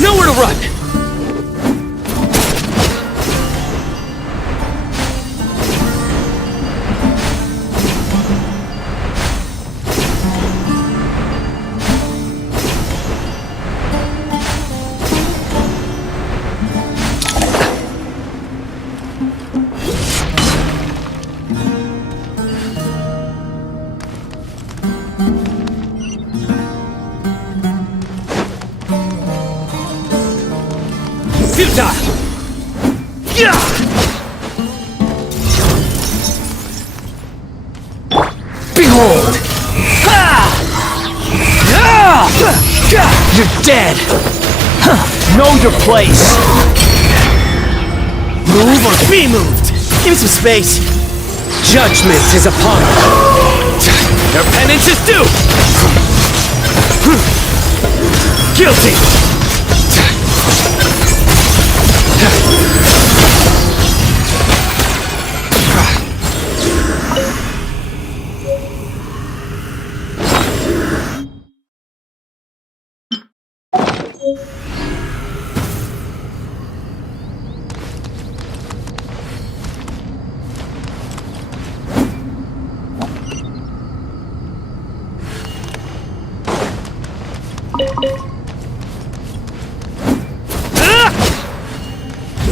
Nowhere to run! Futile! Yeah! Behold! Ha! Yeah! You're dead! Huh. Know your place! Move or be moved! Give me some space! Judgment is upon you! Your penance is due! Guilty!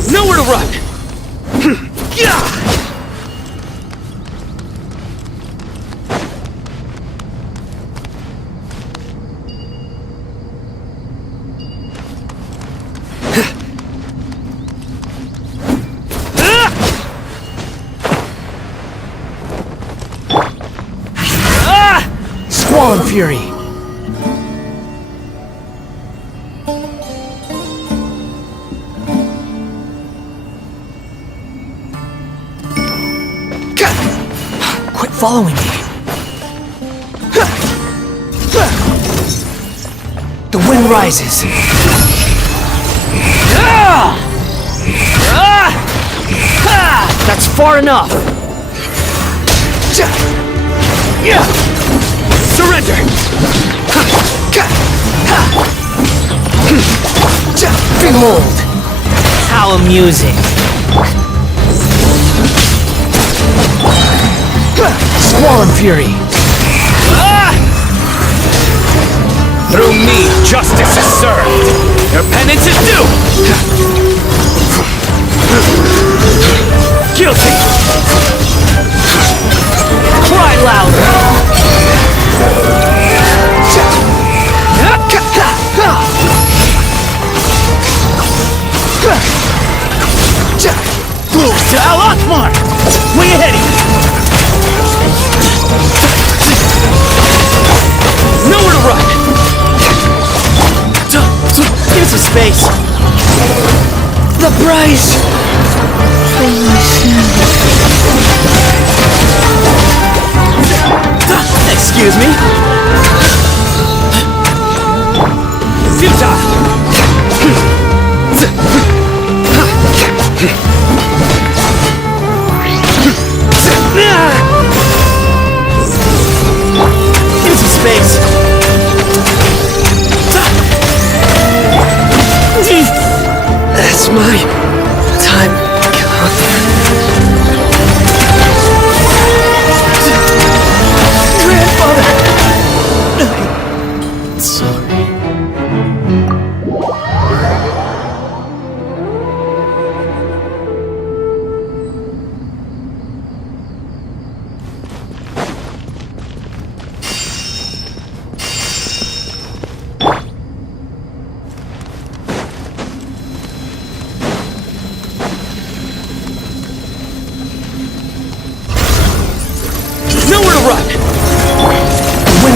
Nowhere to run! Squall and fury! Quit following me! The wind rises! That's far enough! Surrender! Behold! How amusing! Squall and fury! Through me, justice is served! Your penance is due! Guilty! Cry louder! To Al Akbar! Way ahead of you! Nowhere to run! Give us some space! The price! Excuse me? Futile! Give me some space! That's my time. Grandfather! I'm sorry.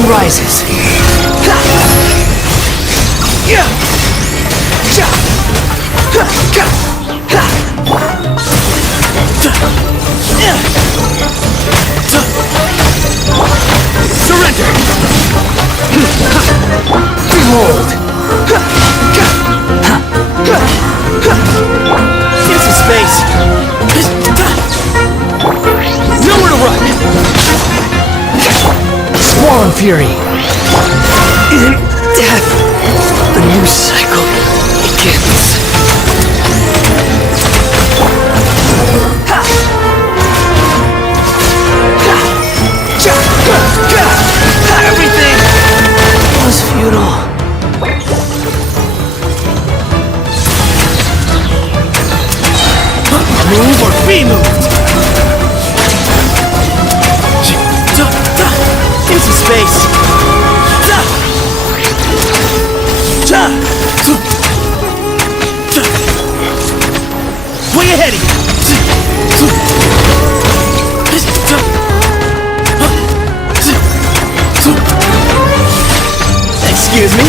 Rises. Surrender! Behold! Give some space! Nowhere to run! fury. In death, a new cycle begins. Ha! Everything was futile. Move or be moved. Give some space. Way ahead of you. Excuse me.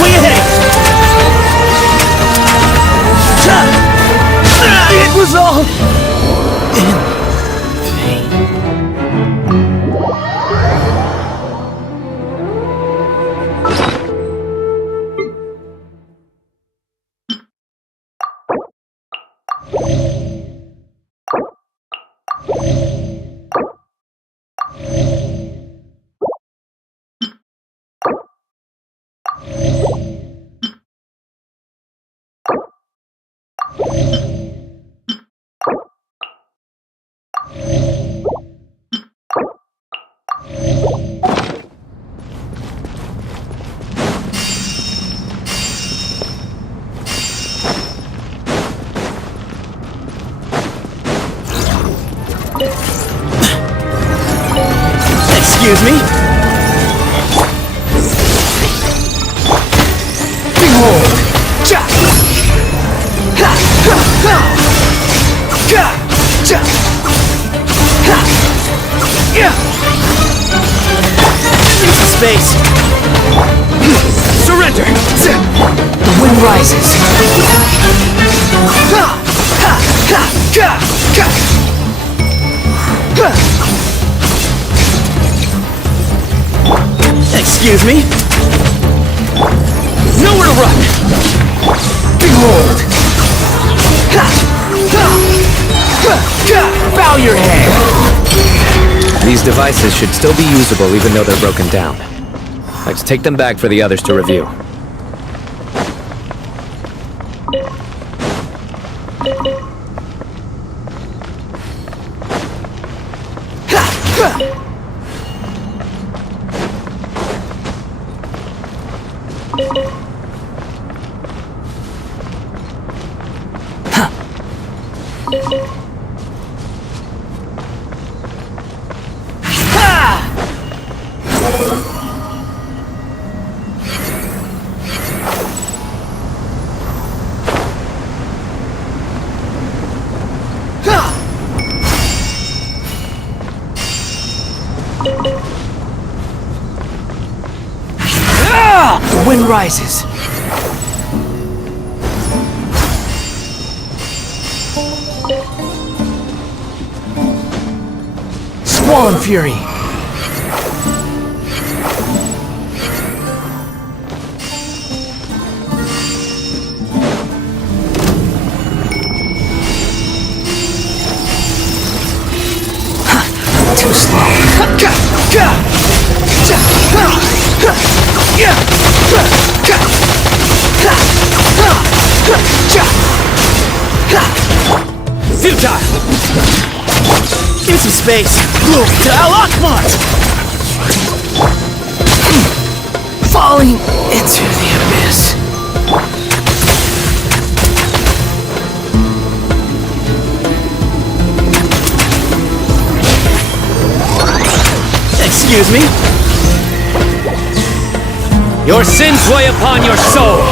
Way ahead. It was all in vain. Excuse me? Behold! Ja! Ha! Ha! Ha! Ga! Ja! Ha! Yeah! Need some space. Surrender! The wind rises. Ha! Ha! Ha! Ga! Ga! Ha! Excuse me? Nowhere to run! Behold! Ha! Ha! Ha! Ha! Bow your head! These devices should still be usable even though they're broken down. Let's take them back for the others to review. Ha! Ha! The wind rises. Swan fury. Too slow. Futile! Give me some space. Look to Al-Akmat! Falling into the abyss. Excuse me? Your sins weigh upon your soul!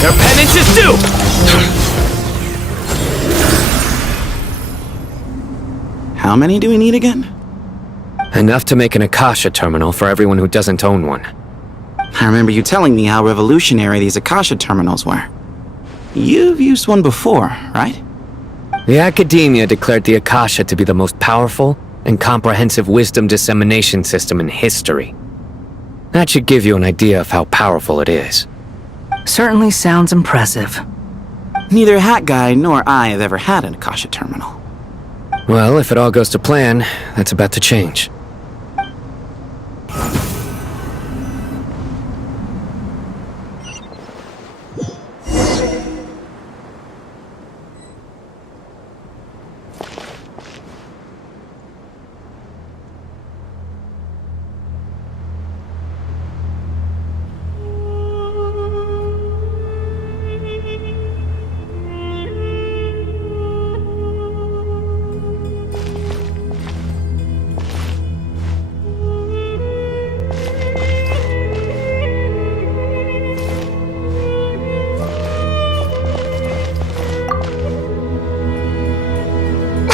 Your penance is due! How many do we need again? Enough to make an Akasha terminal for everyone who doesn't own one. I remember you telling me how revolutionary these Akasha terminals were. You've used one before, right? The academia declared the Akasha to be the most powerful and comprehensive wisdom dissemination system in history. That should give you an idea of how powerful it is. Certainly sounds impressive. Neither Hat Guy nor I have ever had an Akasha terminal. Well, if it all goes to plan, that's about to change.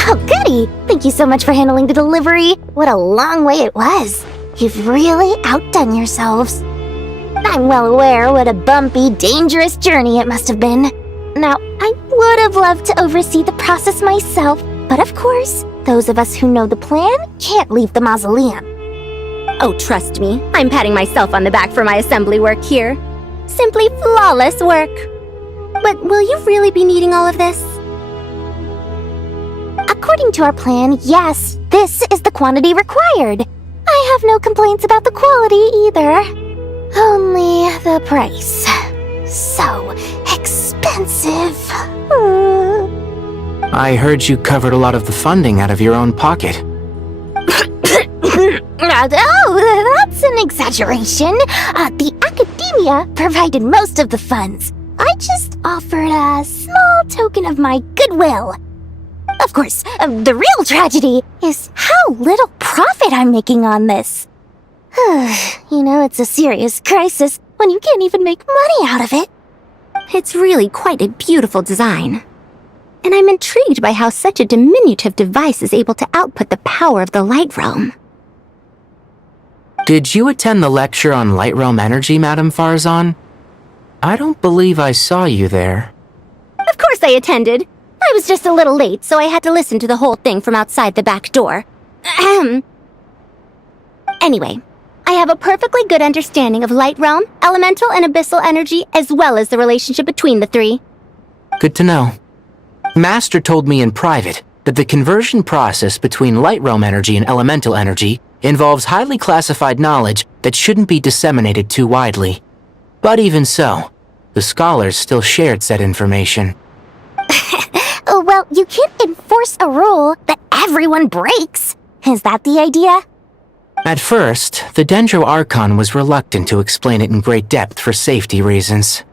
Oh, goody! Thank you so much for handling the delivery. What a long way it was. You've really outdone yourselves. I'm well aware what a bumpy, dangerous journey it must have been. Now, I would have loved to oversee the process myself, but of course, those of us who know the plan can't leave the mausoleum. Oh, trust me, I'm patting myself on the back for my assembly work here. Simply flawless work. But will you really be needing all of this? According to our plan, yes, this is the quantity required. I have no complaints about the quality either. Only the price. So expensive. I heard you covered a lot of the funding out of your own pocket. Oh, that's an exaggeration. The academia provided most of the funds. I just offered a small token of my goodwill. Of course, the real tragedy is how little profit I'm making on this. You know, it's a serious crisis when you can't even make money out of it. It's really quite a beautiful design. And I'm intrigued by how such a diminutive device is able to output the power of the Light Realm. Did you attend the lecture on Light Realm energy, Madame Farzan? I don't believe I saw you there. Of course I attended. I was just a little late, so I had to listen to the whole thing from outside the back door. Ahem. Anyway, I have a perfectly good understanding of Light Realm, elemental and abyssal energy, as well as the relationship between the three. Good to know. Master told me in private that the conversion process between Light Realm energy and elemental energy involves highly classified knowledge that shouldn't be disseminated too widely. But even so, the scholars still shared said information. Well, you can't enforce a rule that everyone breaks. Is that the idea? At first, the Dendro Archon was reluctant to explain it in great depth for safety reasons.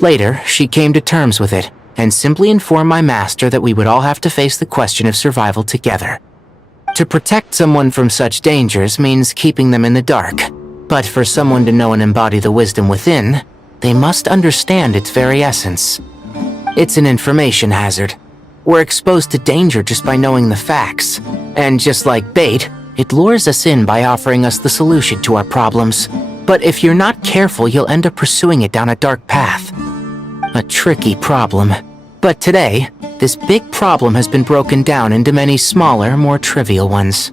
Later, she came to terms with it, and simply informed my master that we would all have to face the question of survival together. To protect someone from such dangers means keeping them in the dark, but for someone to know and embody the wisdom within, they must understand its very essence. It's an information hazard. We're exposed to danger just by knowing the facts, and just like bait, it lures us in by offering us the solution to our problems. But if you're not careful, you'll end up pursuing it down a dark path. A tricky problem. But today, this big problem has been broken down into many smaller, more trivial ones.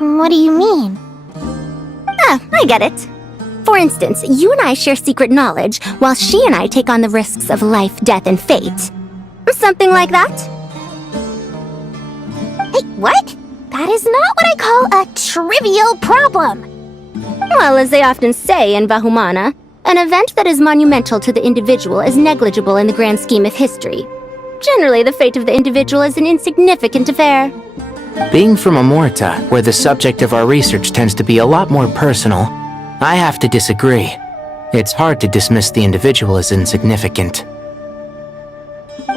What do you mean? Ah, I get it. For instance, you and I share secret knowledge, while she and I take on the risks of life, death, and fate. Something like that? Hey, what? That is not what I call a trivial problem. Well, as they often say in Vahumana, an event that is monumental to the individual is negligible in the grand scheme of history. Generally, the fate of the individual is an insignificant affair. Being from Amorta, where the subject of our research tends to be a lot more personal, I have to disagree. It's hard to dismiss the individual as insignificant.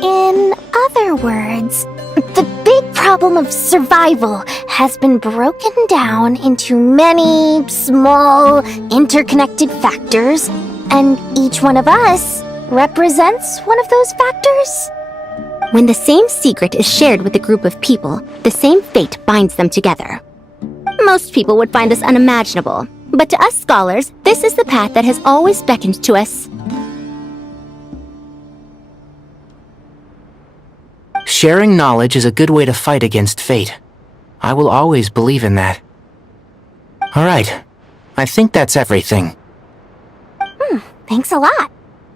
In other words, the big problem of survival has been broken down into many small, interconnected factors, and each one of us represents one of those factors. When the same secret is shared with a group of people, the same fate binds them together. Most people would find this unimaginable, but to us scholars, this is the path that has always beckoned to us. Sharing knowledge is a good way to fight against fate. I will always believe in that. Alright, I think that's everything. Thanks a lot.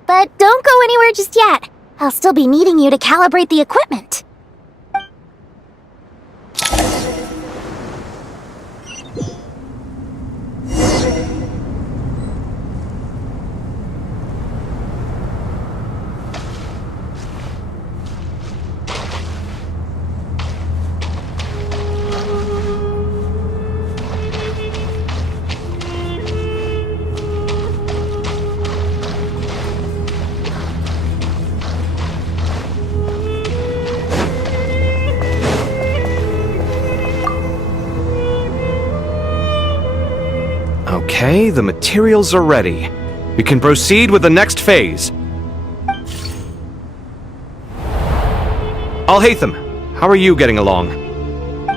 But don't go anywhere just yet. I'll still be needing you to calibrate the equipment. Okay, the materials are ready. We can proceed with the next phase. Alhaitham, how are you getting along?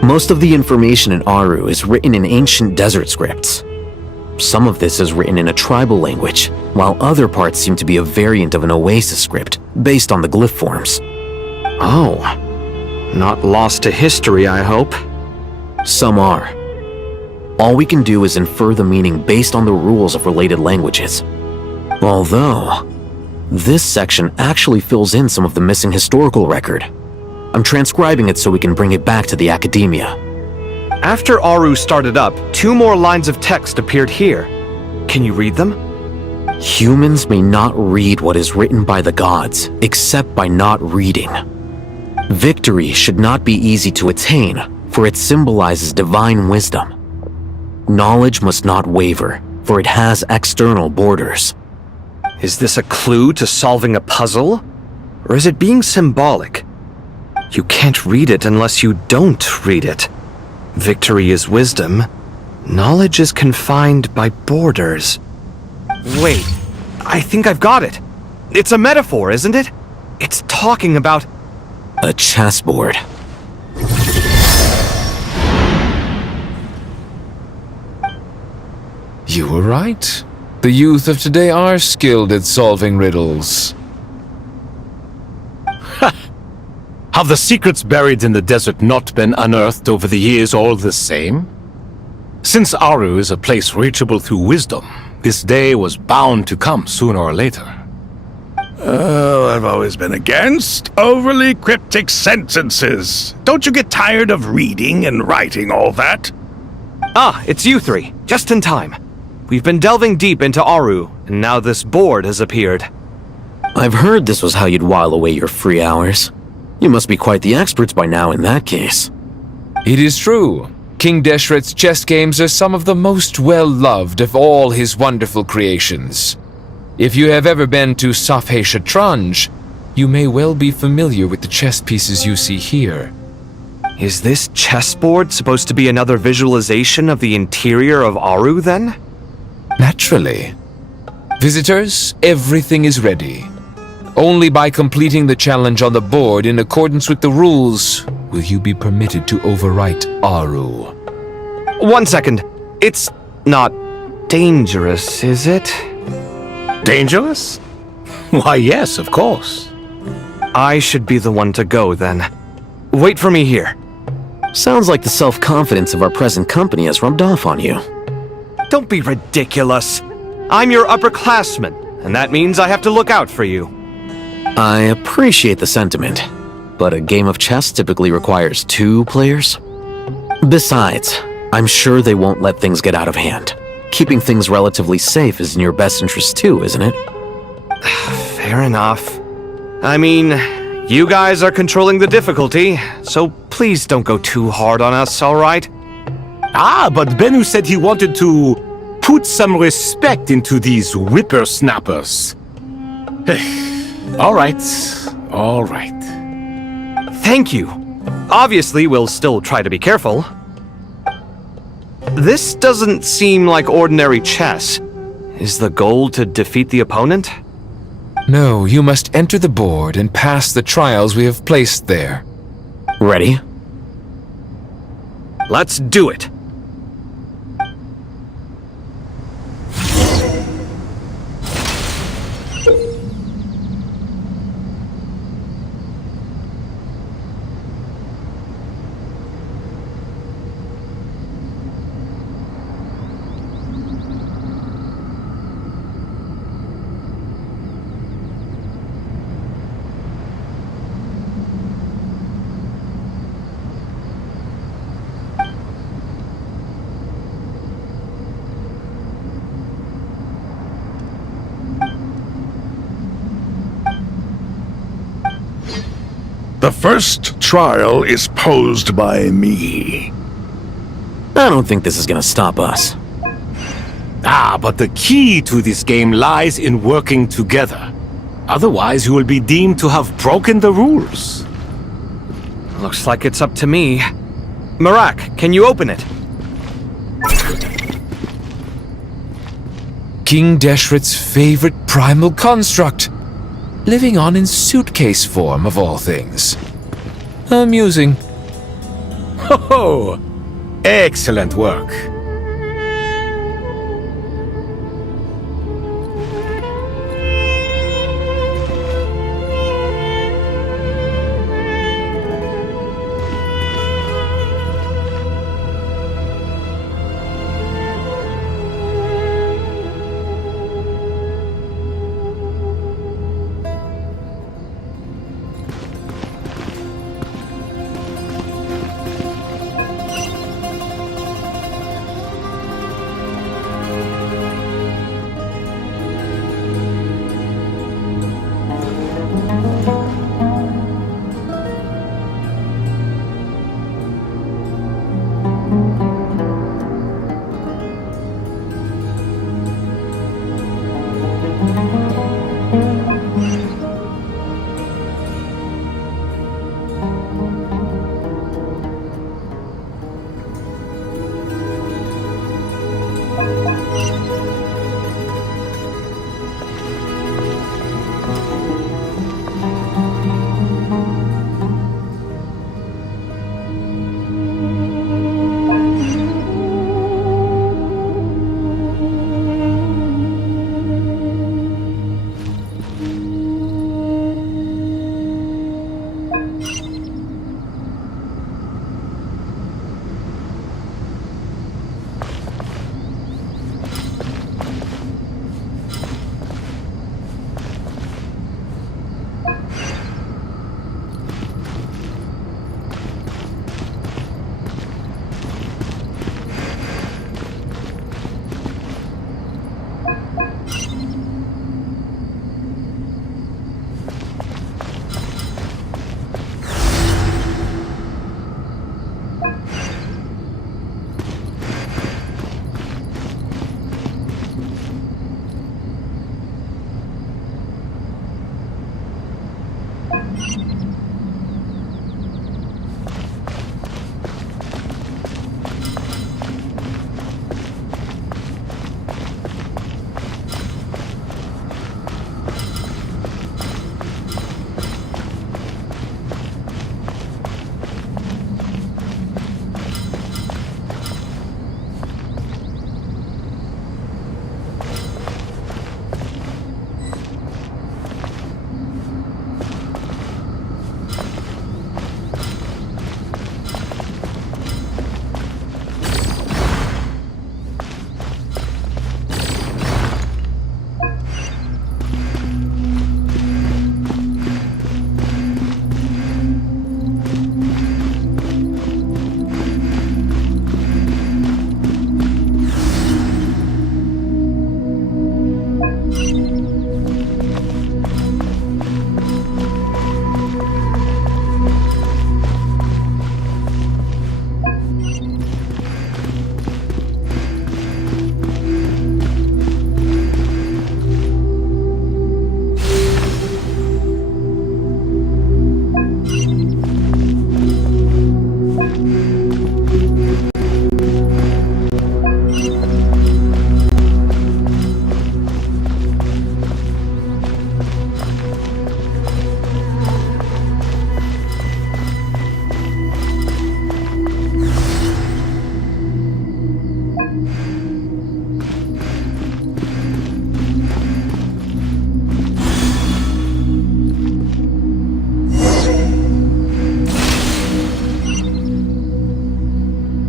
Most of the information in Aru is written in ancient desert scripts. Some of this is written in a tribal language, while other parts seem to be a variant of an oasis script, based on the glyph forms. Oh, not lost to history, I hope. Some are. All we can do is infer the meaning based on the rules of related languages. Although, this section actually fills in some of the missing historical record. I'm transcribing it so we can bring it back to the academia. After Aru started up, 2 more lines of text appeared here. Can you read them? Humans may not read what is written by the gods, except by not reading. Victory should not be easy to attain, for it symbolizes divine wisdom. Knowledge must not waver, for it has external borders. Is this a clue to solving a puzzle? Or is it being symbolic? You can't read it unless you don't read it. Victory is wisdom. Knowledge is confined by borders. Wait, I think I've got it. It's a metaphor, isn't it? It's talking about... A chessboard. You were right. The youth of today are skilled at solving riddles. Have the secrets buried in the desert not been unearthed over the years all the same? Since Aru is a place reachable through wisdom, this day was bound to come sooner or later. I've always been against overly cryptic sentences. Don't you get tired of reading and writing all that? Ah, it's you 3. Just in time. We've been delving deep into Aru, and now this board has appeared. I've heard this was how you'd while away your free hours. You must be quite the experts by now in that case. It is true. King Deshret's chess games are some of the most well-loved of all his wonderful creations. If you have ever been to Safhe Shatranj, you may well be familiar with the chess pieces you see here. Is this chessboard supposed to be another visualization of the interior of Aru, then? Naturally. Visitors, everything is ready. Only by completing the challenge on the board in accordance with the rules will you be permitted to overwrite Aru. 1 second. It's not dangerous, is it? Dangerous? Why, yes, of course. I should be the one to go, then. Wait for me here. Sounds like the self-confidence of our present company has rubbed off on you. Don't be ridiculous. I'm your upperclassman, and that means I have to look out for you. I appreciate the sentiment, but a game of chess typically requires 2 players. Besides, I'm sure they won't let things get out of hand. Keeping things relatively safe is in your best interest too, isn't it? Fair enough. I mean, you guys are controlling the difficulty, so please don't go too hard on us, alright? Ah, but Bennu said he wanted to put some respect into these whippersnappers. All right. Thank you. Obviously, we'll still try to be careful. This doesn't seem like ordinary chess. Is the goal to defeat the opponent? No, you must enter the board and pass the trials we have placed there. Ready? Let's do it. The first trial is posed by me. I don't think this is gonna stop us. But the key to this game lies in working together. Otherwise, you will be deemed to have broken the rules. Looks like it's up to me. Marak, can you open it? King Deshret's favorite primal construct. Living on in suitcase form, of all things. Amusing. Ho! Excellent work.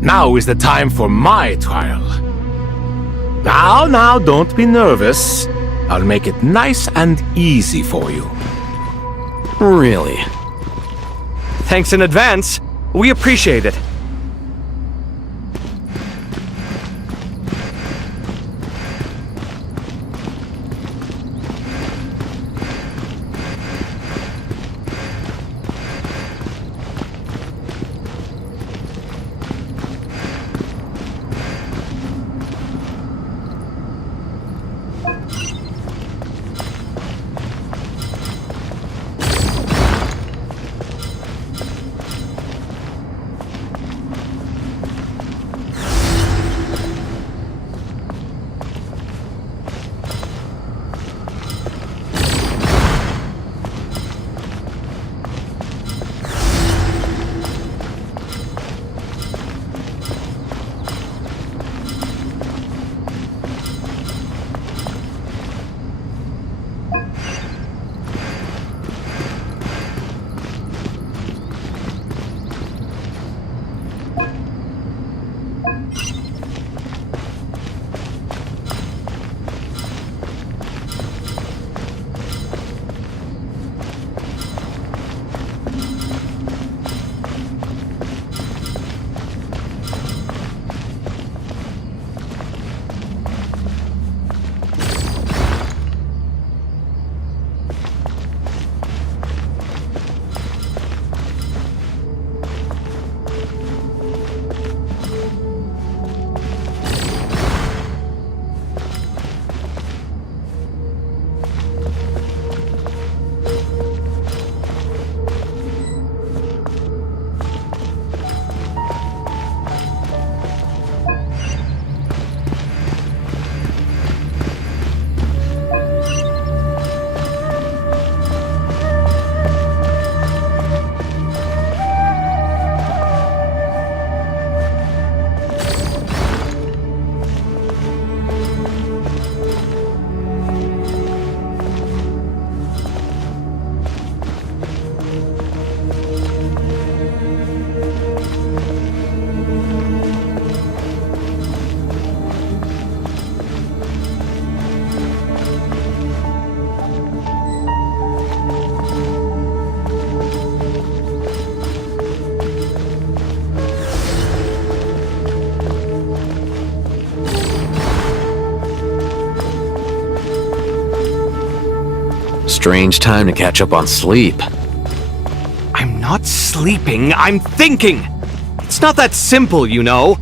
Now is the time for my trial. Now, don't be nervous. I'll make it nice and easy for you. Really? Thanks in advance. We appreciate it. Strange time to catch up on sleep. I'm not sleeping, I'm thinking! It's not that simple, you know.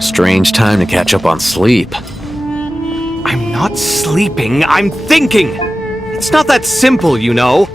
Strange time to catch up on sleep. I'm not sleeping, I'm thinking! It's not that simple, you know.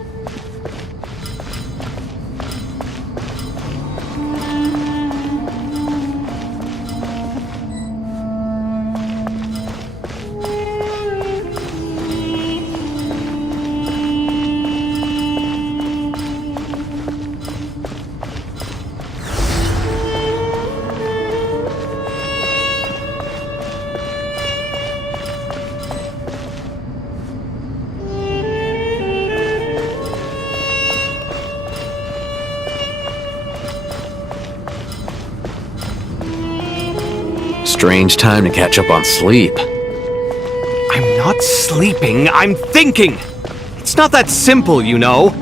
Strange time to catch up on sleep. I'm not sleeping, I'm thinking! It's not that simple, you know.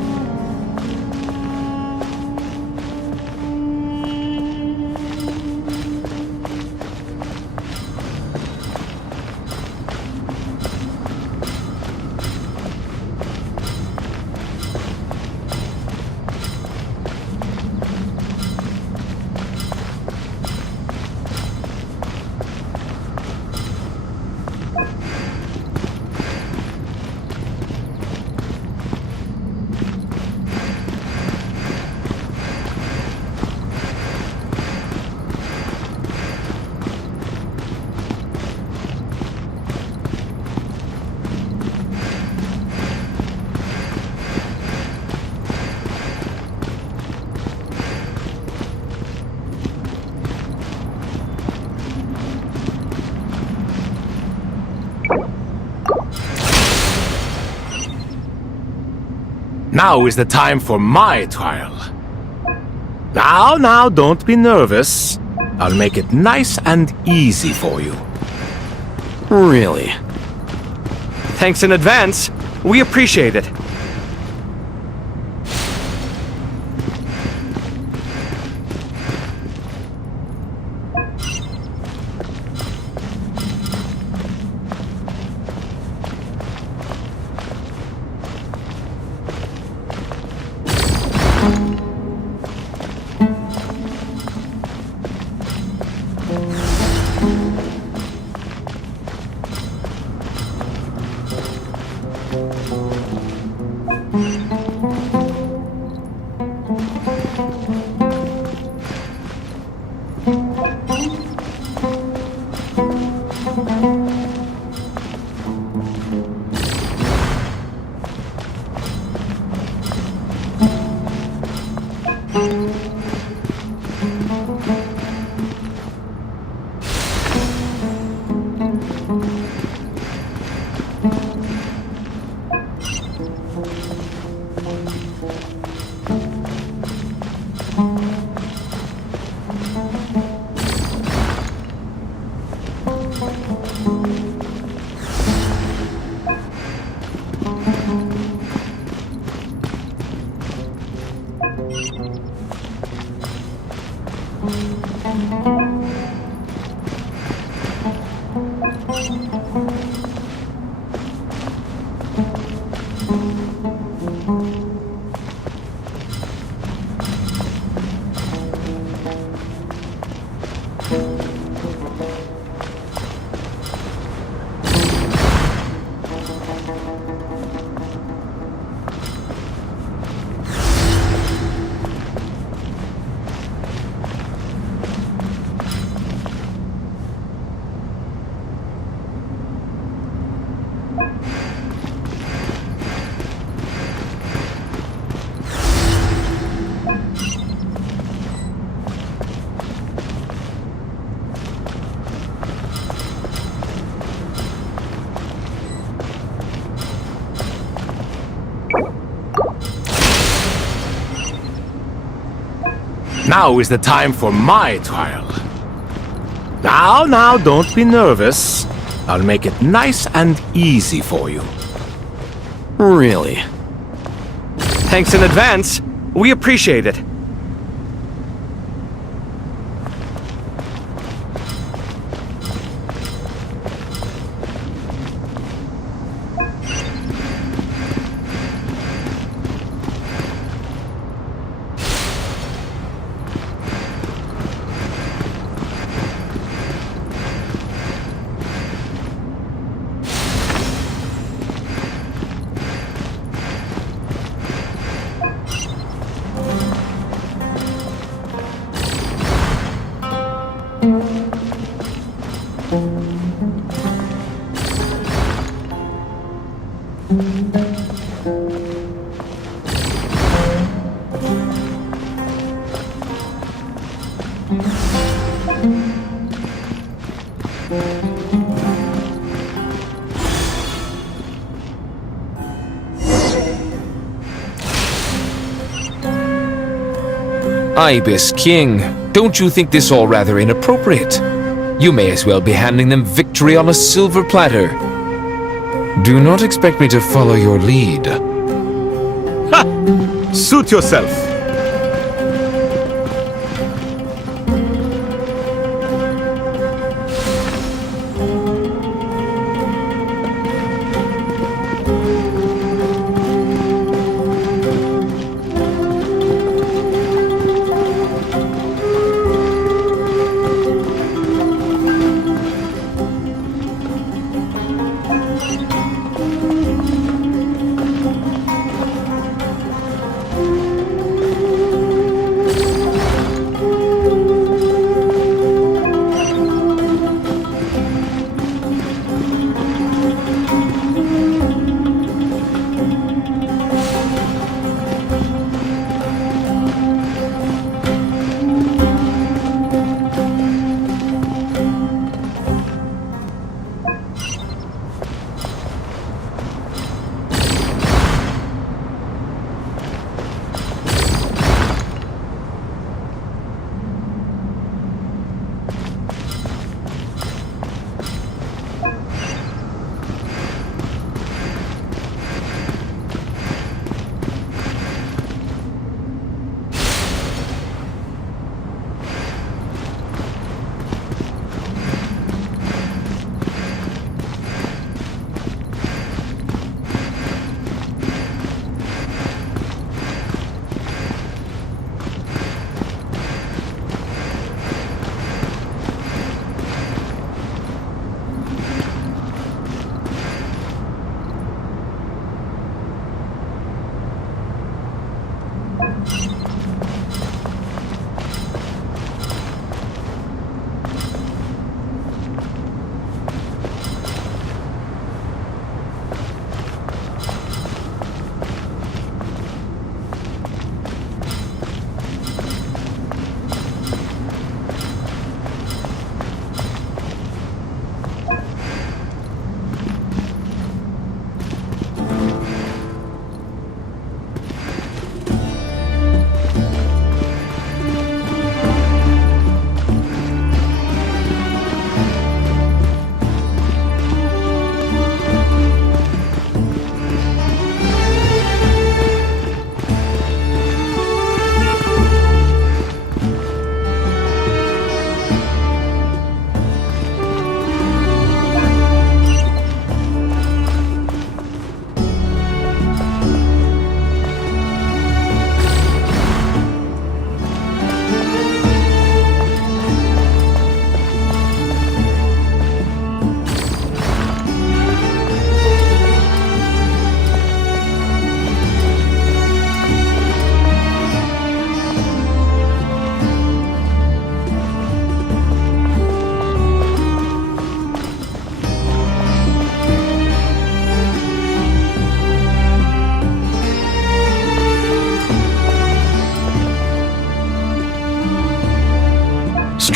Now is the time for my trial. Now, don't be nervous. I'll make it nice and easy for you. Really? Thanks in advance. We appreciate it. Now is the time for my trial. Now, don't be nervous. I'll make it nice and easy for you. Really? Thanks in advance. We appreciate it. Ibis King, don't you think this all rather inappropriate? You may as well be handing them victory on a silver platter. Do not expect me to follow your lead. Suit yourself.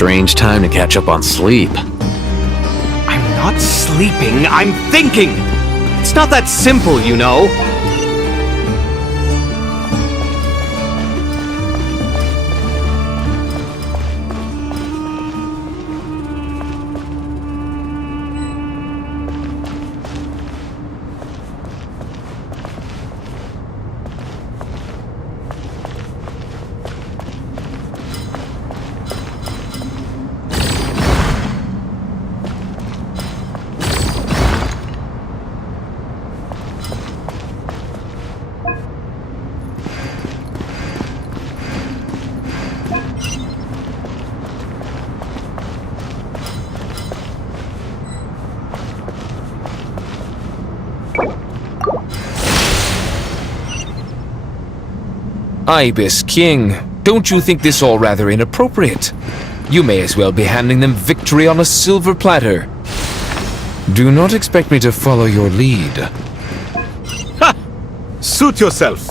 strange time to catch up on sleep. I'm not sleeping, I'm thinking! It's not that simple, you know. Ibis King, don't you think this all rather inappropriate? You may as well be handing them victory on a silver platter. Do not expect me to follow your lead. Ha! Suit yourself.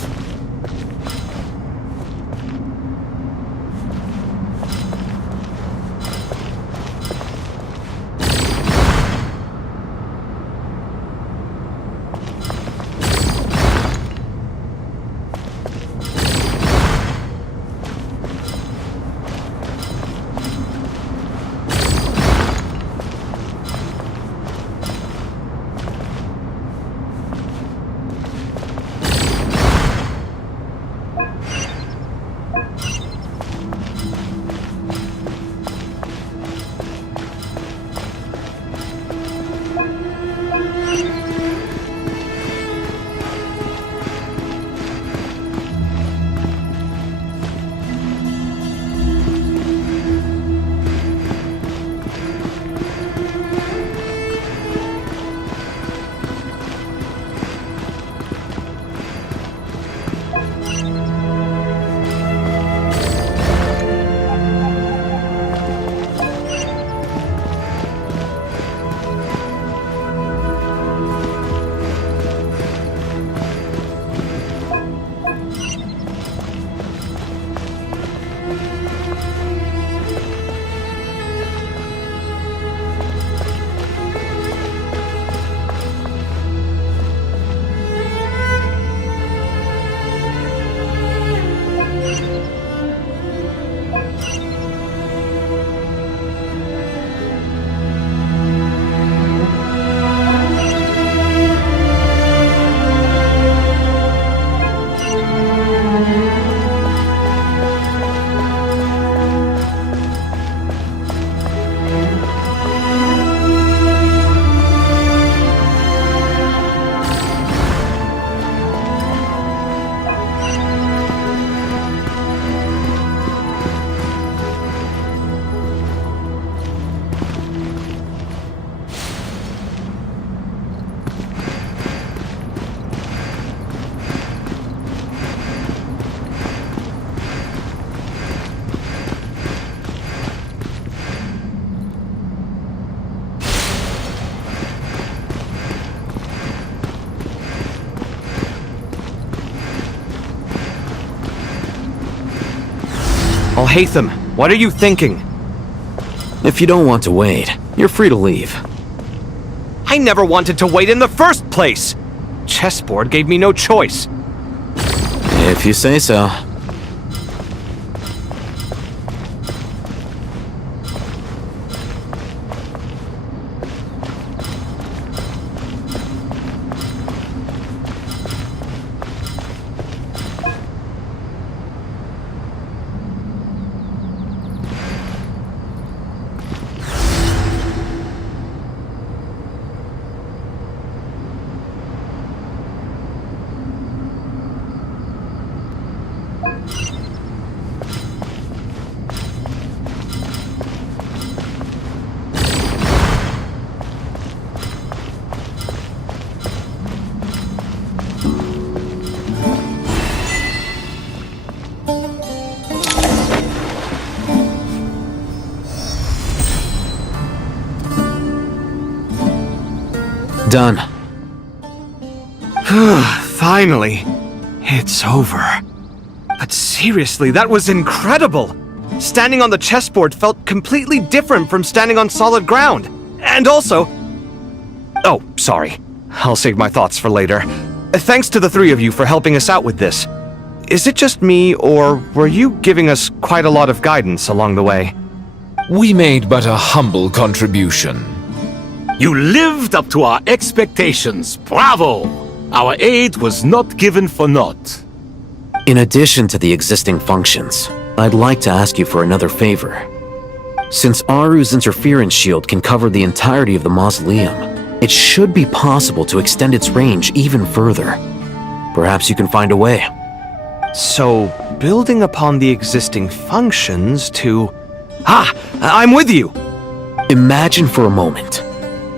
Alhaitham, what are you thinking? If you don't want to wait, you're free to leave. I never wanted to wait in the first place! Chessboard gave me no choice. If you say so. Done. Finally. It's over. But seriously, that was incredible! Standing on the chessboard felt completely different from standing on solid ground. And also... Oh, sorry. I'll save my thoughts for later. Thanks to the three of you for helping us out with this. Is it just me, or were you giving us quite a lot of guidance along the way? We made but a humble contribution. You lived up to our expectations. Bravo! Our aid was not given for naught. In addition to the existing functions, I'd like to ask you for another favor. Since Aru's interference shield can cover the entirety of the mausoleum, it should be possible to extend its range even further. Perhaps you can find a way. So, building upon the existing functions to... Ah! I'm with you! Imagine for a moment.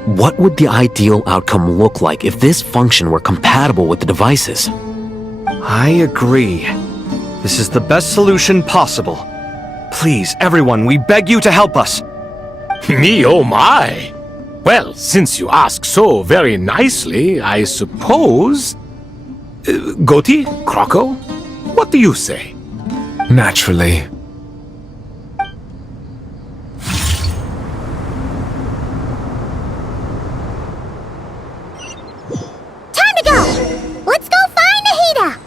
What would the ideal outcome look like if this function were compatible with the devices? I agree. This is the best solution possible. Please, everyone, we beg you to help us. Me, oh my! Well, since you ask so very nicely, I suppose... Goti? Croco? What do you say? Naturally. Time to go! Let's go find Nahida!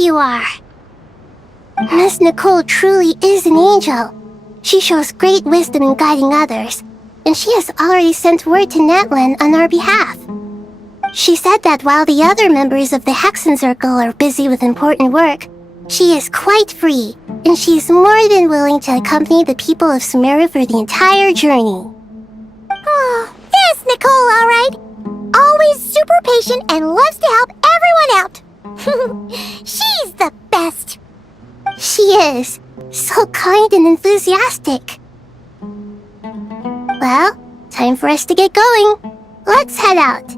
You are. Miss Nicole truly is an angel. She shows great wisdom in guiding others, and she has already sent word to Natlan on our behalf. She said that while the other members of the Hexen Circle are busy with important work, she is quite free, and she is more than willing to accompany the people of Sumeru for the entire journey. Oh, there's Nicole, all right. Always super patient and loves to help everyone out. She's the best. She is. So kind and enthusiastic. Well, time for us to get going. Let's head out.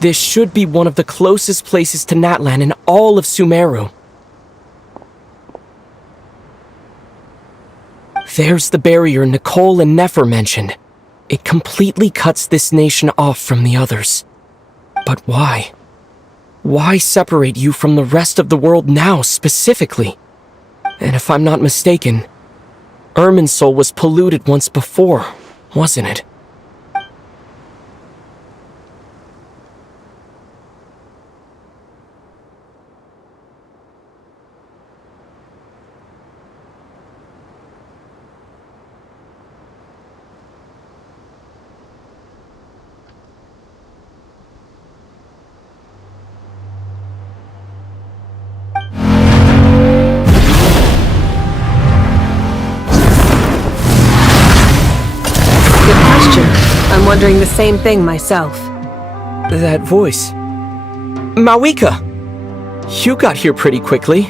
This should be one of the closest places to Natlan in all of Sumeru. There's the barrier Nicole and Nefer mentioned. It completely cuts this nation off from the others. But why? Why separate you from the rest of the world now, specifically? And if I'm not mistaken, Irminsul was polluted once before, wasn't it? I'm wondering the same thing myself. That voice. Mawika! You got here pretty quickly.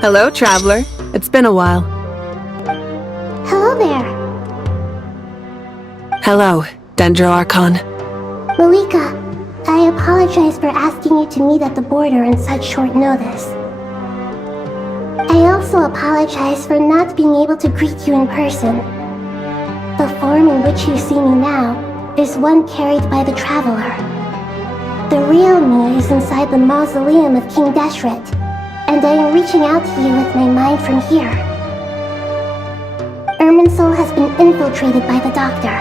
Hello, traveler. It's been a while. Hello there. Hello, Dendro Archon. Malika, I apologize for asking you to meet at the border on such short notice. I also apologize for not being able to greet you in person. The form in which you see me now is one carried by the traveler. The real me is inside the mausoleum of King Deshret, and I am reaching out to you with my mind from here. Irminsul has been infiltrated by the Doctor.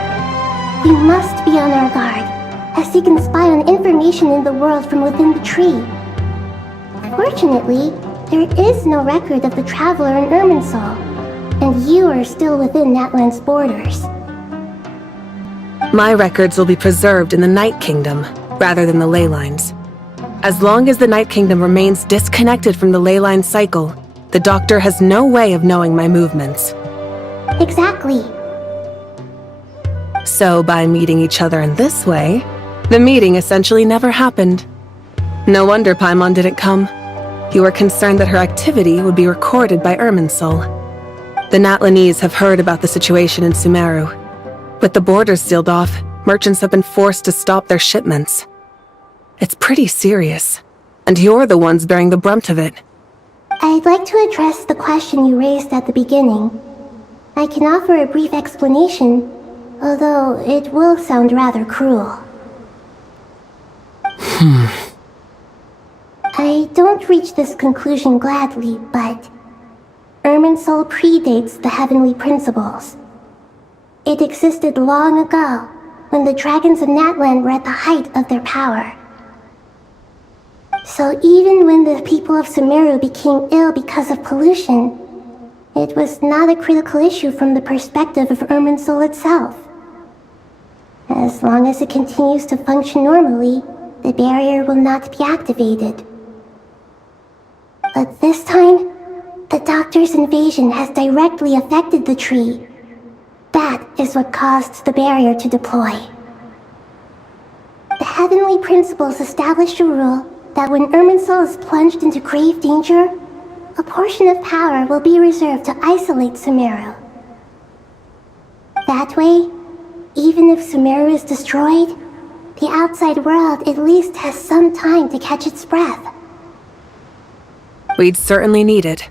We must be on our guard, as he can spy on information in the world from within the tree. Fortunately, there is no record of the traveler in Irminsul, and you are still within Natlan's borders. My records will be preserved in the Night Kingdom, rather than the ley lines. As long as the Night Kingdom remains disconnected from the ley line cycle, the Doctor has no way of knowing my movements. Exactly. So by meeting each other in this way, the meeting essentially never happened. No wonder Paimon didn't come. You were concerned that her activity would be recorded by Irminsul. The Natlanese have heard about the situation in Sumeru. With the borders sealed off, merchants have been forced to stop their shipments. It's pretty serious, and you're the ones bearing the brunt of it. I'd like to address the question you raised at the beginning. I can offer a brief explanation, although it will sound rather cruel. I don't reach this conclusion gladly, but Irminsul predates the heavenly principles. It existed long ago, when the dragons of Natlan were at the height of their power. So even when the people of Sumeru became ill because of pollution, it was not a critical issue from the perspective of Irminsul itself. As long as it continues to function normally, the barrier will not be activated. But this time, the Doctor's invasion has directly affected the tree. That is what caused the barrier to deploy. The heavenly principles established a rule that when Irminsul is plunged into grave danger, a portion of power will be reserved to isolate Sumeru. That way, even if Sumeru is destroyed, the outside world at least has some time to catch its breath. We'd certainly need it.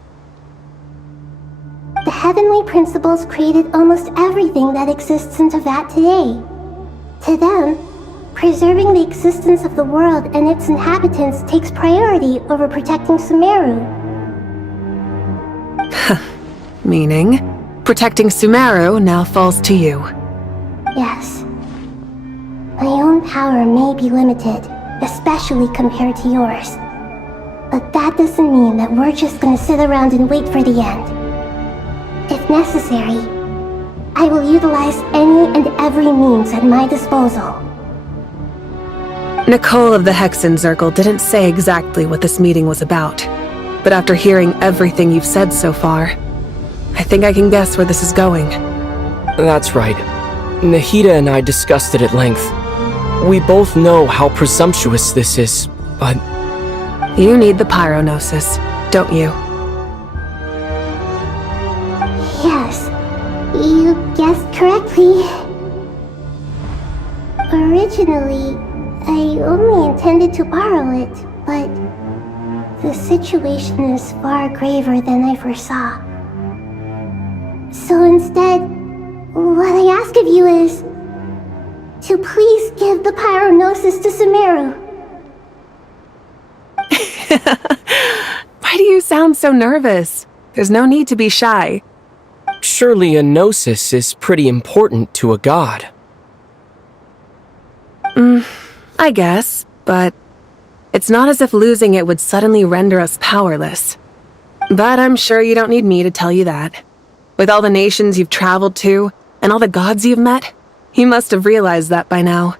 The heavenly principles created almost everything that exists in Teyvat today. To them, preserving the existence of the world and its inhabitants takes priority over protecting Sumeru. Meaning, protecting Sumeru now falls to you. Yes. My own power may be limited, especially compared to yours. But that doesn't mean that we're just gonna sit around and wait for the end. If necessary, I will utilize any and every means at my disposal. Nicole of the Hexen Circle didn't say exactly what this meeting was about, but after hearing everything you've said so far, I think I can guess where this is going. That's right. Nahida and I discussed it at length. We both know how presumptuous this is, but... You need the Pyronosis, don't you? Yes, you guessed correctly. Originally, I only intended to borrow it, but the situation is far graver than I foresaw. So instead, what I ask of you is to please give the Pyronosis to Sumeru. sound so nervous. There's no need to be shy. Surely a gnosis is pretty important to a god. I guess, but it's not as if losing it would suddenly render us powerless. But I'm sure you don't need me to tell you that. With all the nations you've traveled to, and all the gods you've met, you must have realized that by now.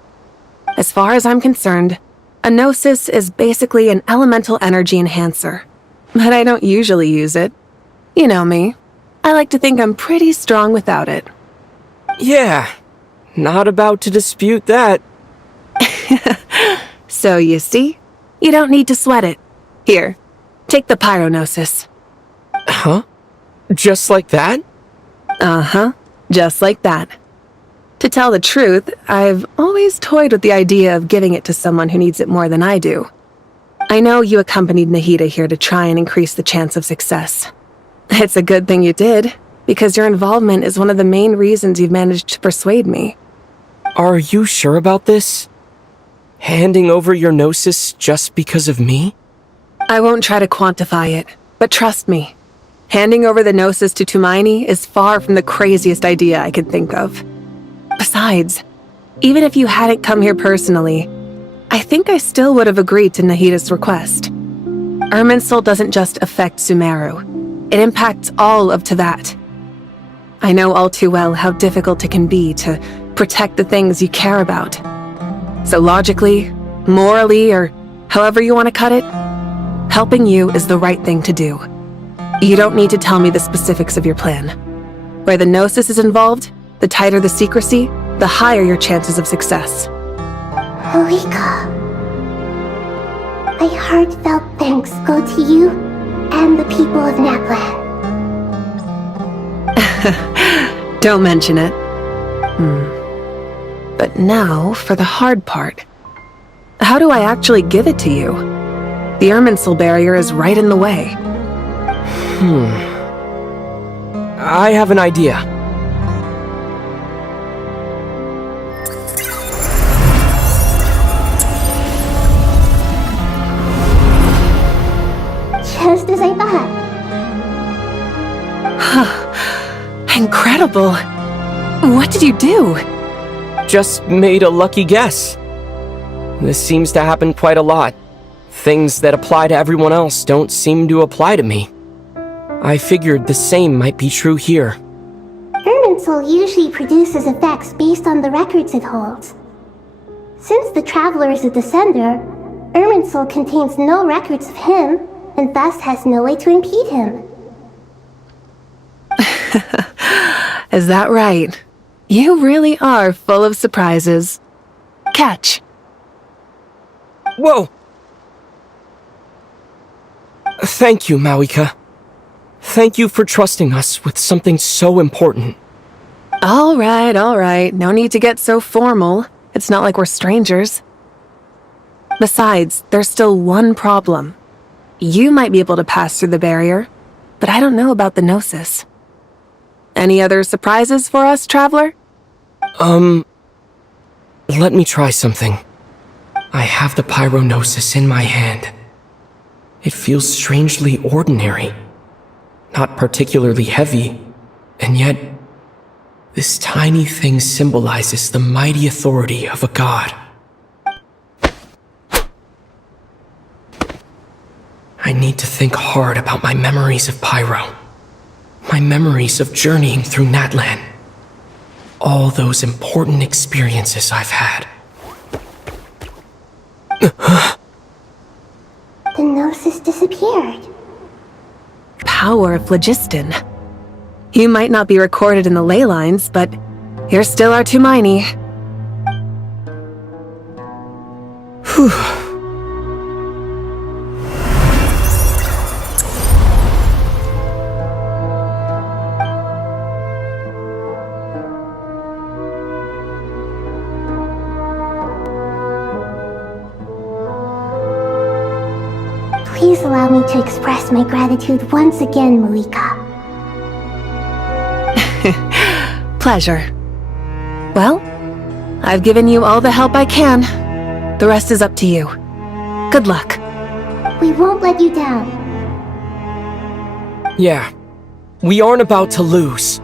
As far as I'm concerned, a gnosis is basically an elemental energy enhancer. But I don't usually use it. You know me. I like to think I'm pretty strong without it. Yeah, not about to dispute that. So you see, you don't need to sweat it. Here, take the pyronosis. Huh? Just like that? Uh-huh, just like that. To tell the truth, I've always toyed with the idea of giving it to someone who needs it more than I do. I know you accompanied Nahida here to try and increase the chance of success. It's a good thing you did, because your involvement is one of the main reasons you've managed to persuade me. Are you sure about this? Handing over your gnosis just because of me? I won't try to quantify it, but trust me. Handing over the gnosis to Tumaini is far from the craziest idea I could think of. Besides, even if you hadn't come here personally, I think I still would have agreed to Nahida's request. Irminsul doesn't just affect Sumeru. It impacts all of Teyvat. I know all too well how difficult it can be to protect the things you care about. So logically, morally, or however you want to cut it, helping you is the right thing to do. You don't need to tell me the specifics of your plan. Where the gnosis is involved, the tighter the secrecy, the higher your chances of success. Marika, my heartfelt thanks go to you and the people of Natlan. Don't mention it. But now for the hard part. How do I actually give it to you? The Irminsul barrier is right in the way. I have an idea. Just as I thought. Incredible! What did you do? Just made a lucky guess. This seems to happen quite a lot. Things that apply to everyone else don't seem to apply to me. I figured the same might be true here. Irminsul usually produces effects based on the records it holds. Since the Traveler is a descender, Irminsul contains no records of him, and thus has no way to impede him. Is that right? You really are full of surprises. Catch. Whoa! Thank you, Mawika. Thank you for trusting us with something so important. All right. No need to get so formal. It's not like we're strangers. Besides, there's still one problem. You might be able to pass through the barrier, but I don't know about the gnosis. Any other surprises for us, Traveler? Let me try something. I have the pyronosis in my hand. It feels strangely ordinary. Not particularly heavy, and yet this tiny thing symbolizes the mighty authority of a god. I need to think hard about my memories of Pyro. My memories of journeying through Natlan. All those important experiences I've had. The gnosis disappeared. Power of phlogiston. You might not be recorded in the ley lines, but you're still our Tumaini. Whew. Please allow me to express my gratitude once again, Marika. Pleasure. Well, I've given you all the help I can. The rest is up to you. Good luck. We won't let you down. Yeah, we aren't about to lose.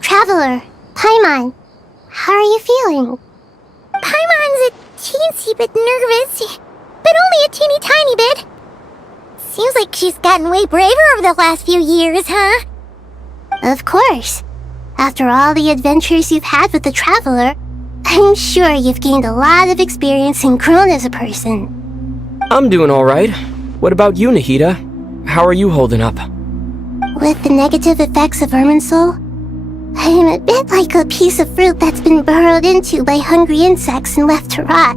Traveler, Paimon, how are you feeling? Paimon's a teensy bit nervous, but only a teeny tiny bit. Seems like she's gotten way braver over the last few years, huh? Of course. After all the adventures you've had with the Traveler, I'm sure you've gained a lot of experience and grown as a person. I'm doing alright. What about you, Nahida? How are you holding up? With the negative effects of Irminsul, I am a bit like a piece of fruit that's been burrowed into by hungry insects and left to rot.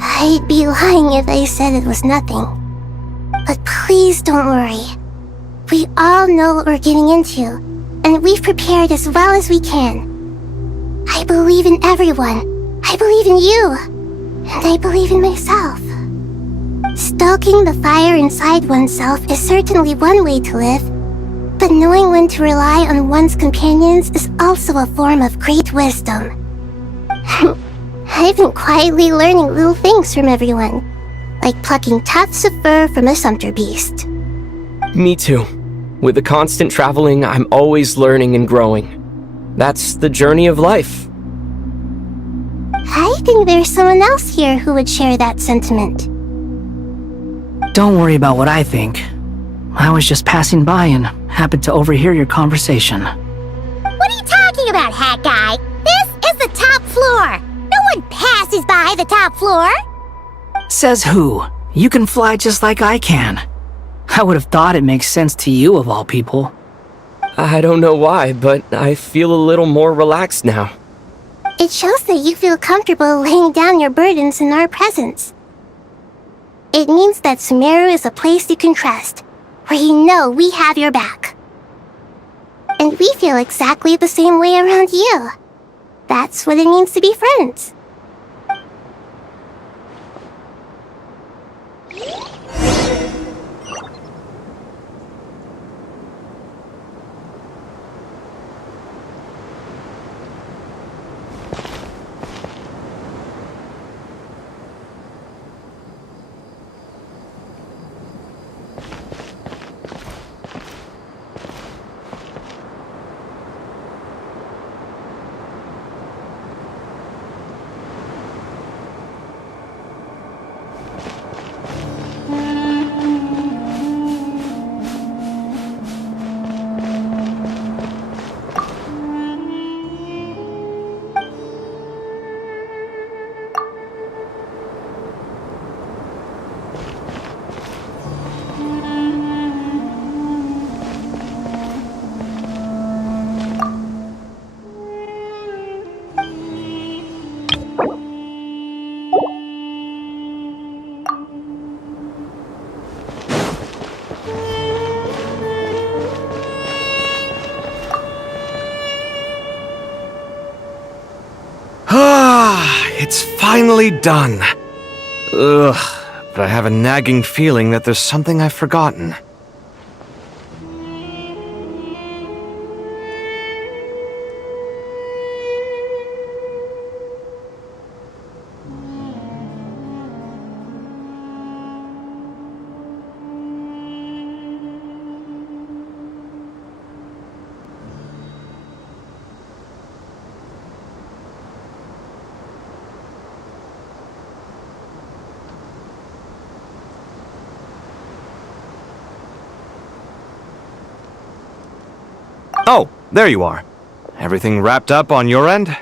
I'd be lying if I said it was nothing. But please don't worry. We all know what we're getting into, and we've prepared as well as we can. I believe in everyone. I believe in you. And I believe in myself. Stoking the fire inside oneself is certainly one way to live, but knowing when to rely on one's companions is also a form of great wisdom. I've been quietly learning little things from everyone, like plucking tufts of fur from a sumpter beast. Me too. With the constant traveling, I'm always learning and growing. That's the journey of life. I think there's someone else here who would share that sentiment. Don't worry about what I think. I was just passing by and happened to overhear your conversation. What are you talking about, hat guy? This is the top floor. No one passes by the top floor. Says who? You can fly just like I can. I would have thought it makes sense to you of all people. I don't know why, but I feel a little more relaxed now. It shows that you feel comfortable laying down your burdens in our presence. It means that Sumeru is a place you can trust, where you know we have your back. And we feel exactly the same way around you. That's what it means to be friends. It's finally done. Ugh, but I have a nagging feeling that there's something I've forgotten. Oh, there you are. Everything wrapped up on your end?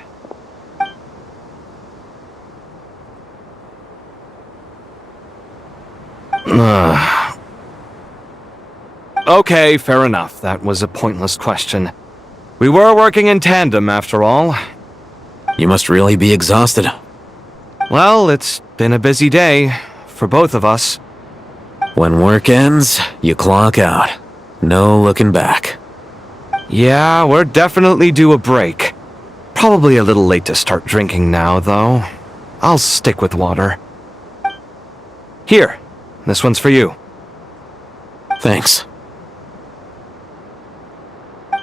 Okay, fair enough. That was a pointless question. We were working in tandem, after all. You must really be exhausted. Well, it's been a busy day for both of us. When work ends, you clock out. No looking back. Yeah, we're definitely due a break. Probably a little late to start drinking now, though. I'll stick with water. Here, this one's for you. Thanks.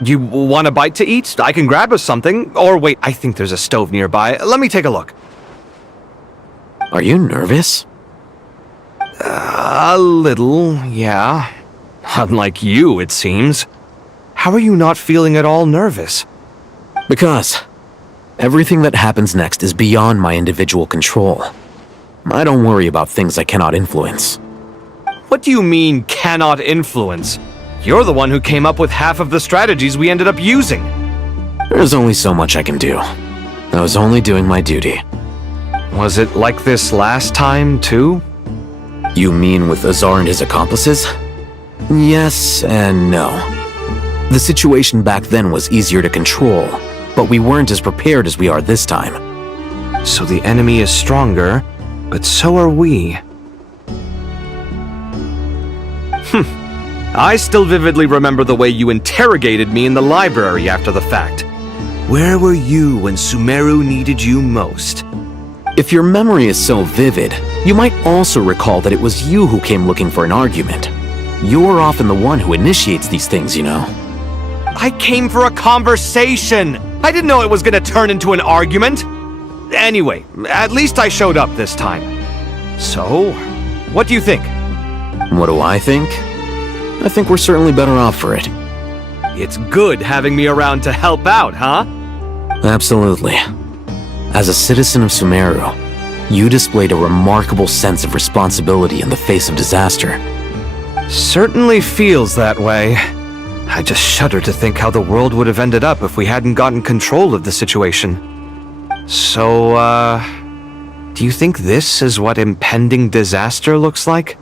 You want a bite to eat? I can grab us something. Or wait, I think there's a stove nearby. Let me take a look. Are you nervous? A little, yeah. Unlike you, it seems. How are you not feeling at all nervous? Because everything that happens next is beyond my individual control. I don't worry about things I cannot influence. What do you mean, cannot influence? You're the one who came up with half of the strategies we ended up using. There's only so much I can do. I was only doing my duty. Was it like this last time, too? You mean with Azar and his accomplices? Yes and no. The situation back then was easier to control, but we weren't as prepared as we are this time. So the enemy is stronger, but so are we. I still vividly remember the way you interrogated me in the library after the fact. Where were you when Sumeru needed you most? If your memory is so vivid, you might also recall that it was you who came looking for an argument. You're often the one who initiates these things, you know. I came for a conversation! I didn't know it was gonna turn into an argument! Anyway, at least I showed up this time. So, what do you think? What do I think? I think we're certainly better off for it. It's good having me around to help out, huh? Absolutely. As a citizen of Sumeru, you displayed a remarkable sense of responsibility in the face of disaster. Certainly feels that way. I just shudder to think how the world would have ended up if we hadn't gotten control of the situation. So, do you think this is what impending disaster looks like?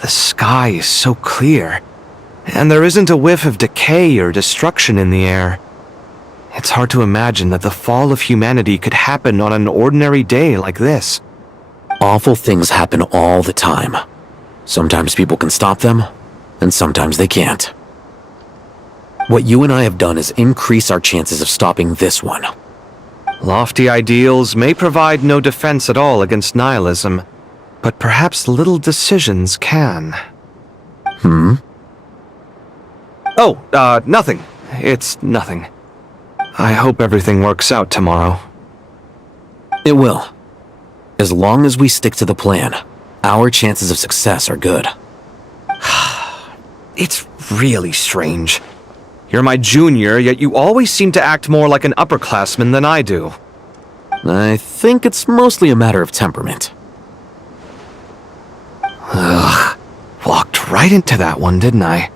The sky is so clear, and there isn't a whiff of decay or destruction in the air. It's hard to imagine that the fall of humanity could happen on an ordinary day like this. Awful things happen all the time. Sometimes people can stop them, and sometimes they can't. What you and I have done is increase our chances of stopping this one. Lofty ideals may provide no defense at all against nihilism, but perhaps little decisions can. Oh, nothing. It's nothing. I hope everything works out tomorrow. It will. As long as we stick to the plan, our chances of success are good. It's really strange. You're my junior, yet you always seem to act more like an upperclassman than I do. I think it's mostly a matter of temperament. Ugh. Walked right into that one, didn't I?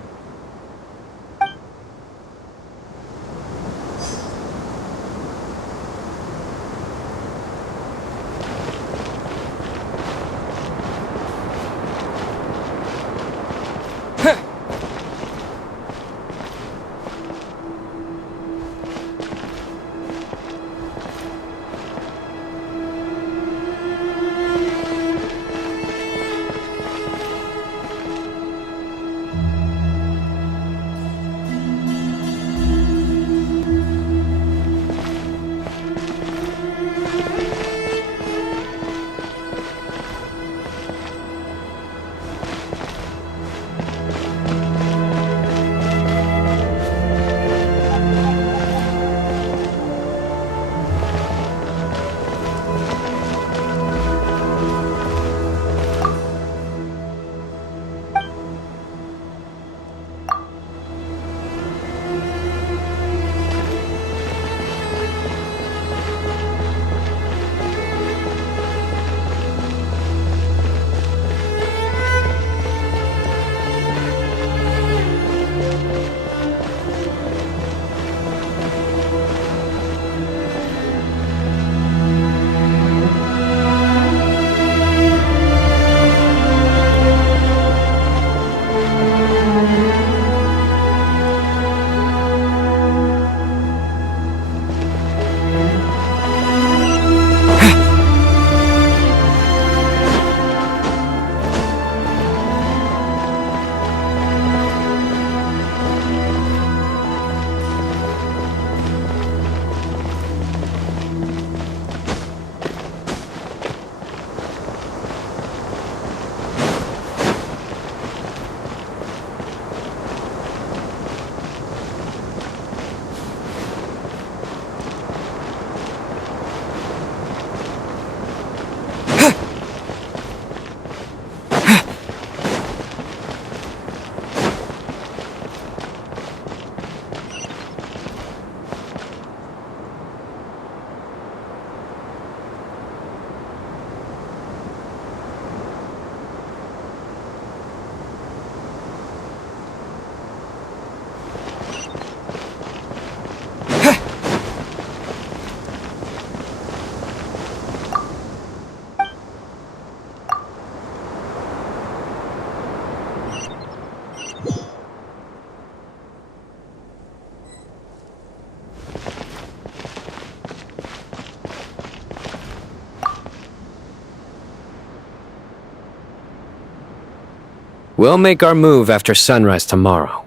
We'll make our move after sunrise tomorrow.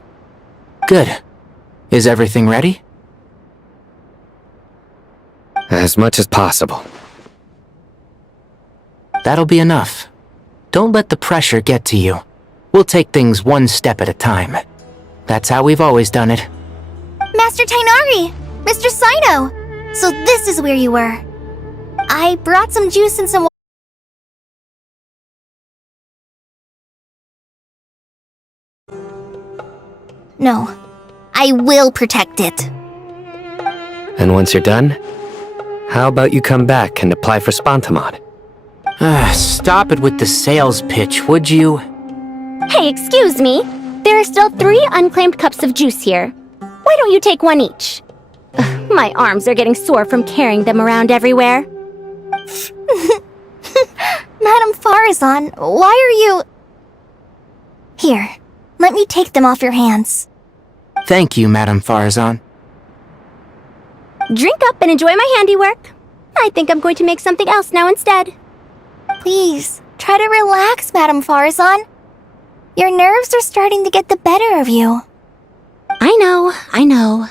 Good. Is everything ready? As much as possible. That'll be enough. Don't let the pressure get to you. We'll take things one step at a time. That's how we've always done it. Master Tainari! Mr. Sino! So this is where you were. I brought some juice and some No. I will protect it. And once you're done, how about you come back and apply for Spontamod? Stop it with the sales pitch, would you? Hey, excuse me. There are still 3 unclaimed cups of juice here. Why don't you take one each? Ugh, my arms are getting sore from carrying them around everywhere. Madame Farazan, why are you... Here, let me take them off your hands. Thank you, Madame Farazan. Drink up and enjoy my handiwork. I think I'm going to make something else now instead. Please, try to relax, Madame Farazan. Your nerves are starting to get the better of you. I know.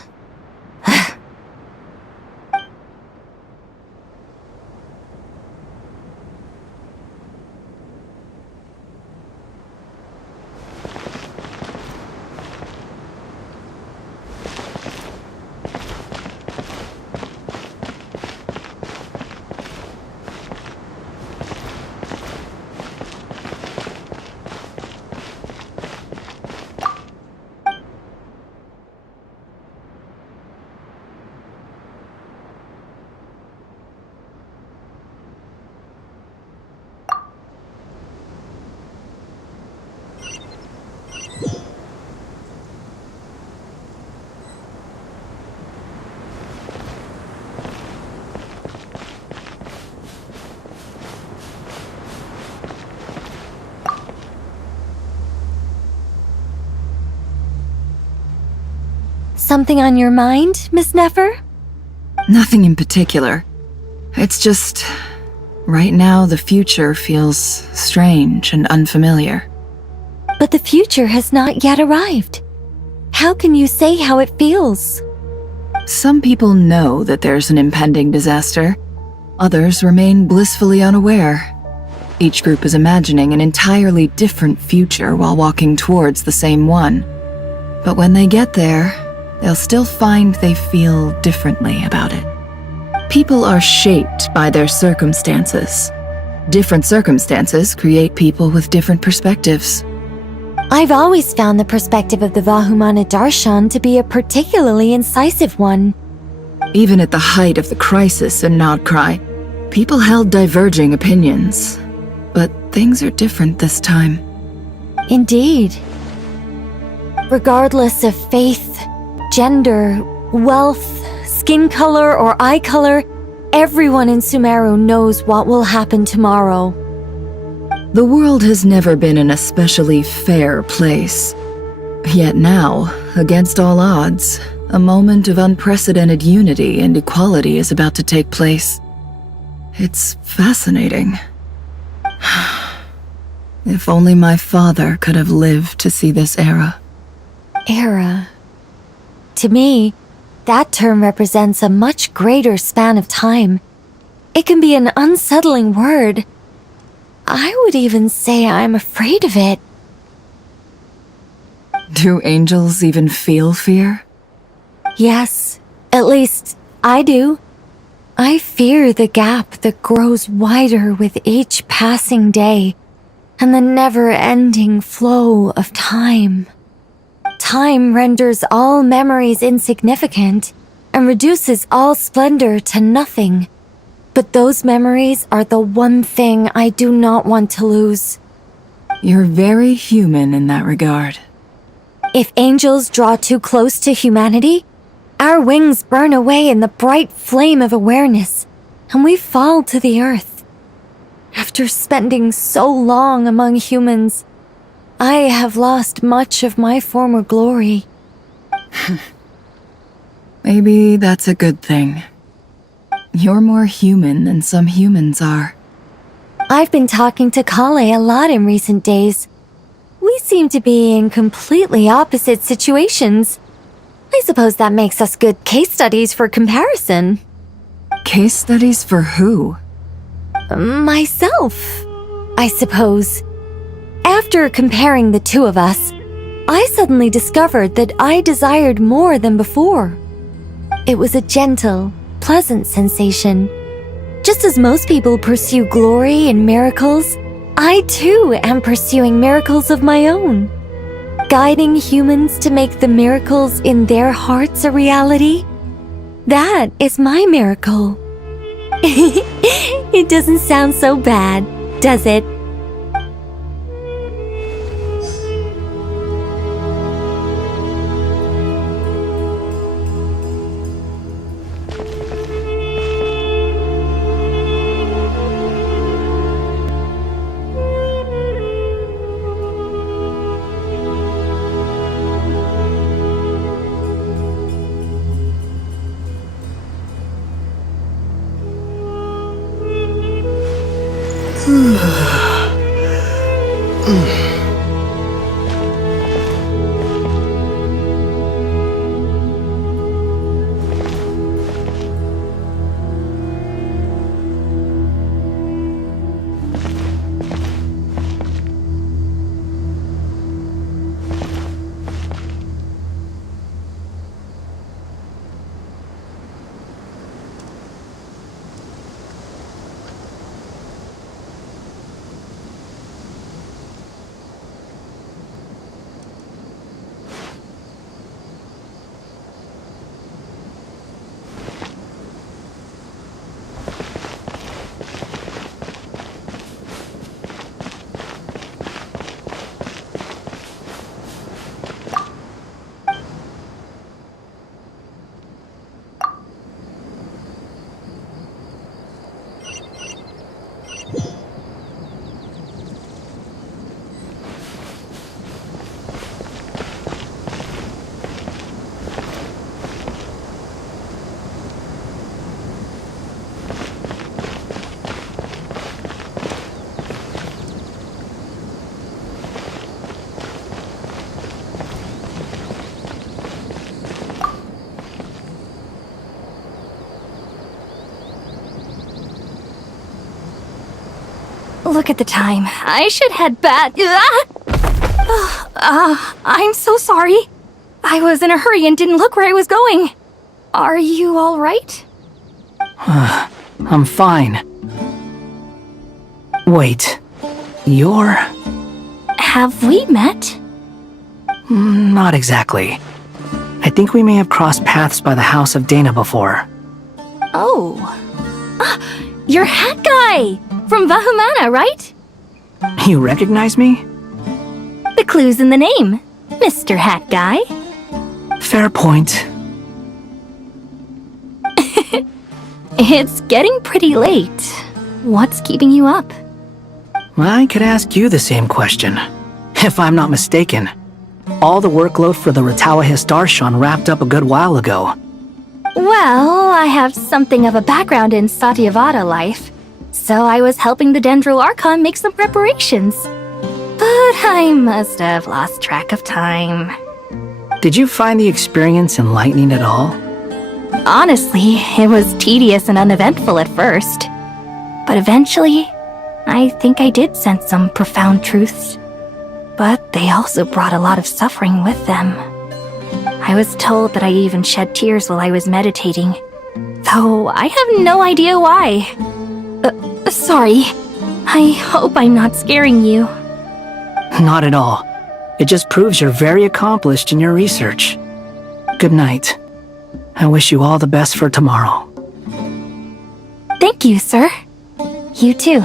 Something on your mind, Miss Nefer? Nothing in particular. It's just... right now the future feels strange and unfamiliar. But the future has not yet arrived. How can you say how it feels? Some people know that there's an impending disaster. Others remain blissfully unaware. Each group is imagining an entirely different future while walking towards the same one. But when they get there, they'll still find they feel differently about it. People are shaped by their circumstances. Different circumstances create people with different perspectives. I've always found the perspective of the Vahumana Darshan to be a particularly incisive one. Even at the height of the crisis in Nodcry, people held diverging opinions. But things are different this time. Indeed. Regardless of faith, gender, wealth, skin color, or eye color, everyone in Sumeru knows what will happen tomorrow. The world has never been an especially fair place. Yet now, against all odds, a moment of unprecedented unity and equality is about to take place. It's fascinating. If only my father could have lived to see this era. Era. To me, that term represents a much greater span of time. It can be an unsettling word. I would even say I'm afraid of it. Do angels even feel fear? Yes, at least I do. I fear the gap that grows wider with each passing day, and the never-ending flow of time. Time renders all memories insignificant and reduces all splendor to nothing. But those memories are the one thing I do not want to lose. You're very human in that regard. If angels draw too close to humanity, our wings burn away in the bright flame of awareness, and we fall to the earth. After spending so long among humans, I have lost much of my former glory. Maybe that's a good thing. You're more human than some humans are. I've been talking to Kale a lot in recent days. We seem to be in completely opposite situations. I suppose that makes us good case studies for comparison. Case studies for who? Myself, I suppose. After comparing the two of us, I suddenly discovered that I desired more than before. It was a gentle, pleasant sensation. Just as most people pursue glory and miracles, I too am pursuing miracles of my own. Guiding humans to make the miracles in their hearts a reality. That is my miracle. It doesn't sound so bad, does it? Look at the time. I should head back. I'm so sorry. I was in a hurry and didn't look where I was going. Are you all right? I'm fine. Wait, you're... Have we met? Not exactly. I think we may have crossed paths by the house of Dana before. Oh. You're Hat Guy! From Vahumana, right? You recognize me? The clue's in the name, Mr. Hat Guy. Fair point. It's getting pretty late. What's keeping you up? I could ask you the same question. If I'm not mistaken, all the workload for the Ratawa Histarshan wrapped up a good while ago. Well, I have something of a background in Satyavada life, so I was helping the Dendro Archon make some preparations. But I must have lost track of time. Did you find the experience enlightening at all? Honestly, it was tedious and uneventful at first. But eventually, I think I did sense some profound truths. But they also brought a lot of suffering with them. I was told that I even shed tears while I was meditating, though I have no idea why. Sorry. I hope I'm not scaring you. Not at all. It just proves you're very accomplished in your research. Good night. I wish you all the best for tomorrow. Thank you, sir. You too.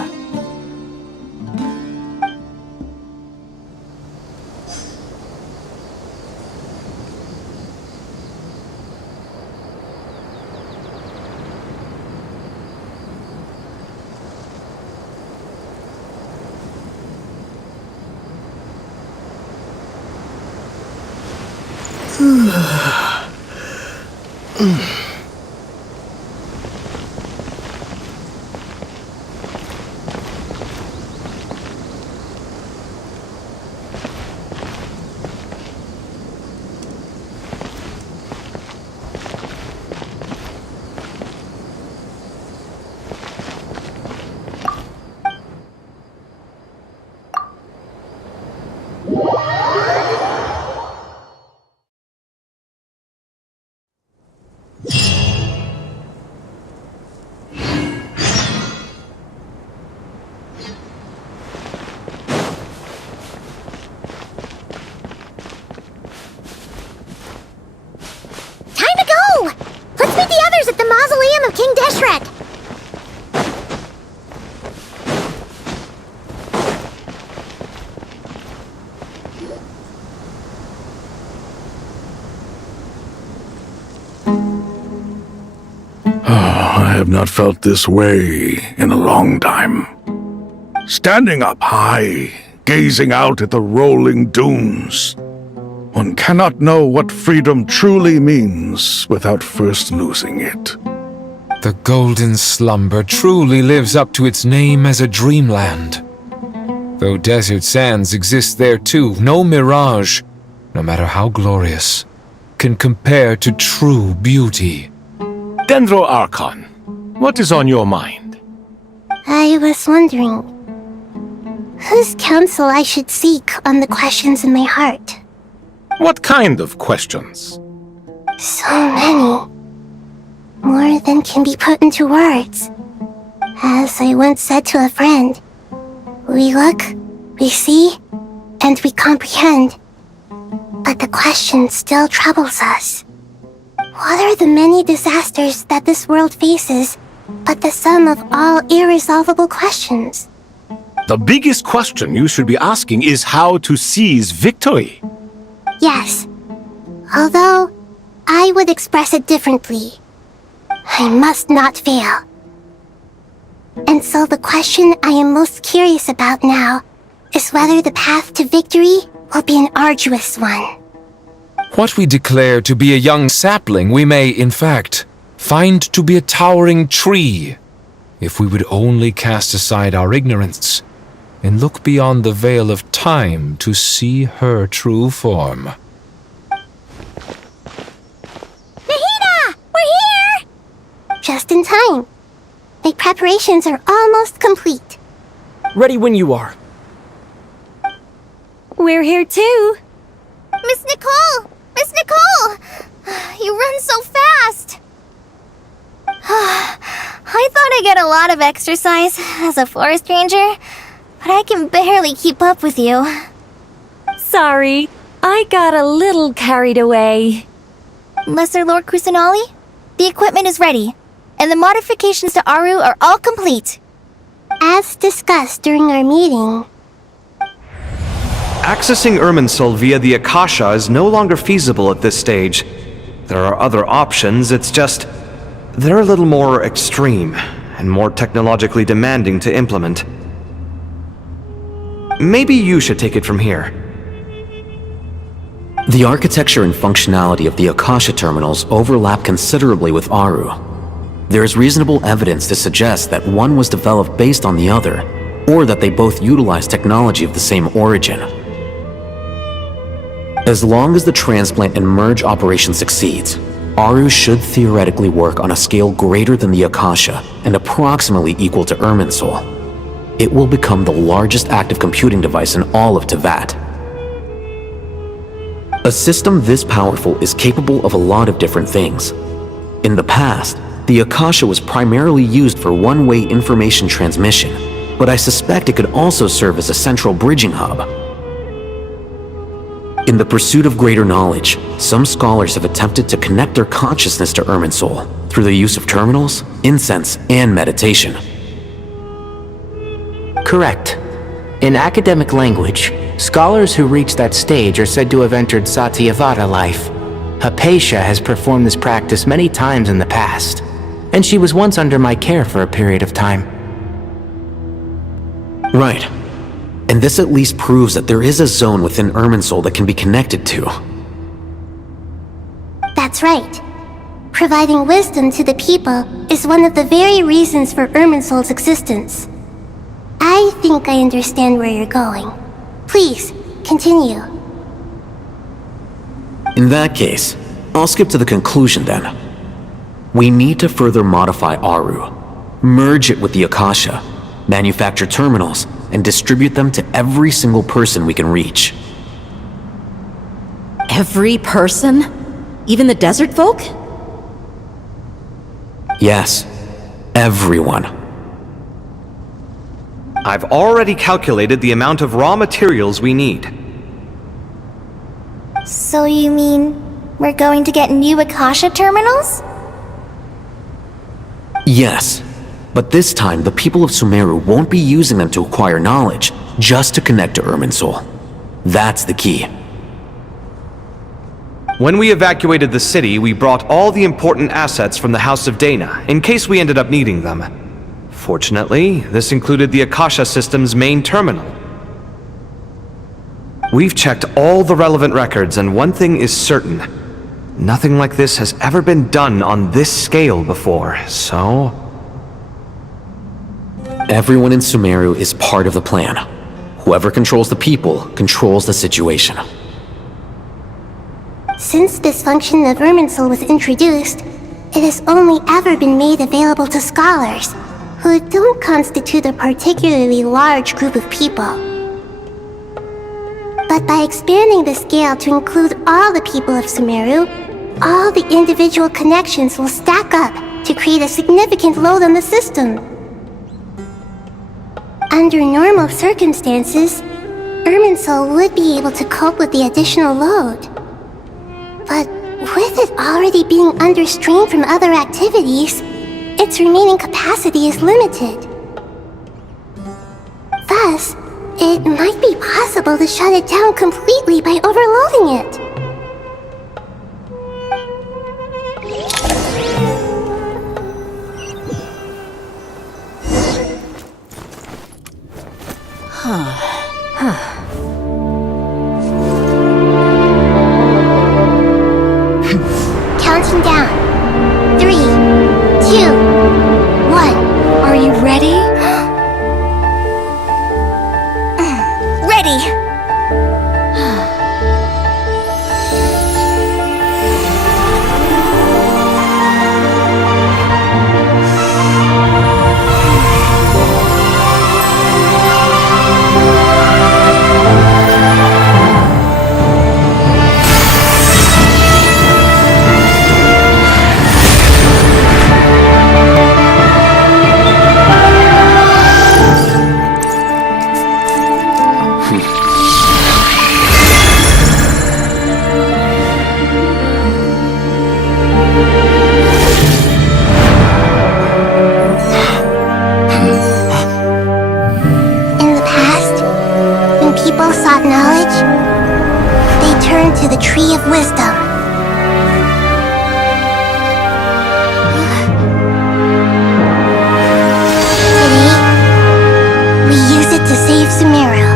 Time to go! Let's meet the others at the mausoleum of King Deshret! I have not felt this way in a long time. Standing up high, gazing out at the rolling dunes. One cannot know what freedom truly means without first losing it. The golden slumber truly lives up to its name as a dreamland. Though desert sands exist there too, no mirage, no matter how glorious, can compare to true beauty. Dendro Archon, what is on your mind? I was wondering whose counsel I should seek on the questions in my heart. What kind of questions? So many. More than can be put into words. As I once said to a friend, we look, we see, and we comprehend. But the question still troubles us. What are the many disasters that this world faces but the sum of all irresolvable questions? The biggest question you should be asking is how to seize victory. Yes. Although, I would express it differently. I must not fail. And so the question I am most curious about now is whether the path to victory will be an arduous one. What we declare to be a young sapling, we may, in fact, find to be a towering tree, if we would only cast aside our ignorance and look beyond the veil of time to see her true form. Nahida! We're here! Just in time. The preparations are almost complete. Ready when you are. We're here too. Miss Nicole! Miss Nicole! You run so fast! I thought I'd get a lot of exercise as a forest ranger, but I can barely keep up with you. Sorry, I got a little carried away. Lesser Lord Kusanali, the equipment is ready, and the modifications to Aru are all complete. As discussed during our meeting, Accessing Irminsul via the Akasha is no longer feasible at this stage. There are other options, it's just they're a little more extreme and more technologically demanding to implement. Maybe you should take it from here. The architecture and functionality of the Akasha terminals overlap considerably with Aru. There is reasonable evidence to suggest that one was developed based on the other, or that they both utilize technology of the same origin. As long as the transplant and merge operation succeeds, Aru should theoretically work on a scale greater than the Akasha and approximately equal to Irminsul. It will become the largest active computing device in all of Teyvat. A system this powerful is capable of a lot of different things. In the past, the Akasha was primarily used for one-way information transmission, but I suspect it could also serve as a central bridging hub. In the pursuit of greater knowledge, some scholars have attempted to connect their consciousness to Irminsul through the use of terminals, incense, and meditation. Correct. In academic language, scholars who reach that stage are said to have entered Satyavada life. Hypatia has performed this practice many times in the past, and she was once under my care for a period of time. Right. And this at least proves that there is a zone within Irminsul that can be connected to. that's right. Providing wisdom to the people is one of the very reasons for Irminsul's existence. I think I understand where you're going. Please, continue. In that case, I'll skip to the conclusion then. We need to further modify Aru. Merge it with the Akasha, manufacture terminals, and distribute them to every single person we can reach. Every person? Even the desert folk? Yes, everyone. I've already calculated the amount of raw materials we need. So you mean we're going to get new Akasha terminals? Yes, but this time the people of Sumeru won't be using them to acquire knowledge, just to connect to Irminsul. That's the key. When we evacuated the city, we brought all the important assets from the House of Dana, in case we ended up needing them. Fortunately, this included the Akasha system's main terminal. We've checked all the relevant records, and one thing is certain. Nothing like this has ever been done on this scale before, so... Everyone in Sumeru is part of the plan. Whoever controls the people controls the situation. Since this function of Irminsul was introduced, it has only ever been made available to scholars, who don't constitute a particularly large group of people. But by expanding the scale to include all the people of Sumeru, all the individual connections will stack up to create a significant load on the system. Under normal circumstances, Irminsul would be able to cope with the additional load. But with it already being under strain from other activities, its remaining capacity is limited. Thus, it might be possible to shut it down completely by overloading it. Counting down. 3, 2, 1. Are you ready? Ready! To the Tree of Wisdom. Today, we use it to save Sumeru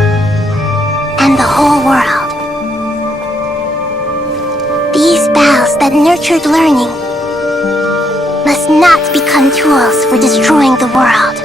and the whole world. These boughs that nurtured learning must not become tools for destroying the world.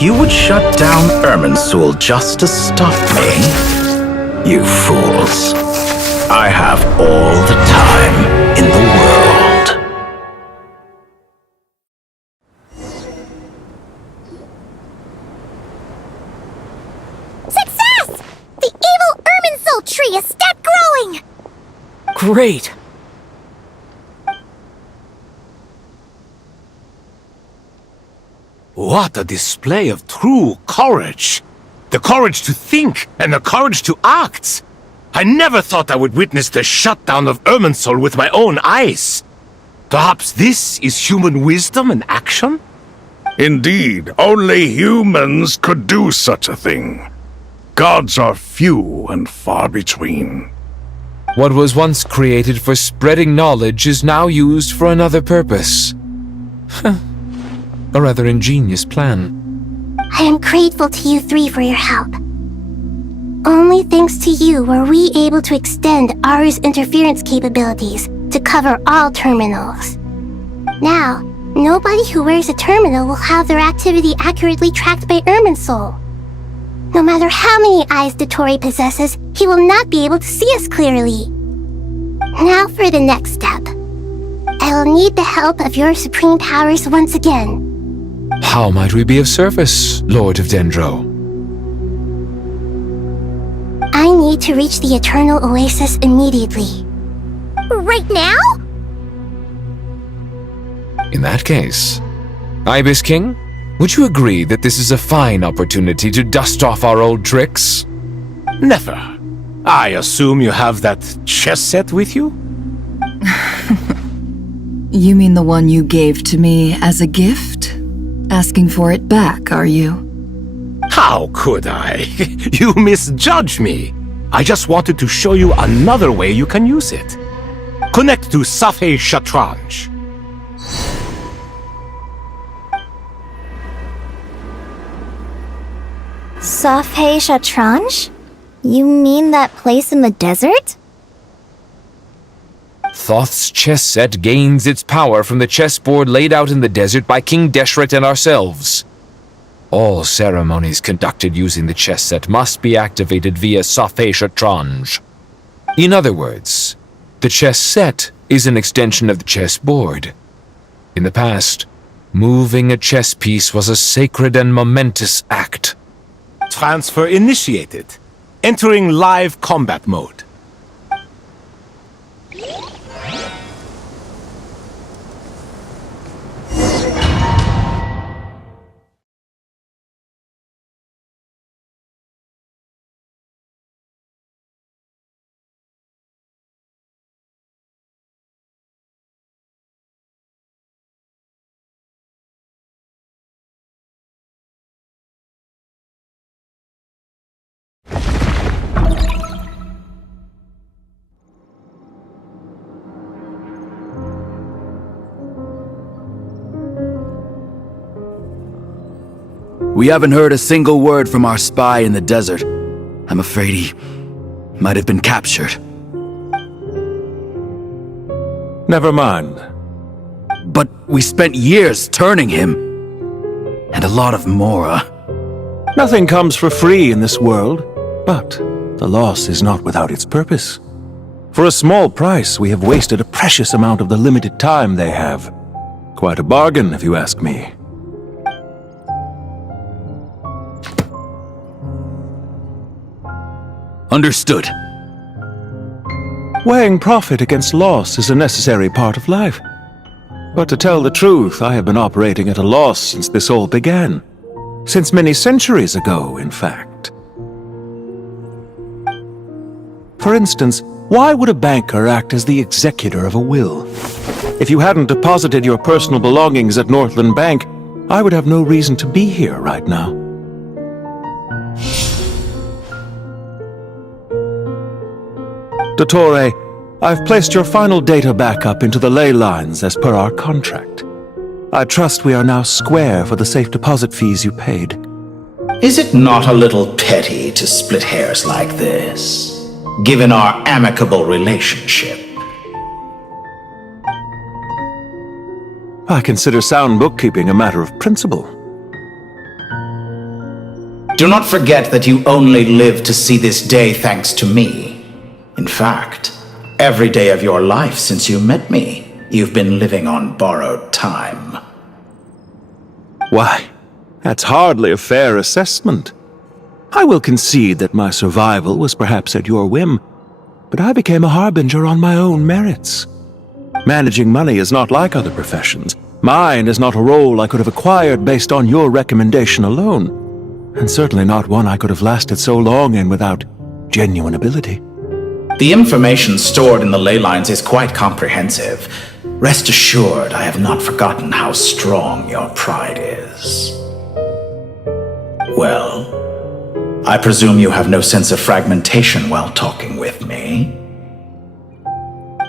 You would shut down Irminsul just to stop me? You fools. I have all the time in the world. Success! The evil Irminsul tree is stopped growing! Great! What a display of true courage! The courage to think and the courage to act! I never thought I would witness the shutdown of Irminsul with my own eyes. Perhaps this is human wisdom in action? Indeed, only humans could do such a thing. Gods are few and far between. What was once created for spreading knowledge is now used for another purpose. A rather ingenious plan. I am grateful to you three for your help. Only thanks to you were we able to extend Aru's interference capabilities to cover all terminals. Now, nobody who wears a terminal will have their activity accurately tracked by Irminsul. No matter how many eyes Dottore possesses, he will not be able to see us clearly. Now for the next step. I will need the help of your supreme powers once again. How might we be of service, Lord of Dendro? I need to reach the Eternal Oasis immediately. Right now? In that case, Ibis King, would you agree that this is a fine opportunity to dust off our old tricks? Never. I assume you have that chess set with you? You mean the one you gave to me as a gift? Asking for it back, are you? How could I? You misjudge me. I just wanted to show you another way you can use it. Connect to VII Shatranj. VII Shatranj? You mean that place in the desert? Thoth's chess set gains its power from the chessboard laid out in the desert by King Deshret and ourselves. All ceremonies conducted using the chess set must be activated via VII Shatranj. In other words, the chess set is an extension of the chessboard. In the past, moving a chess piece was a sacred and momentous act. Transfer initiated. Entering live combat mode. We haven't heard a single word from our spy in the desert. I'm afraid he might have been captured. Never mind. But we spent years turning him. And a lot of Mora. Nothing comes for free in this world, but the loss is not without its purpose. For a small price, we have wasted a precious amount of the limited time they have. Quite a bargain, if you ask me. Understood. Weighing profit against loss is a necessary part of life. But to tell the truth, I have been operating at a loss since this all began. Since many centuries ago, in fact. For instance, why would a banker act as the executor of a will? If you hadn't deposited your personal belongings at Northland Bank, I would have no reason to be here right now. Dottore, I've placed your final data backup into the ley lines as per our contract. I trust we are now square for the safe deposit fees you paid. Is it not a little petty to split hairs like this, given our amicable relationship? I consider sound bookkeeping a matter of principle. Do not forget that you only live to see this day thanks to me. In fact, every day of your life since you met me, you've been living on borrowed time. Why, that's hardly a fair assessment. I will concede that my survival was perhaps at your whim, but I became a harbinger on my own merits. Managing money is not like other professions. Mine is not a role I could have acquired based on your recommendation alone, and certainly not one I could have lasted so long in without genuine ability. The information stored in the ley lines is quite comprehensive. Rest assured, I have not forgotten how strong your pride is. Well, I presume you have no sense of fragmentation while talking with me.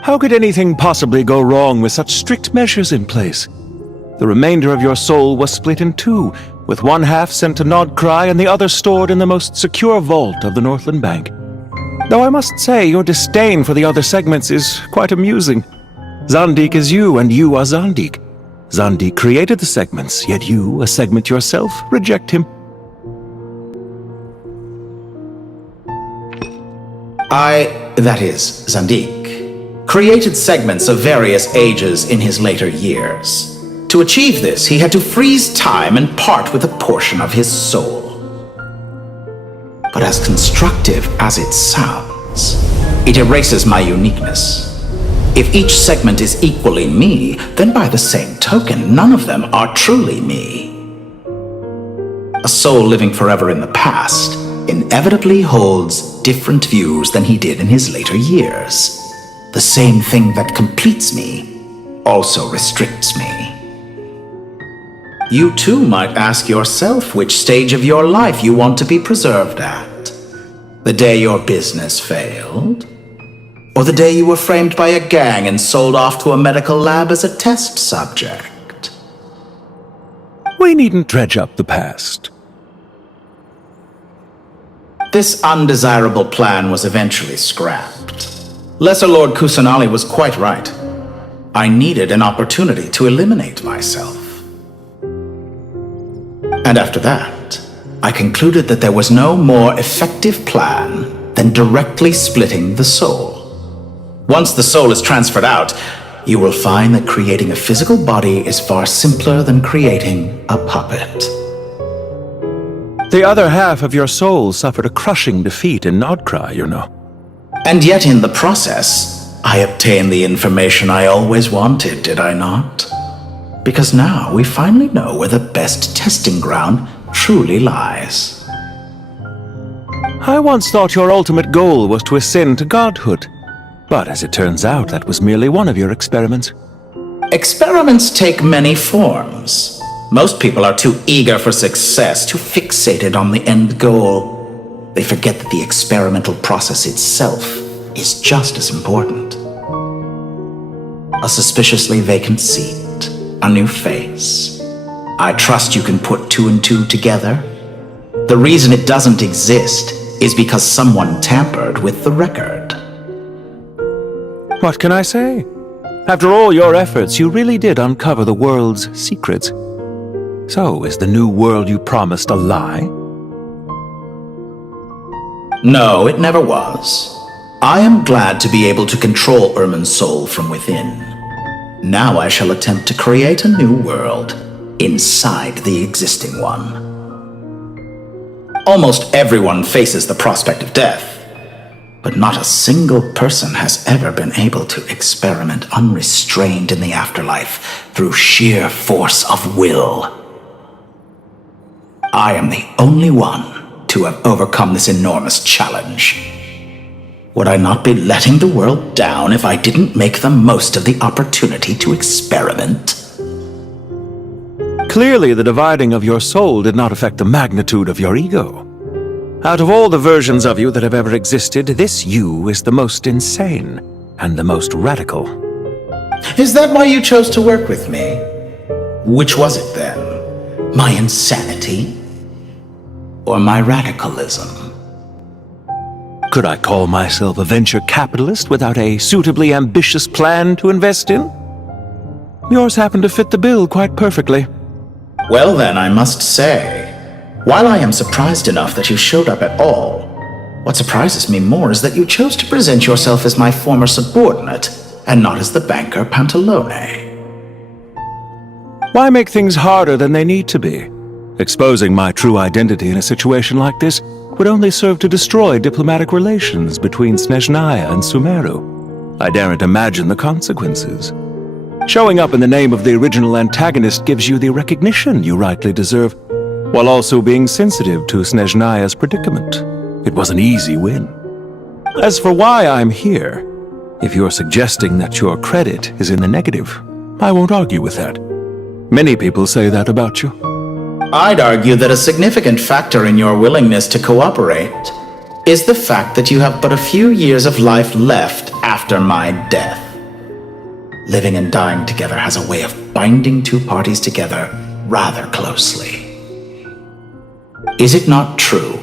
How could anything possibly go wrong with such strict measures in place? The remainder of your soul was split in two, with one half sent to Nodcry and the other stored in the most secure vault of the Northland Bank. Though I must say, your disdain for the other segments is quite amusing. Zandik is you, and you are Zandik. Zandik created the segments, yet you, a segment yourself, reject him. That is, Zandik, created segments of various ages in his later years. To achieve this, he had to freeze time and part with a portion of his soul. But as constructive as it sounds, it erases my uniqueness. If each segment is equally me, then by the same token, none of them are truly me. A soul living forever in the past inevitably holds different views than he did in his later years. The same thing that completes me also restricts me. You too might ask yourself which stage of your life you want to be preserved at. The day your business failed? Or the day you were framed by a gang and sold off to a medical lab as a test subject? We needn't dredge up the past. This undesirable plan was eventually scrapped. Lesser Lord Kusanali was quite right. I needed an opportunity to eliminate myself. And after that, I concluded that there was no more effective plan than directly splitting the soul. Once the soul is transferred out, you will find that creating a physical body is far simpler than creating a puppet. The other half of your soul suffered a crushing defeat in Nodcry, you know. And yet in the process, I obtained the information I always wanted, did I not? Because now we finally know where the best testing ground truly lies. I once thought your ultimate goal was to ascend to godhood. But as it turns out, that was merely one of your experiments. Experiments take many forms. Most people are too eager for success, too fixated on the end goal. They forget that the experimental process itself is just as important. A suspiciously vacant seat, a new face. I trust you can put two and two together. The reason it doesn't exist is because someone tampered with the record. What can I say? After all your efforts, you really did uncover the world's secrets. So, is the new world you promised a lie? No, it never was. I am glad to be able to control Irmin's soul from within. Now I shall attempt to create a new world inside the existing one. Almost everyone faces the prospect of death. But not a single person has ever been able to experiment unrestrained in the afterlife through sheer force of will. I am the only one to have overcome this enormous challenge. Would I not be letting the world down if I didn't make the most of the opportunity to experiment? Clearly, the dividing of your soul did not affect the magnitude of your ego. Out of all the versions of you that have ever existed, this you is the most insane and the most radical. Is that why you chose to work with me? Which was it then? My insanity? Or my radicalism? Could I call myself a venture capitalist without a suitably ambitious plan to invest in? Yours happened to fit the bill quite perfectly. Well then, I must say, while I am surprised enough that you showed up at all, what surprises me more is that you chose to present yourself as my former subordinate and not as the banker Pantalone. Why make things harder than they need to be? Exposing my true identity in a situation like this would only serve to destroy diplomatic relations between Snezhnaya and Sumeru. I daren't imagine the consequences. Showing up in the name of the original antagonist gives you the recognition you rightly deserve, while also being sensitive to Snezhnaya's predicament. It was an easy win. As for why I'm here, If you're suggesting that your credit is in the negative, I won't argue with that. Many people say that about you. I'd argue that a significant factor in your willingness to cooperate is the fact that you have but a few years of life left after my death. Living and dying together has a way of binding two parties together rather closely. Is it not true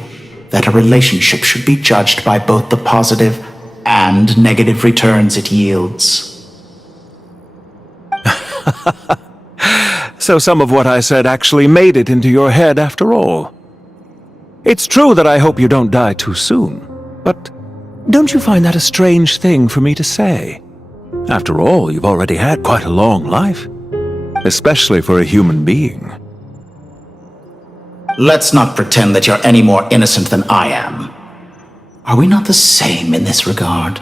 that a relationship should be judged by both the positive and negative returns it yields? So some of what I said actually made it into your head after all. It's true that I hope you don't die too soon, but don't you find that a strange thing for me to say? After all, you've already had quite a long life, especially for a human being. Let's not pretend that you're any more innocent than I am. Are we not the same in this regard?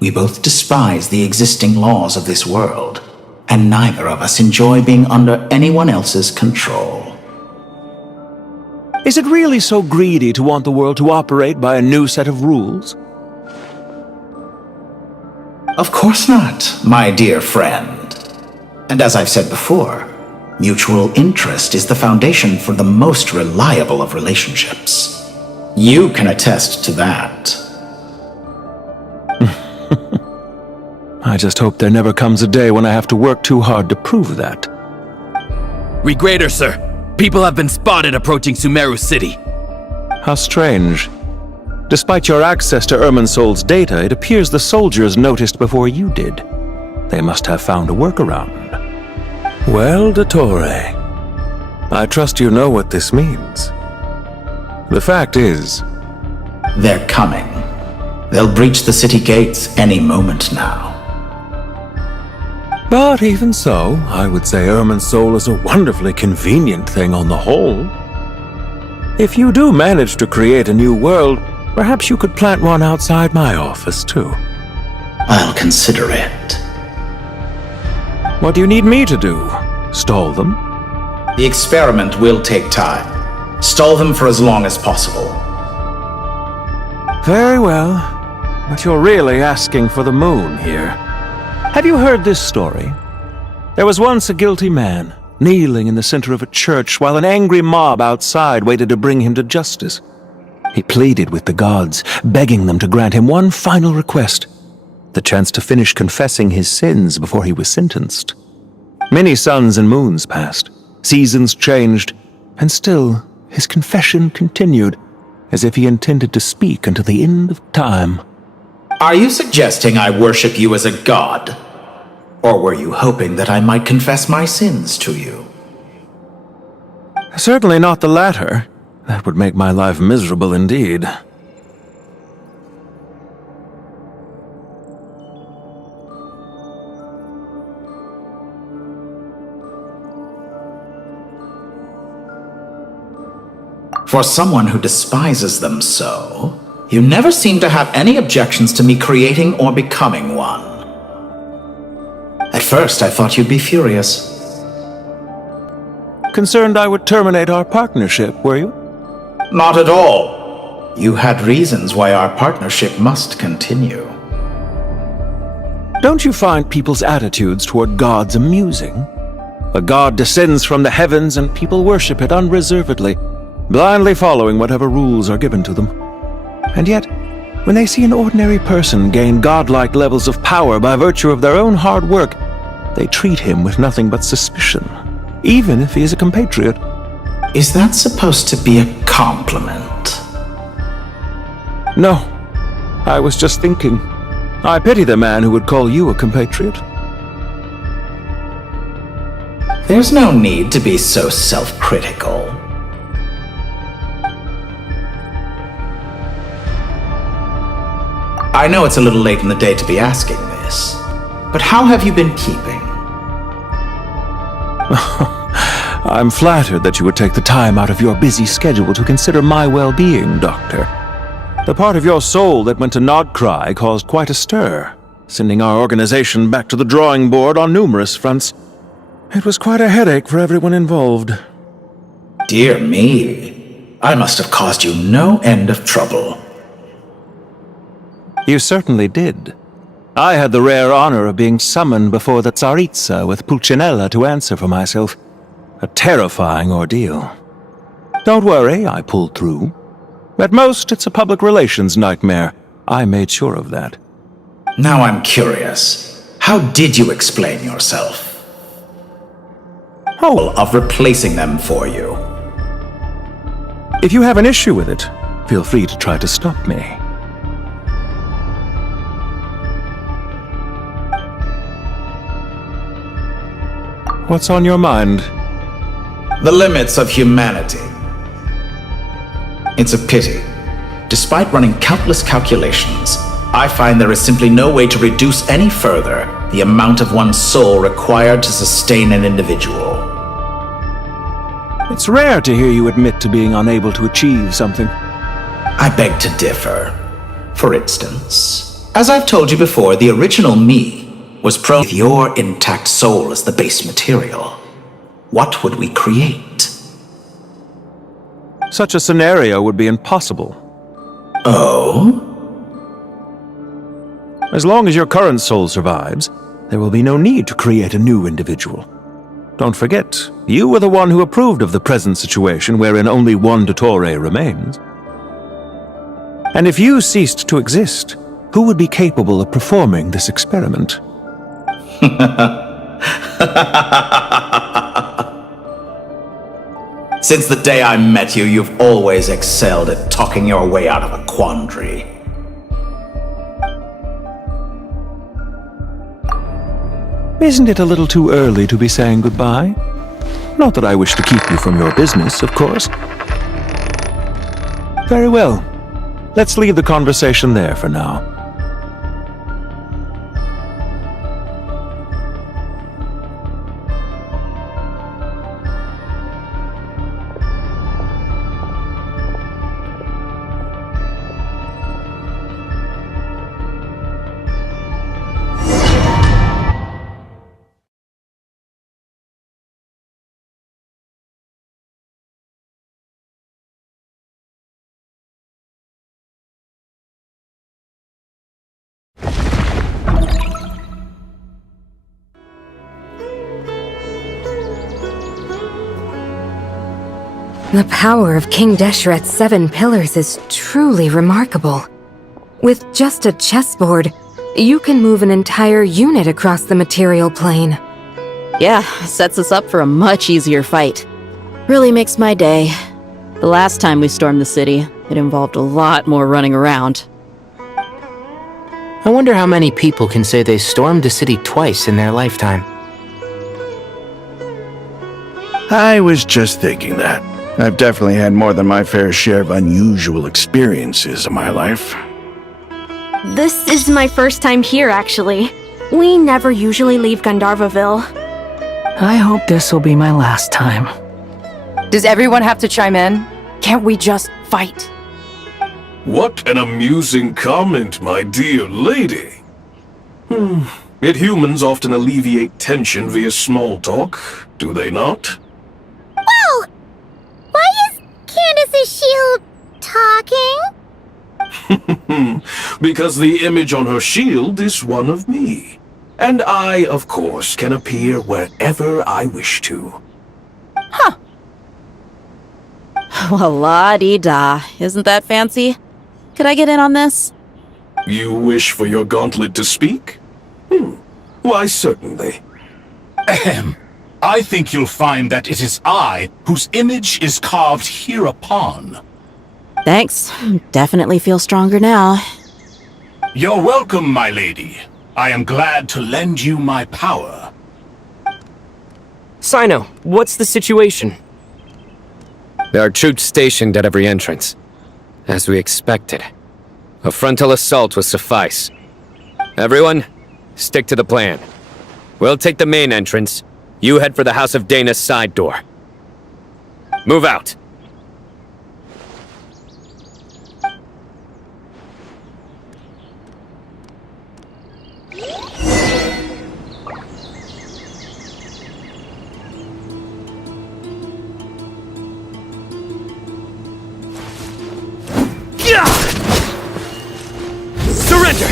We both despise the existing laws of this world, and neither of us enjoy being under anyone else's control. Is it really so greedy to want the world to operate by a new set of rules? Of course not, my dear friend. And as I've said before, mutual interest is the foundation for the most reliable of relationships. You can attest to that. I just hope there never comes a day when I have to work too hard to prove that. Regrader, sir. People have been spotted approaching Sumeru City. How strange. Despite your access to Irminsol's data, it appears the soldiers noticed before you did. They must have found a workaround. Well, Dottore, I trust you know what this means. The fact is... They're coming. They'll breach the city gates any moment now. But even so, I would say Irminsol is a wonderfully convenient thing on the whole. If you do manage to create a new world, perhaps you could plant one outside my office, too. I'll consider it. What do you need me to do? Stall them? The experiment will take time. Stall them for as long as possible. Very well, but you're really asking for the moon here. Have you heard this story? There was once a guilty man, kneeling in the center of a church while an angry mob outside waited to bring him to justice. He pleaded with the gods, begging them to grant him one final request, the chance to finish confessing his sins before he was sentenced. Many suns and moons passed, seasons changed, and still his confession continued, as if he intended to speak until the end of time. Are you suggesting I worship you as a god? Or were you hoping that I might confess my sins to you? Certainly not the latter. That would make my life miserable indeed. For someone who despises them so, you never seem to have any objections to me creating or becoming one. At first, I thought you'd be furious. Concerned I would terminate our partnership, were you? Not at all. You had reasons why our partnership must continue. Don't you find people's attitudes toward gods amusing? A god descends from the heavens and people worship it unreservedly, blindly following whatever rules are given to them. And yet, when they see an ordinary person gain godlike levels of power by virtue of their own hard work, they treat him with nothing but suspicion, even if he is a compatriot. Is that supposed to be a compliment? No, I was just thinking. I pity the man who would call you a compatriot. There's no need to be so self-critical. I know it's a little late in the day to be asking this, but how have you been keeping? I'm flattered that you would take the time out of your busy schedule to consider my well-being, Doctor. The part of your soul that went to Nodcry caused quite a stir, sending our organization back to the drawing board on numerous fronts. It was quite a headache for everyone involved. Dear me, I must have caused you no end of trouble. You certainly did. I had the rare honor of being summoned before the Tsaritsa with Pulcinella to answer for myself. A terrifying ordeal. Don't worry, I pulled through. At most, it's a public relations nightmare. I made sure of that. Now I'm curious. How did you explain yourself? Of replacing them for you. If you have an issue with it, feel free to try to stop me. What's on your mind? The limits of humanity. It's a pity. Despite running countless calculations, I find there is simply no way to reduce any further the amount of one's soul required to sustain an individual. It's rare to hear you admit to being unable to achieve something. I beg to differ. For instance, as I've told you before, the original me was prone with your intact soul as the base material. What would we create? Such a scenario would be impossible. Oh? As long as your current soul survives, there will be no need to create a new individual. Don't forget, you were the one who approved of the present situation wherein only one Dottore remains. And if you ceased to exist, who would be capable of performing this experiment? Since the day I met you, you've always excelled at talking your way out of a quandary. Isn't it a little too early to be saying goodbye? Not that I wish to keep you from your business, of course. Very well. Let's leave the conversation there for now. The power of King Deshret's 7 pillars is truly remarkable. With just a chessboard, you can move an entire unit across the material plane. Yeah, sets us up for a much easier fight. Really makes my day. The last time we stormed the city, it involved a lot more running around. I wonder how many people can say they stormed a city twice in their lifetime. I was just thinking that. I've definitely had more than my fair share of unusual experiences in my life. This is my first time here, actually. We never usually leave Gandharvaville. I hope this will be my last time. Does everyone have to chime in? Can't we just fight? What an amusing comment, my dear lady. Yet humans often alleviate tension via small talk, do they not? Well, why is Candace's shield talking? Because the image on her shield is one of me. And I, of course, can appear wherever I wish to. Huh. Well, la-dee-da. Isn't that fancy? Could I get in on this? You wish for your gauntlet to speak? Why, certainly. Ahem. I think you'll find that it is I whose image is carved hereupon. Thanks. Definitely feel stronger now. You're welcome, my lady. I am glad to lend you my power. Sino, what's the situation? There are troops stationed at every entrance. As we expected. A frontal assault will suffice. Everyone, stick to the plan. We'll take the main entrance. You head for the House of Dana's side door. Move out. Surrender!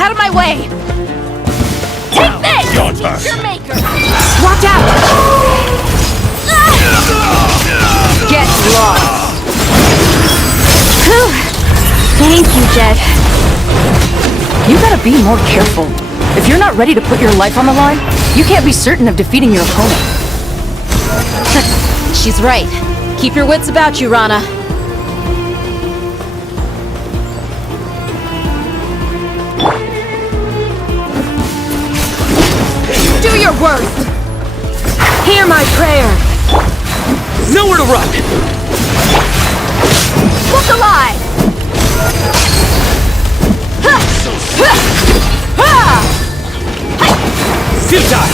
Out of my way! Take this! Your turn. Your maker! Watch out! Get lost! Whew. Thank you, Jed. You gotta be more careful. If you're not ready to put your life on the line, you can't be certain of defeating your opponent. She's right. Keep your wits about you, Rana. Do your worst! Hear my prayer! Nowhere to run! Look alive! Futile!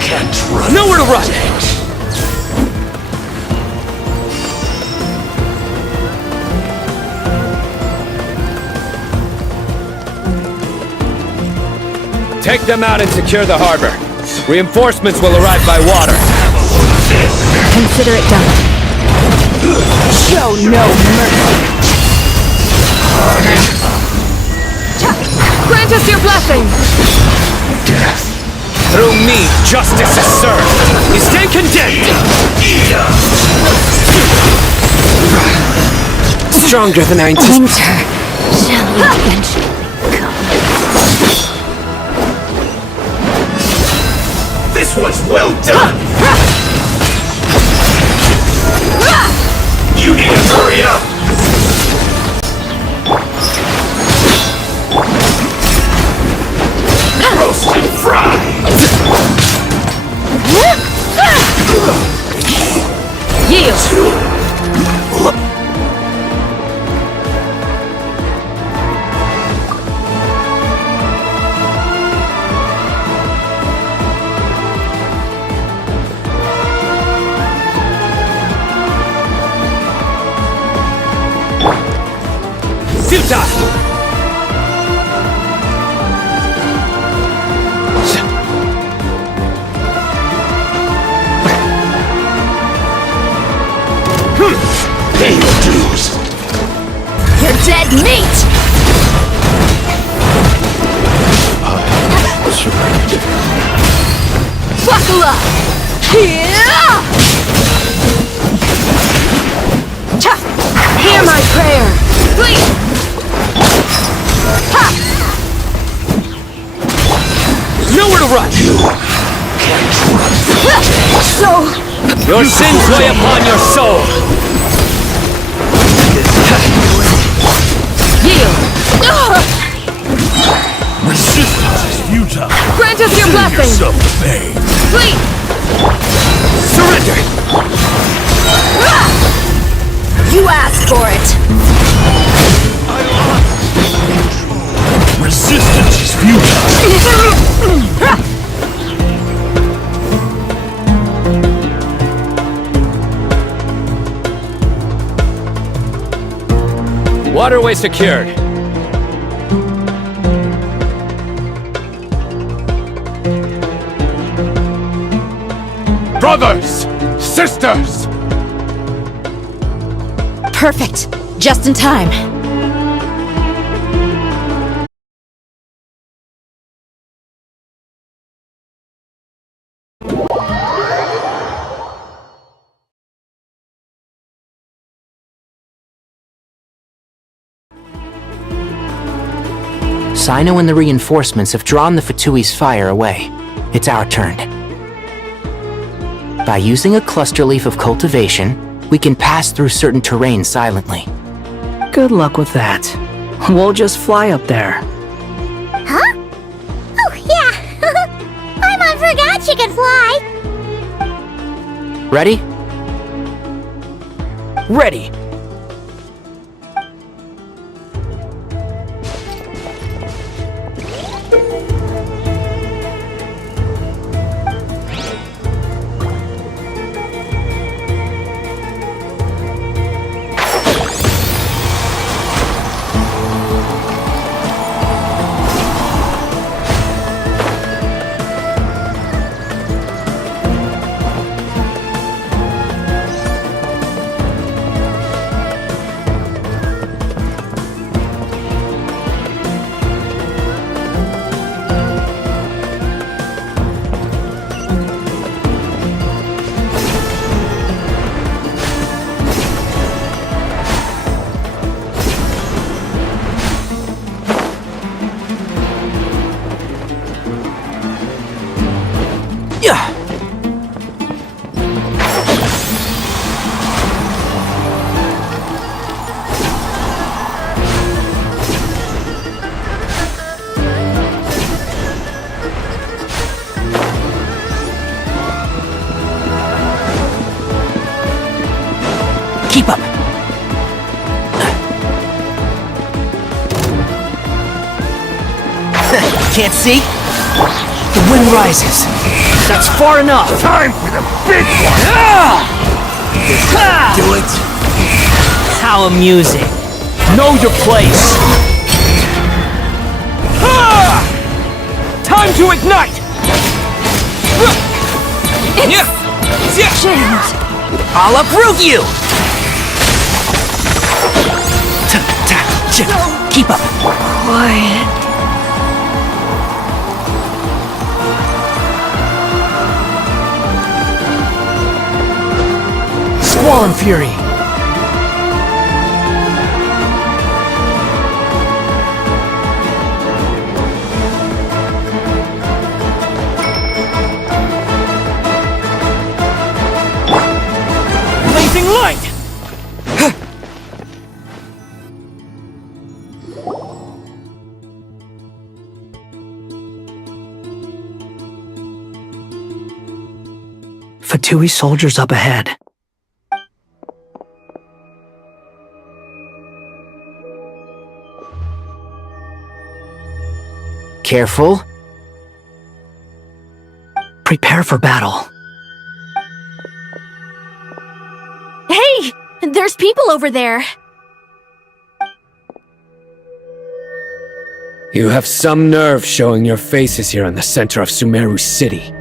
Can't run. Nowhere to run! Take them out and secure the harbor. Reinforcements will arrive by water. Consider it done. Show no mercy. Grant us your blessing! Through me, justice is served. You stand condemned! Stronger than I anticipated. Winter shall eventually come. This was well done! You need to hurry up! Roast and fry! Yield! Futile! Pay your dues! You're dead meat! I surrender. Buckle up! Hear my prayer! Please! Ha! Nowhere to run! You can't run. So... Your sins weigh upon your soul! Yield! Resistance is futile. Grant us your blessing! Yourself the pain. Please! Surrender! You asked for it! Resistance is futile. Waterway secured. Brothers! Sisters! Perfect. Just in time. Sino and the reinforcements have drawn the Fatui's fire away. It's our turn. By using a cluster leaf of cultivation, we can pass through certain terrain silently. Good luck with that. We'll just fly up there. Huh? Oh, yeah! Paimon forgot she could fly! Ready? Ready! can't see? The wind rises. That's far enough. Time for the big one! Do it. How amusing. Know your place. Time to ignite! I'll uproot you! Keep up. Quiet. Squall and Fury. Blazing light! Fatui soldiers up ahead. Careful. Prepare for battle. Hey! There's people over there. You have some nerve showing your faces here in the center of Sumeru City.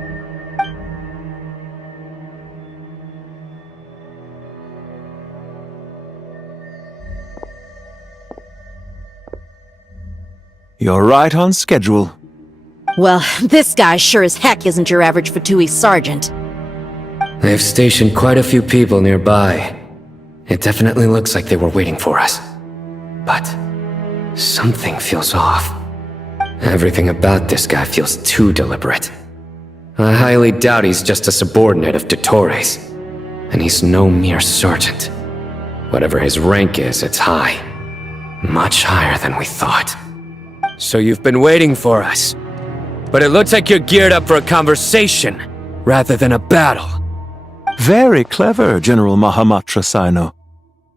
You're right on schedule. Well, this guy sure as heck isn't your average Fatui sergeant. They've stationed quite a few people nearby. It definitely looks like they were waiting for us. But something feels off. Everything about this guy feels too deliberate. I highly doubt he's just a subordinate of Dottores. And he's no mere sergeant. Whatever his rank is, it's high. Much higher than we thought. So you've been waiting for us. But it looks like you're geared up for a conversation, rather than a battle. Very clever, General Mahamatra Sino.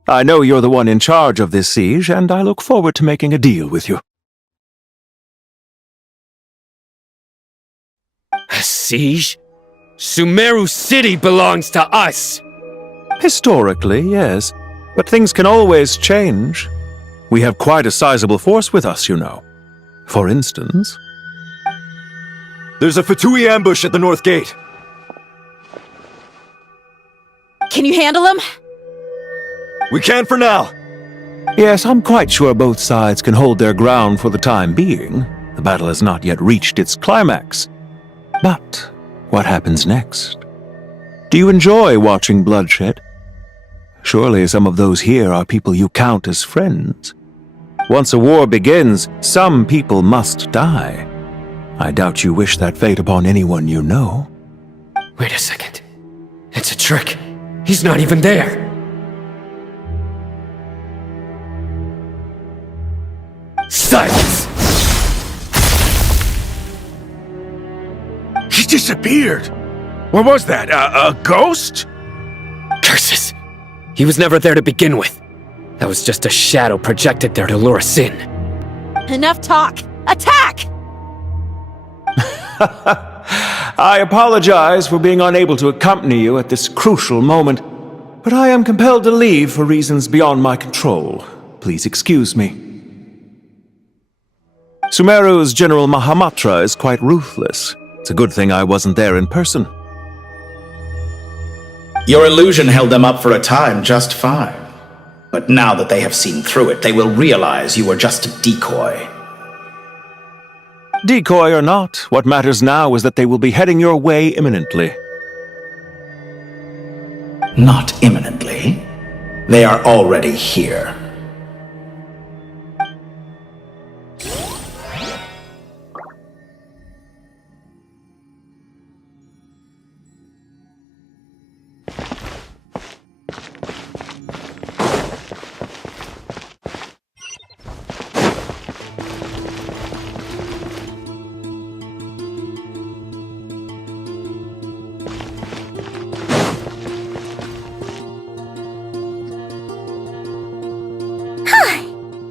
I know you're the one in charge of this siege, and I look forward to making a deal with you. A siege? Sumeru City belongs to us! Historically, yes. But things can always change. We have quite a sizable force with us, you know. For instance... There's a Fatui ambush at the north gate. Can you handle him? We can for now. Yes, I'm quite sure both sides can hold their ground for the time being. The battle has not yet reached its climax. But what happens next? Do you enjoy watching bloodshed? Surely some of those here are people you count as friends. Once a war begins, some people must die. I doubt you wish that fate upon anyone you know. Wait a second. It's a trick. He's not even there. Silence! He disappeared! What was that? A ghost? Curses! He was never there to begin with. That was just a shadow projected there to lure us in. Enough talk! Attack! I apologize for being unable to accompany you at this crucial moment, but I am compelled to leave for reasons beyond my control. Please excuse me. Sumeru's General Mahamatra is quite ruthless. It's a good thing I wasn't there in person. Your illusion held them up for a time just fine. But now that they have seen through it, they will realize you were just a decoy. Decoy or not, what matters now is that they will be heading your way imminently. Not imminently. They are already here.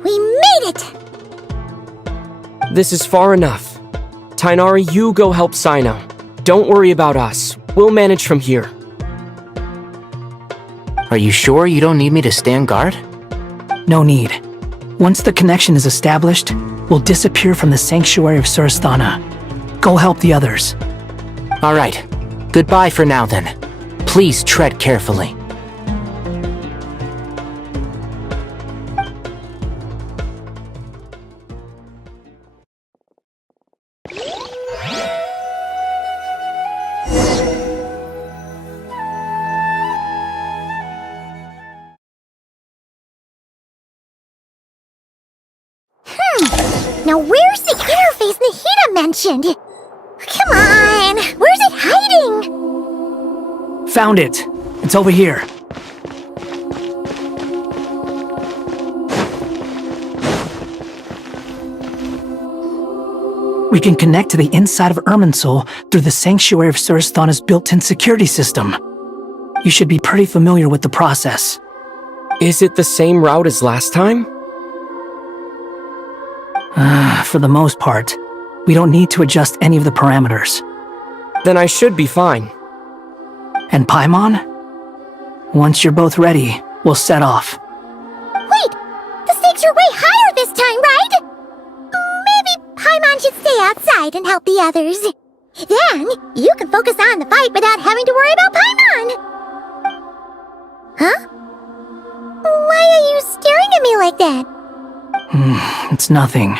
We made it! This is far enough. Tainari, you go help Sino. Don't worry about us. We'll manage from here. Are you sure you don't need me to stand guard? No need. Once the connection is established, we'll disappear from the sanctuary of Sursthana. Go help the others. All right. Goodbye for now, then. Please tread carefully. Now where's the interface Nahida mentioned? Come on! Where's it hiding? Found it. It's over here. We can connect to the inside of Irminsul through the Sanctuary of Sursthana's built-in security system. You should be pretty familiar with the process. Is it the same route as last time? For the most part, we don't need to adjust any of the parameters. Then I should be fine. And Paimon? Once you're both ready, we'll set off. Wait! The stakes are way higher this time, right? Maybe Paimon should stay outside and help the others. Then, you can focus on the fight without having to worry about Paimon. Huh? Why are you staring at me like that? It's nothing.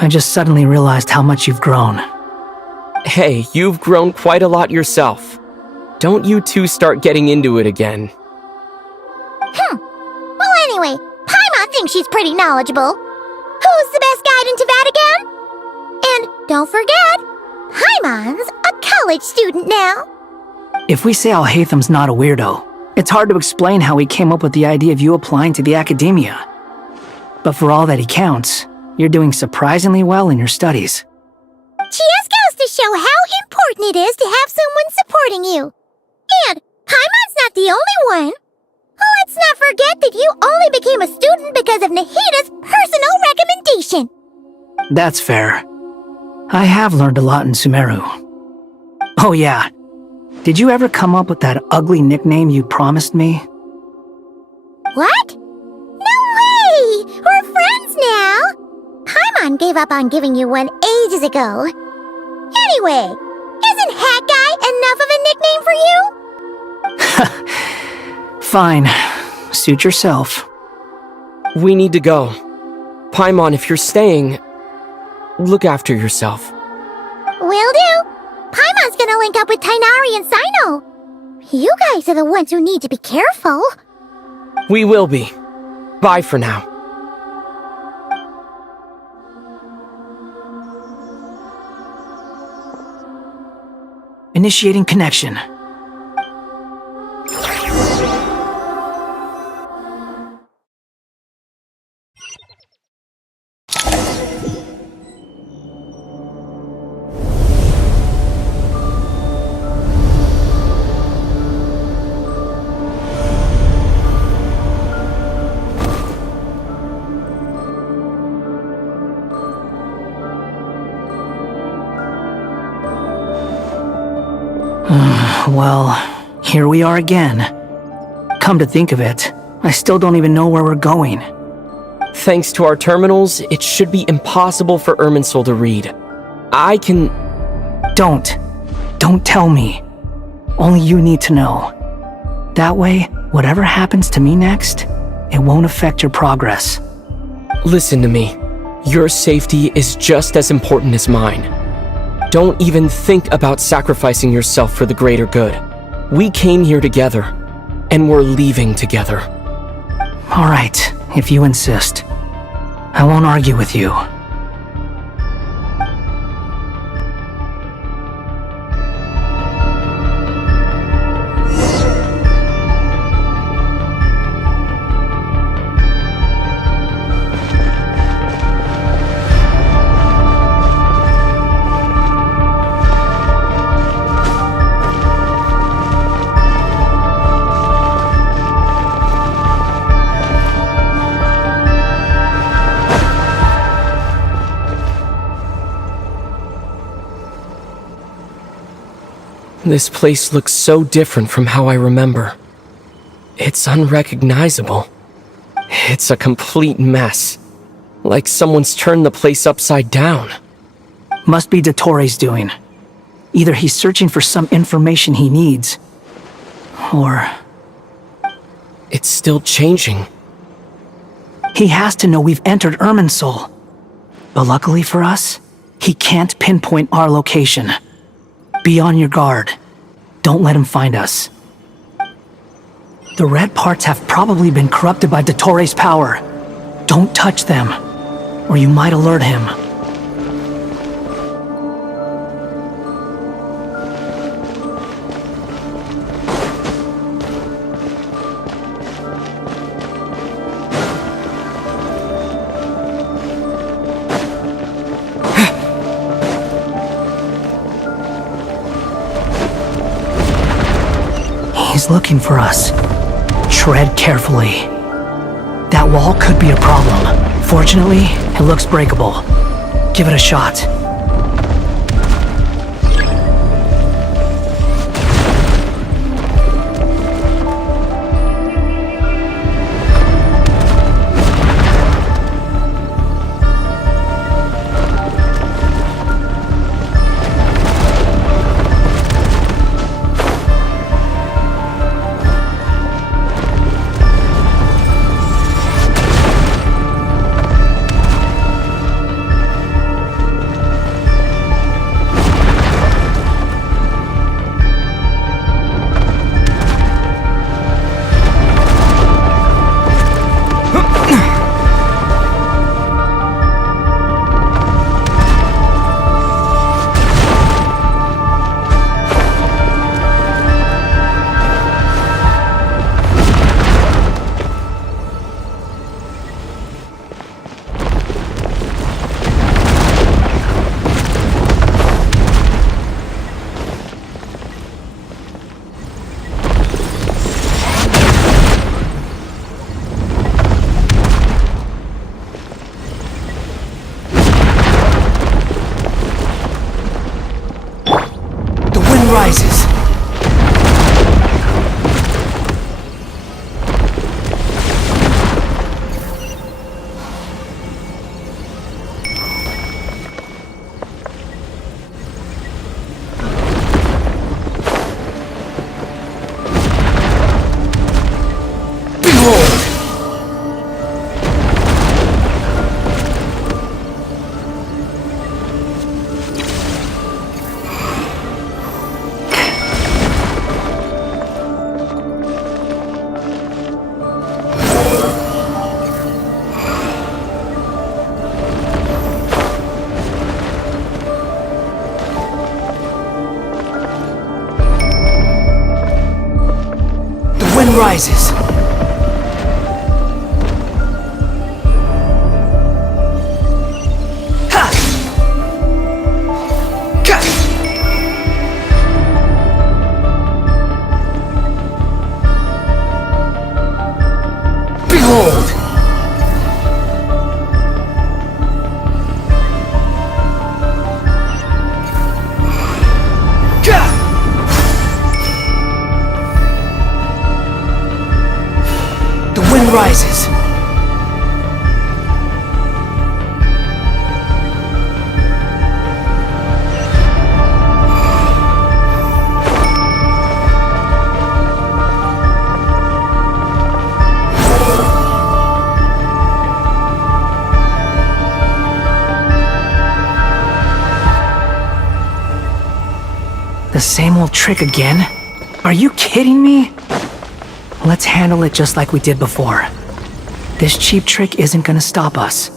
I just suddenly realized how much you've grown. Hey, you've grown quite a lot yourself. Don't you two start getting into it again. Well, anyway, Paimon thinks she's pretty knowledgeable. Who's the best guide into Vatican? And don't forget, Paimon's a college student now. If we say Alhatham's not a weirdo, it's hard to explain how he came up with the idea of you applying to the academia. But for all that he counts, you're doing surprisingly well in your studies. Just goes to show how important it is to have someone supporting you. And Paimon's not the only one. Let's not forget that you only became a student because of Nahida's personal recommendation. That's fair. I have learned a lot in Sumeru. Oh yeah, did you ever come up with that ugly nickname you promised me? What? No way! We're friends now! Paimon gave up on giving you one ages ago. Anyway, isn't Hat Guy enough of a nickname for you? Fine. Suit yourself. We need to go. Paimon, if you're staying, look after yourself. Will do. Paimon's gonna link up with Tainari and Sino. You guys are the ones who need to be careful. We will be. Bye for now. Initiating connection. Well, here we are again. Come to think of it, I still don't even know where we're going. Thanks to our terminals, it should be impossible for Irminsul to read. I can... Don't tell me. Only you need to know. That way, whatever happens to me next, it won't affect your progress. Listen to me. Your safety is just as important as mine. Don't even think about sacrificing yourself for the greater good. We came here together, and we're leaving together. All right, if you insist. I won't argue with you. This place looks so different from how I remember. It's unrecognizable. It's a complete mess. Like someone's turned the place upside down. Must be Dottore doing. Either he's searching for some information he needs, or... It's still changing. He has to know we've entered Irminsul. But luckily for us, he can't pinpoint our location. Be on your guard. Don't let him find us. The red parts have probably been corrupted by Dottore's power. Don't touch them, or you might alert him. He's looking for us. Tread carefully. That wall could be a problem. Fortunately, it looks breakable. Give it a shot. Rises. Behold! Rises. Ha! Ka! Behold! Rises. The same old trick again? Are you kidding me? Let's handle it just like we did before. This cheap trick isn't gonna stop us.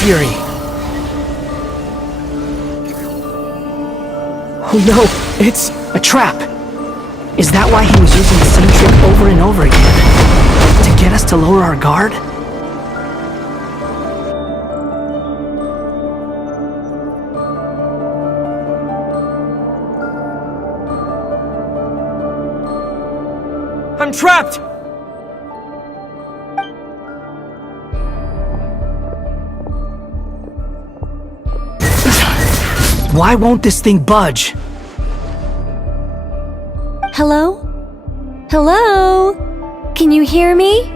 Fury. Oh no, it's a trap. Is that why he was using the same trick over and over again? To get us to lower our guard? I'm trapped! Why won't this thing budge? Hello? Hello? Can you hear me?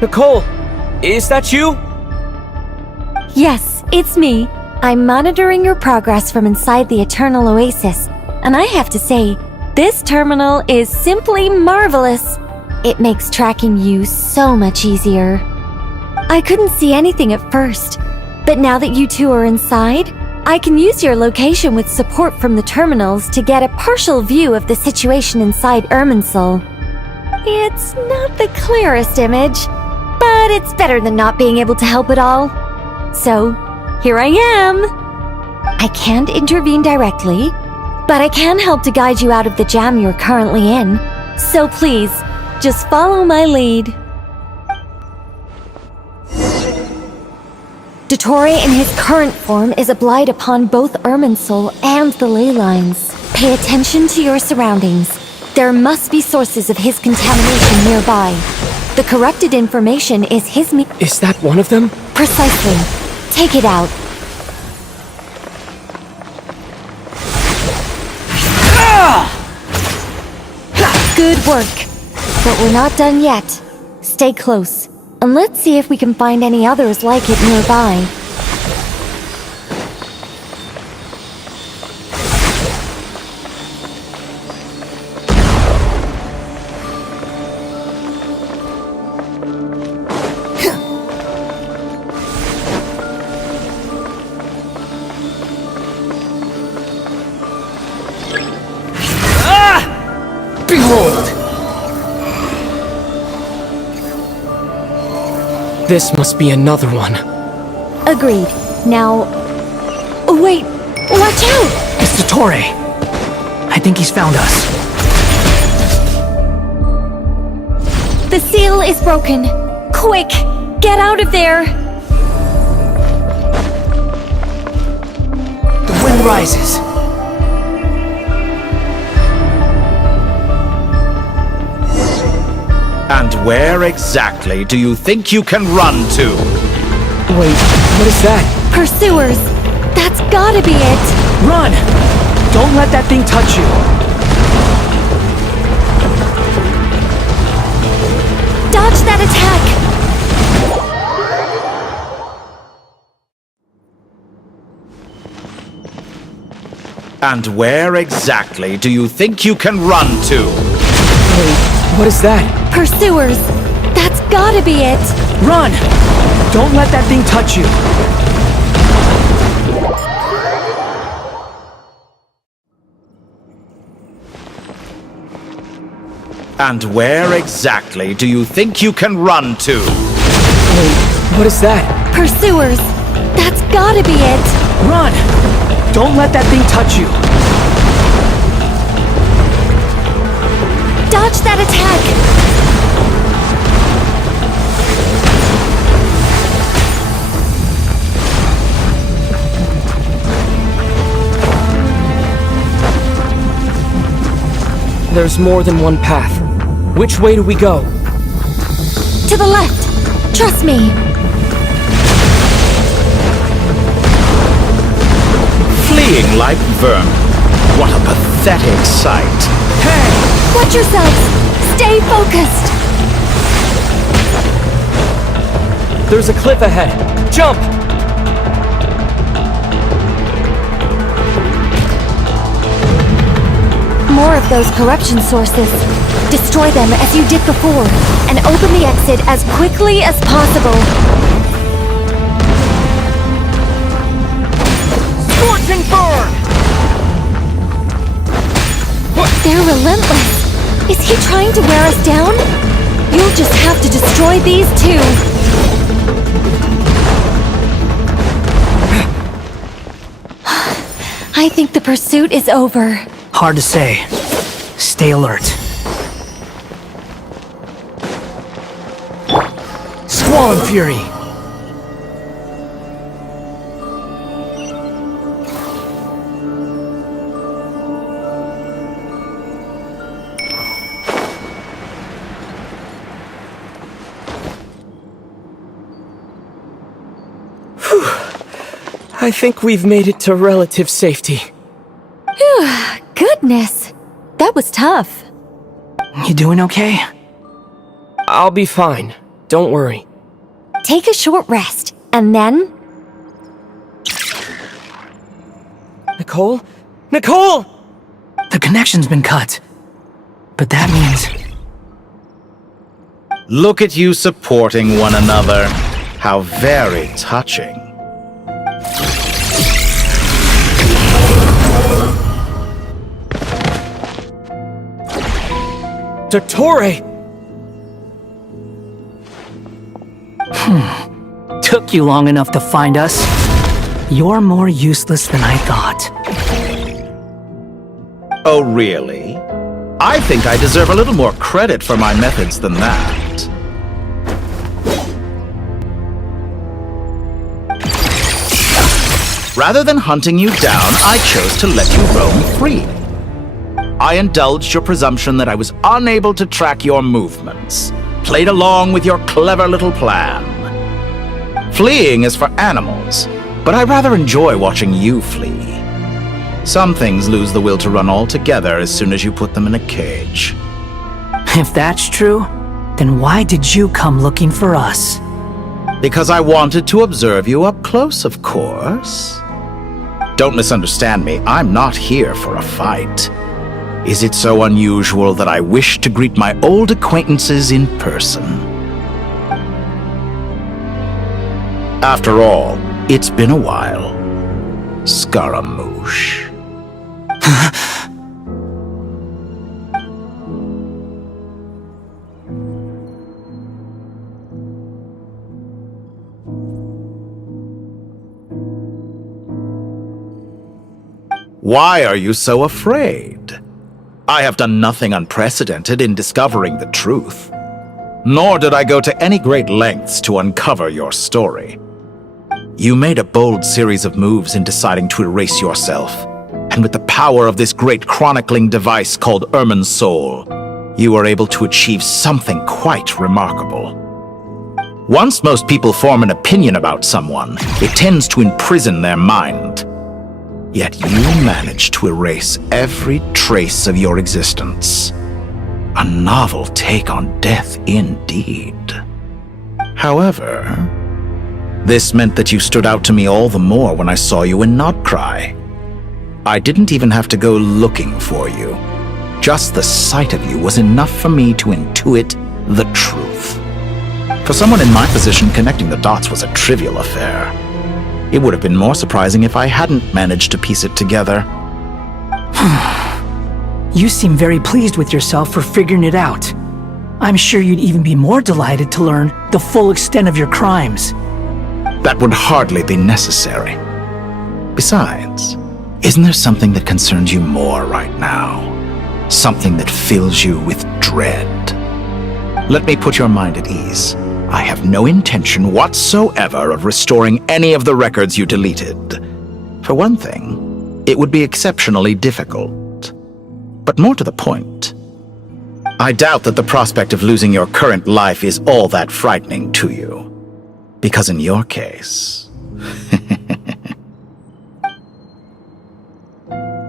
Nicole, is that you? Yes, it's me. I'm monitoring your progress from inside the Eternal Oasis, and I have to say, this terminal is simply marvelous. It makes tracking you so much easier. I couldn't see anything at first, but now that you two are inside, I can use your location with support from the terminals to get a partial view of the situation inside Irminsul. It's not the clearest image, but it's better than not being able to help at all. So, here I am. I can't intervene directly, but I can help to guide you out of the jam you're currently in. So please, just follow my lead. Dottore in his current form is a blight upon both Irminsul and the ley lines. Pay attention to your surroundings. There must be sources of his contamination nearby. The corrupted information is his Is that one of them? Precisely. Take it out. Good work. But we're not done yet. Stay close, and let's see if we can find any others like it nearby. Behold! This must be another one. Agreed. Now... Wait! Watch out! It's Dottore. I think he's found us. The seal is broken. Quick! Get out of there! The wind rises. And where exactly do you think you can run to? Wait, what is that? Pursuers! That's gotta be it! Run! Don't let that thing touch you! Dodge that attack! And where exactly do you think you can run to? Wait, what is that? Pursuers! That's gotta be it! Run! Don't let that thing touch you! And where exactly do you think you can run to? Wait, what is that? Pursuers! That's gotta be it! Run! Don't let that thing touch you! Dodge that attack! There's more than one path. Which way do we go? To the left! Trust me! Fleeing like vermin. What a pathetic sight. Hey! Watch yourselves! Stay focused! There's a cliff ahead. Jump! More of those corruption sources. Destroy them as you did before, and open the exit as quickly as possible. Scorching burn! They're relentless. Is he trying to wear us down? You'll just have to destroy these too. I think the pursuit is over. Hard to say. Stay alert. Squall and Fury! I think we've made it to relative safety. Phew, goodness. That was tough. You doing okay? I'll be fine. Don't worry. Take a short rest, and then... Nicole? Nicole! The connection's been cut. But that means... Look at you supporting one another. How very touching. Dottore! Took you long enough to find us. You're more useless than I thought. Oh, really? I think I deserve a little more credit for my methods than that. Rather than hunting you down, I chose to let you roam free. I indulged your presumption that I was unable to track your movements, played along with your clever little plan. Fleeing is for animals, but I rather enjoy watching you flee. Some things lose the will to run altogether as soon as you put them in a cage. If that's true, then why did you come looking for us? Because I wanted to observe you up close, of course. Don't misunderstand me, I'm not here for a fight. Is it so unusual that I wish to greet my old acquaintances in person? After all, it's been a while. Scaramouche. Why are you so afraid? I have done nothing unprecedented in discovering the truth. Nor did I go to any great lengths to uncover your story. You made a bold series of moves in deciding to erase yourself. And with the power of this great chronicling device called Irmin's Soul, you were able to achieve something quite remarkable. Once most people form an opinion about someone, it tends to imprison their mind. Yet you managed to erase every trace of your existence. A novel take on death indeed. However, this meant that you stood out to me all the more when I saw you in Nodcry. I didn't even have to go looking for you. Just the sight of you was enough for me to intuit the truth. For someone in my position, connecting the dots was a trivial affair. It would have been more surprising if I hadn't managed to piece it together. You seem very pleased with yourself for figuring it out. I'm sure you'd even be more delighted to learn the full extent of your crimes. That would hardly be necessary. Besides, isn't there something that concerns you more right now? Something that fills you with dread? Let me put your mind at ease. I have no intention whatsoever of restoring any of the records you deleted. For one thing, it would be exceptionally difficult. But more to the point, I doubt that the prospect of losing your current life is all that frightening to you. Because in your case,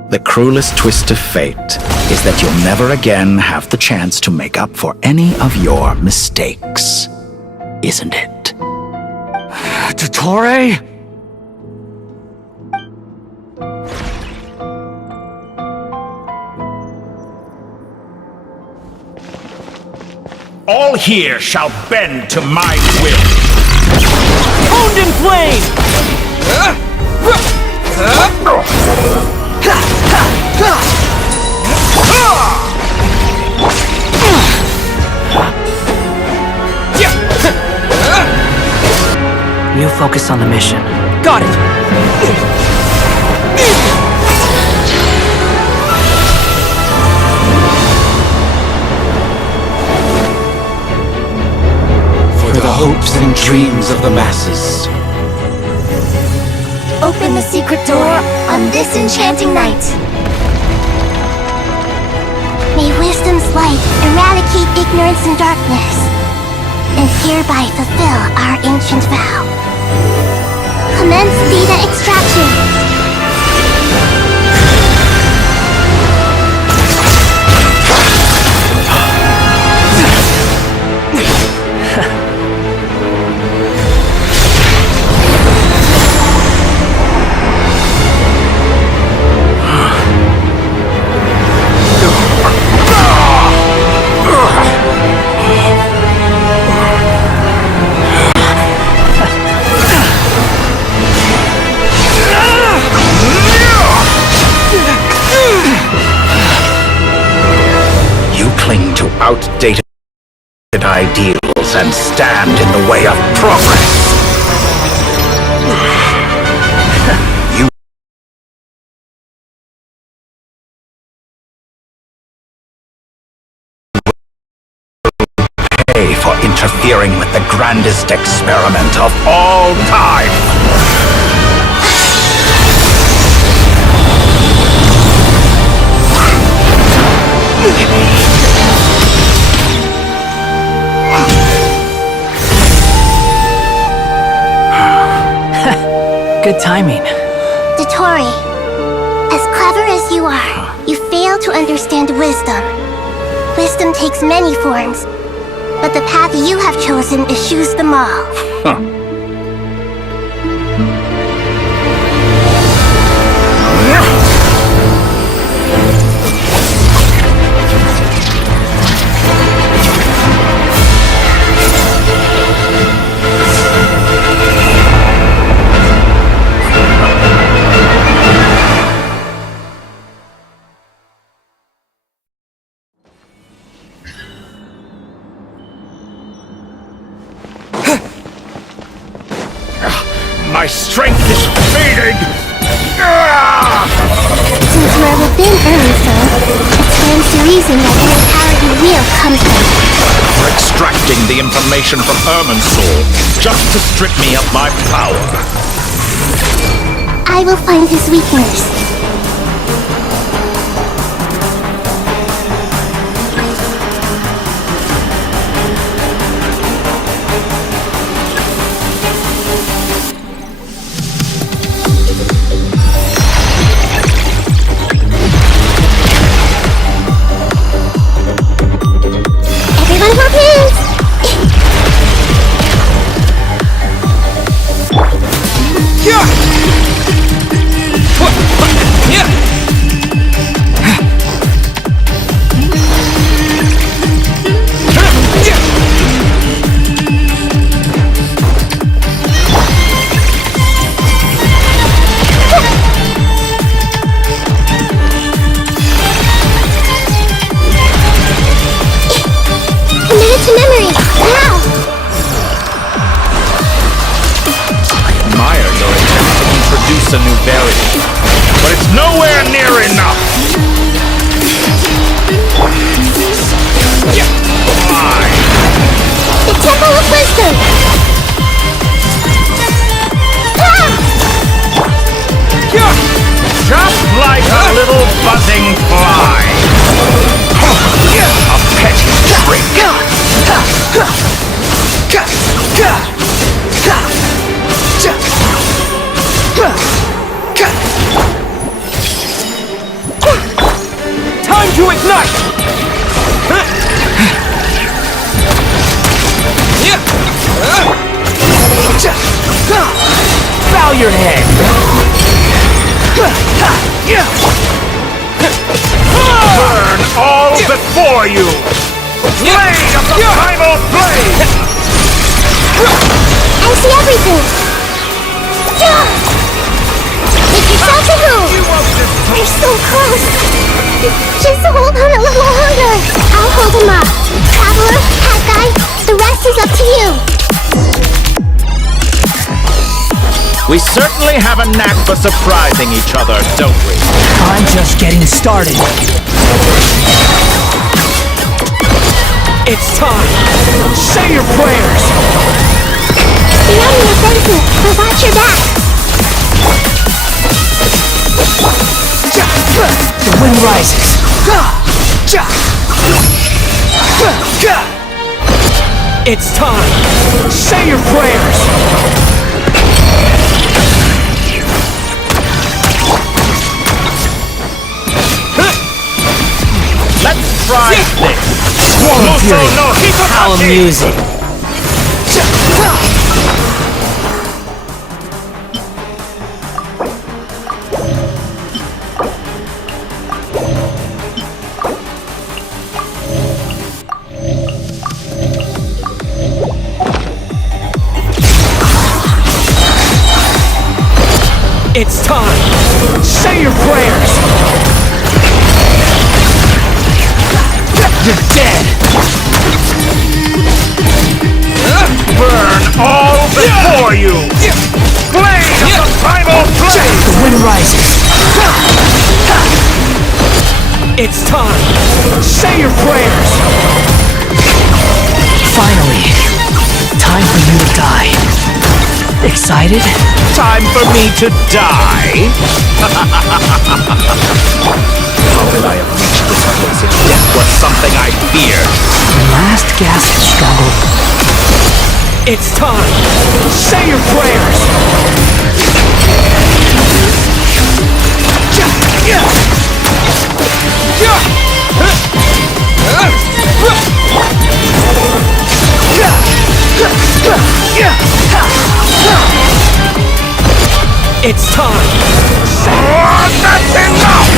the cruelest twist of fate is that you'll never again have the chance to make up for any of your mistakes. Isn't it? Dottore? All here shall bend to my will. Honed in flame! You focus on the mission. Got it! hopes and dreams of the masses. Open the secret door on this enchanting night. May wisdom's light eradicate ignorance and darkness, and hereby fulfill our ancient vow. Commence data extraction. Cling to outdated ideals and stand in the way of progress. You pay for interfering with the grandest experiment of all time. Good timing. Dotori, as clever as you are, you fail to understand wisdom. Wisdom takes many forms, but the path you have chosen eschews them all. My strength is fading! Since you are within Irminsul, it stands to reason that any power you wield comes from it. For extracting the information from Irminsul, just to strip me of my power. I will find his weakness. A new variant, but it's nowhere near enough. The Temple of Wisdom. Just like a little buzzing fly. A petty trick. Time to ignite! Bow your head! Burn all before you! Blade of the primal blade! I see everything! Make yourself to who? We're so close! Just hold on a little longer! I'll hold him up! Traveler, Hat Guy, the rest is up to you! We certainly have a knack for surprising each other, don't we? I'm just getting started. It's time! Say your prayers! It's time! Say your prayers! Let's try this! Swallow Fury! How amusing! It's time! Say your prayers! You're dead! Burn all before you! Blade of the primal flame! The wind rises! It's time! Say your prayers! Finally, time for you to die. Excited? Time for me to die? How could I have reached this place if death was something I feared? Last gasp struggle. It's time! Say your prayers! It's time! That's enough!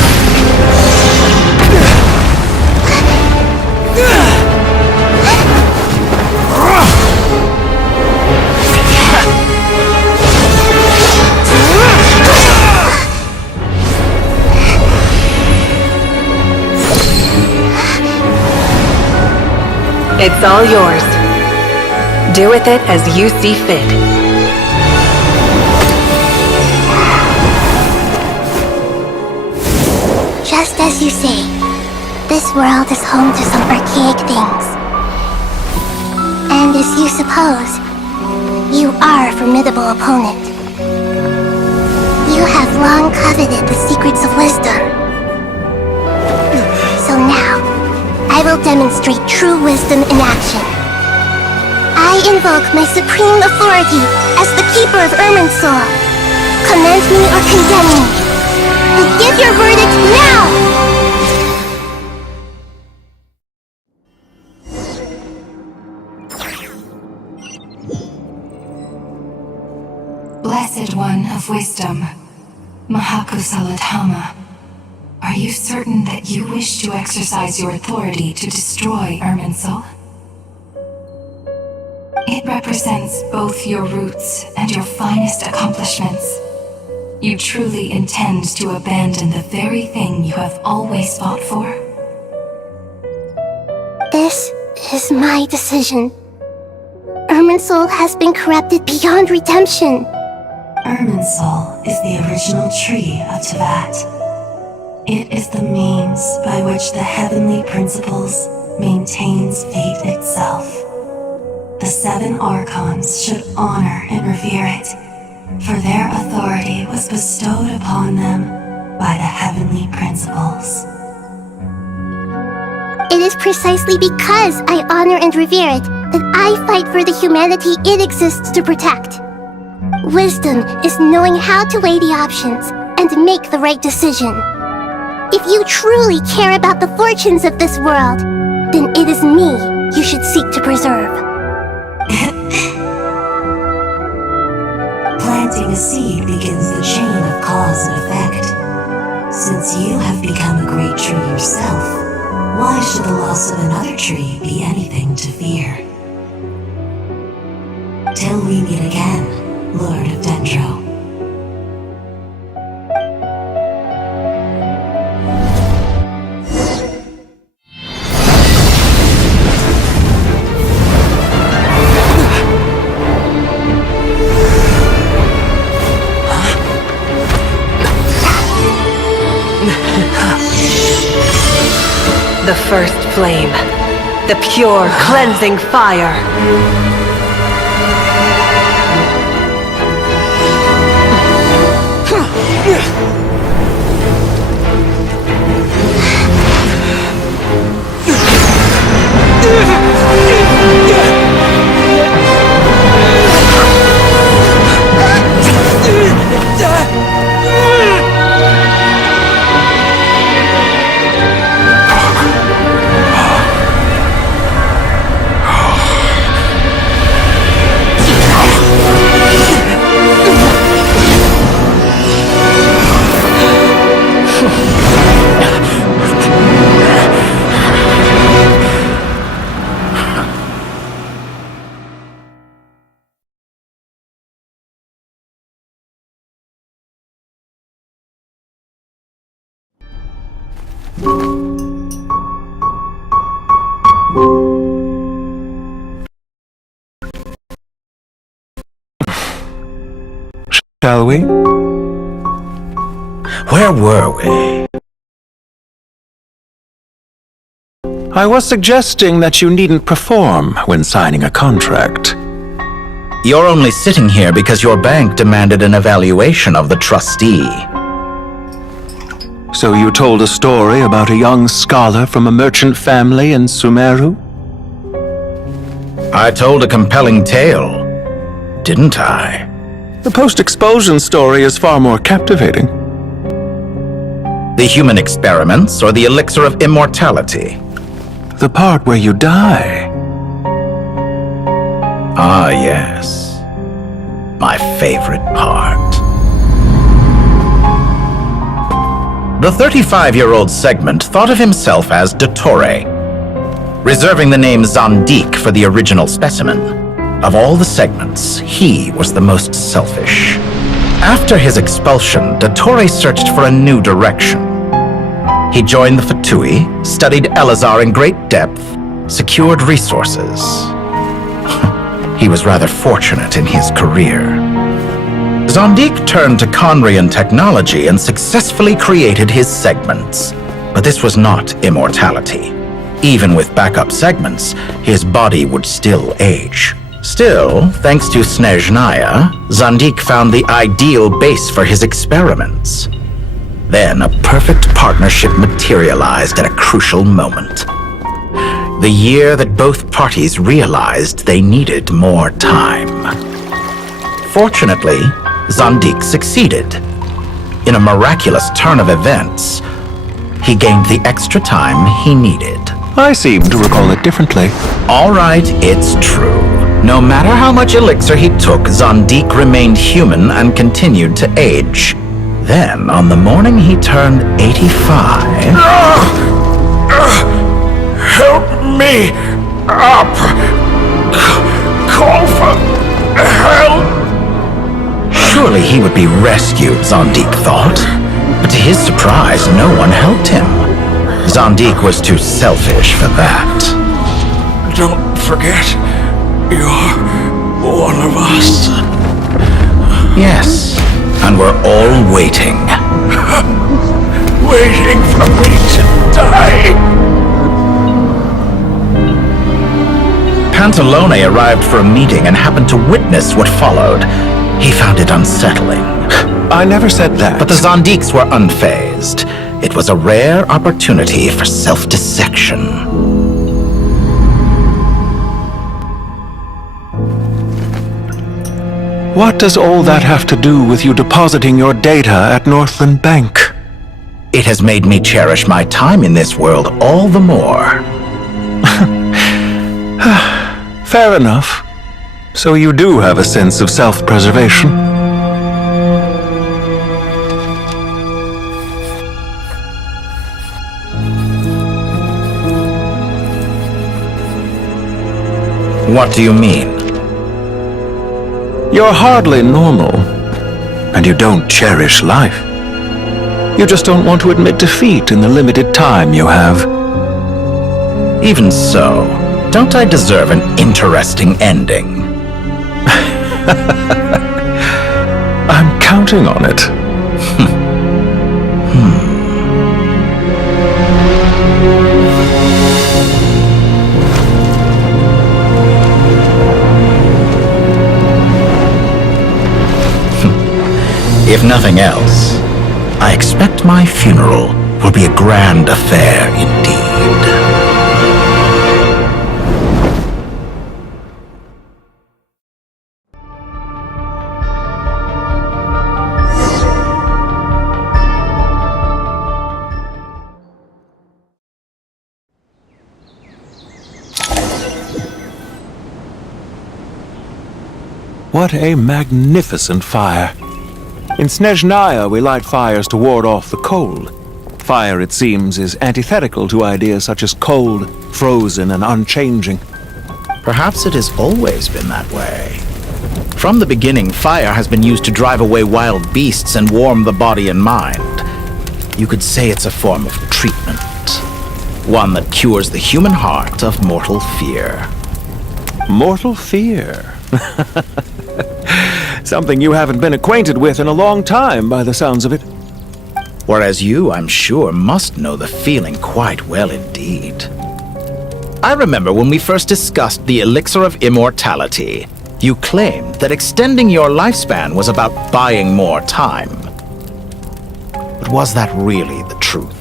It's all yours. Do with it as you see fit. Just as you say, this world is home to some archaic things. And as you suppose, you are a formidable opponent. You have long coveted the secrets of wisdom. So now, I will demonstrate true wisdom in action. I invoke my supreme authority as the keeper of Irminsul. Commend me or condemn me. But give your verdict now! Blessed One of Wisdom, Mahakusaladhama, are you certain that you wish to exercise your authority to destroy Irminsul? It represents both your roots and your finest accomplishments. You truly intend to abandon the very thing you have always fought for? This is my decision. Irminsul has been corrupted beyond redemption. Irminsul is the original tree of Tevat. It is the means by which the heavenly principles maintains fate itself. The 7 Archons should honor and revere it, for their authority was bestowed upon them by the heavenly principles. It is precisely because I honor and revere it that I fight for the humanity it exists to protect. Wisdom is knowing how to weigh the options and make the right decision. If you truly care about the fortunes of this world, then it is me you should seek to preserve. Planting a seed begins the chain of cause and effect. Since you have become a great tree yourself, why should the loss of another tree be anything to fear? Till we meet again, Lord of Dendro. The first flame. The pure, cleansing fire. Shall we? Where were we? I was suggesting that you needn't perform when signing a contract. You're only sitting here because your bank demanded an evaluation of the trustee. So you told a story about a young scholar from a merchant family in Sumeru? I told a compelling tale, didn't I? The post-expulsion story is far more captivating. The human experiments or the elixir of immortality? The part where you die. Ah, yes. My favorite part. The 35-year-old segment thought of himself as Dottore, reserving the name Zandik for the original specimen. Of all the segments, he was the most selfish. After his expulsion, Dottore searched for a new direction. He joined the Fatui, studied Elazar in great depth, secured resources. He was rather fortunate in his career. Zandik turned to Conrian technology and successfully created his segments. But this was not immortality. Even with backup segments, his body would still age. Still, thanks to Snezhnaya, Zandik found the ideal base for his experiments. Then a perfect partnership materialized at a crucial moment. The year that both parties realized they needed more time. Fortunately, Zandik succeeded. In a miraculous turn of events, he gained the extra time he needed. I seem to recall it differently. All right, it's true. No matter how much elixir he took, Zandik remained human and continued to age. Then, on the morning he turned 85... Help me up! Call for help! Surely he would be rescued, Zandik thought. But to his surprise, no one helped him. Zandik was too selfish for that. Don't forget, you're one of us. Yes, and we're all waiting. Waiting for me to die. Pantalone arrived for a meeting and happened to witness what followed. He found it unsettling. I never said that. But the Zandiks were unfazed. It was a rare opportunity for self-dissection. What does all that have to do with you depositing your data at Northland Bank? It has made me cherish my time in this world all the more. Fair enough. So you do have a sense of self-preservation. What do you mean? You're hardly normal, and you don't cherish life. You just don't want to admit defeat in the limited time you have. Even so, don't I deserve an interesting ending? I'm counting on it. If nothing else, I expect my funeral will be a grand affair indeed. What a magnificent fire. In Snezhnaya, we light fires to ward off the cold. Fire, it seems, is antithetical to ideas such as cold, frozen, and unchanging. Perhaps it has always been that way. From the beginning, fire has been used to drive away wild beasts and warm the body and mind. You could say it's a form of treatment. One that cures the human heart of mortal fear. Mortal fear? Something you haven't been acquainted with in a long time, by the sounds of it. Whereas you, I'm sure, must know the feeling quite well indeed. I remember when we first discussed the elixir of immortality, you claimed that extending your lifespan was about buying more time. But was that really the truth?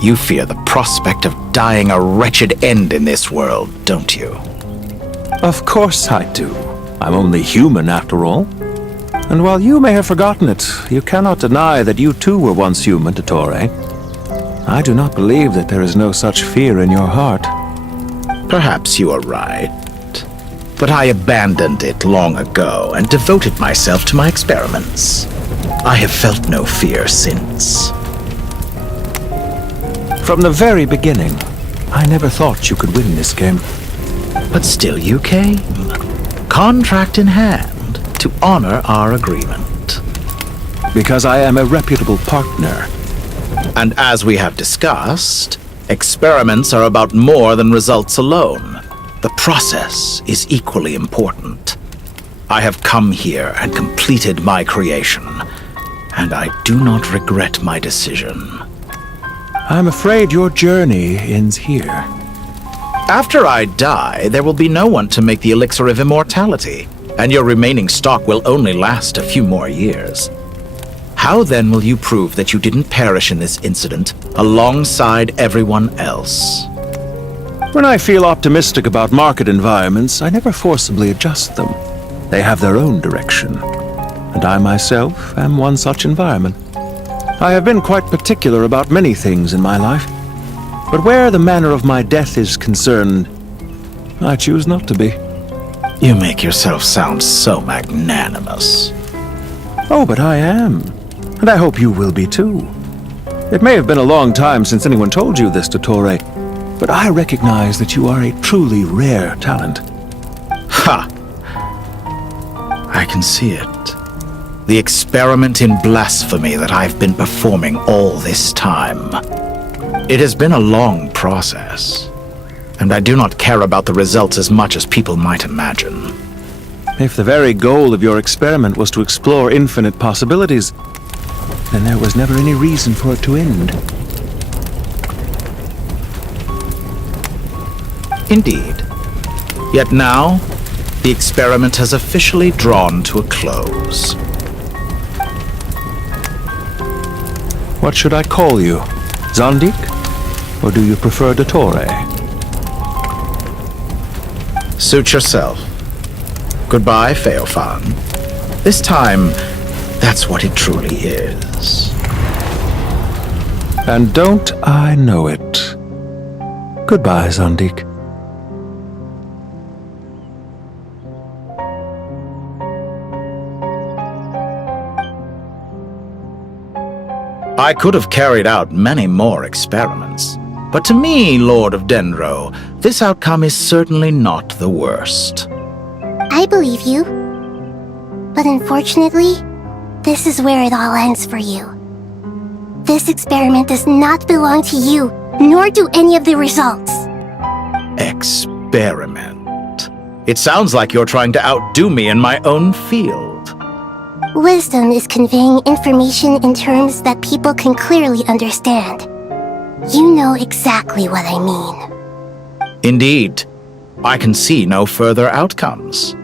You fear the prospect of dying a wretched end in this world, don't you? Of course I do. I'm only human, after all. And while you may have forgotten it, you cannot deny that you too were once human, Dottore. I do not believe that there is no such fear in your heart. Perhaps you are right. But I abandoned it long ago and devoted myself to my experiments. I have felt no fear since. From the very beginning, I never thought you could win this game. But still you came, contract in hand, to honor our agreement. Because I am a reputable partner. And as we have discussed, experiments are about more than results alone. The process is equally important. I have come here and completed my creation, and I do not regret my decision. I'm afraid your journey ends here. After I die, there will be no one to make the elixir of immortality, and your remaining stock will only last a few more years. How then will you prove that you didn't perish in this incident alongside everyone else? When I feel optimistic about market environments, I never forcibly adjust them. They have their own direction, and I myself am one such environment. I have been quite particular about many things in my life, but where the manner of my death is concerned, I choose not to be. You make yourself sound so magnanimous. Oh, but I am, and I hope you will be too. It may have been a long time since anyone told you this, Dottore, but I recognize that you are a truly rare talent. Ha! I can see it. The experiment in blasphemy that I've been performing all this time. It has been a long process, and I do not care about the results as much as people might imagine. If the very goal of your experiment was to explore infinite possibilities, then there was never any reason for it to end. Indeed. Yet now, the experiment has officially drawn to a close. What should I call you? Zandik? Or do you prefer Dottore? Suit yourself. Goodbye, Feofan. This time, that's what it truly is. And don't I know it? Goodbye, Zandik. I could have carried out many more experiments, but to me, Lord of Denro, this outcome is certainly not the worst. I believe you. But unfortunately, this is where it all ends for you. This experiment does not belong to you, nor do any of the results. Experiment. It sounds like you're trying to outdo me in my own field. Wisdom is conveying information in terms that people can clearly understand. You know exactly what I mean. Indeed. I can see no further outcomes.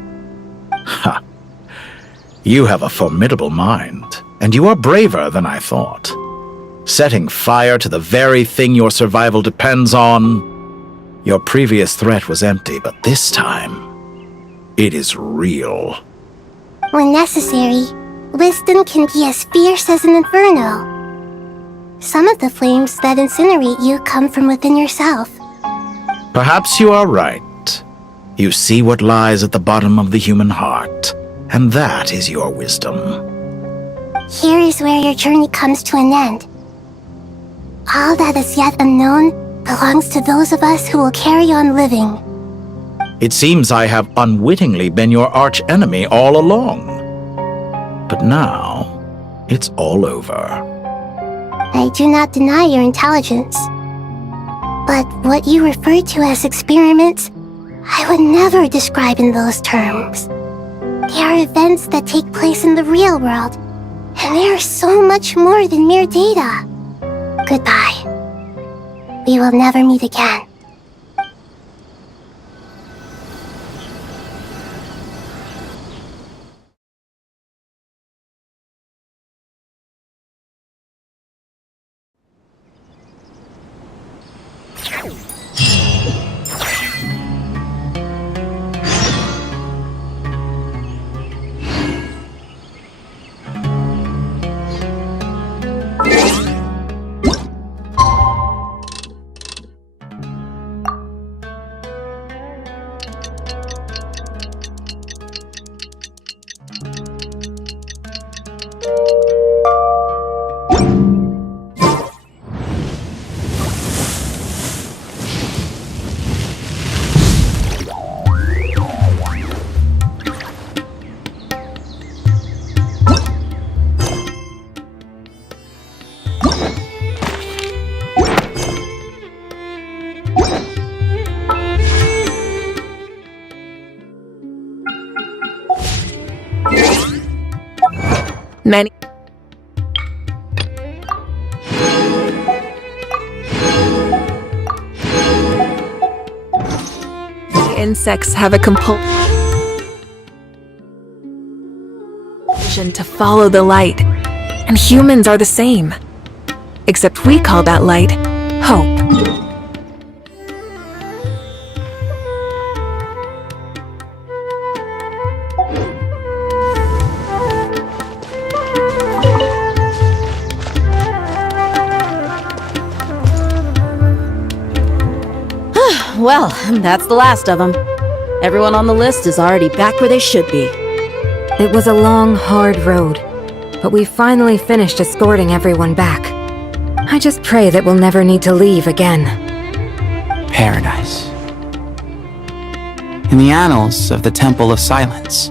Ha! You have a formidable mind, and you are braver than I thought. Setting fire to the very thing your survival depends on. Your previous threat was empty, but this time, it is real. When necessary, wisdom can be as fierce as an inferno. Some of the flames that incinerate you come from within yourself. Perhaps you are right. You see what lies at the bottom of the human heart, and that is your wisdom. Here is where your journey comes to an end. All that is yet unknown belongs to those of us who will carry on living. It seems I have unwittingly been your arch-enemy all along. But now, it's all over. I do not deny your intelligence. But what you refer to as experiments, I would never describe in those terms. They are events that take place in the real world, and they are so much more than mere data. Goodbye. We will never meet again. Many insects have a compulsion to follow the light, and humans are the same. Except we call that light hope. Well, that's the last of them. Everyone on the list is already back where they should be. It was a long, hard road, but we finally finished escorting everyone back. I just pray that we'll never need to leave again. Paradise. In the annals of the Temple of Silence,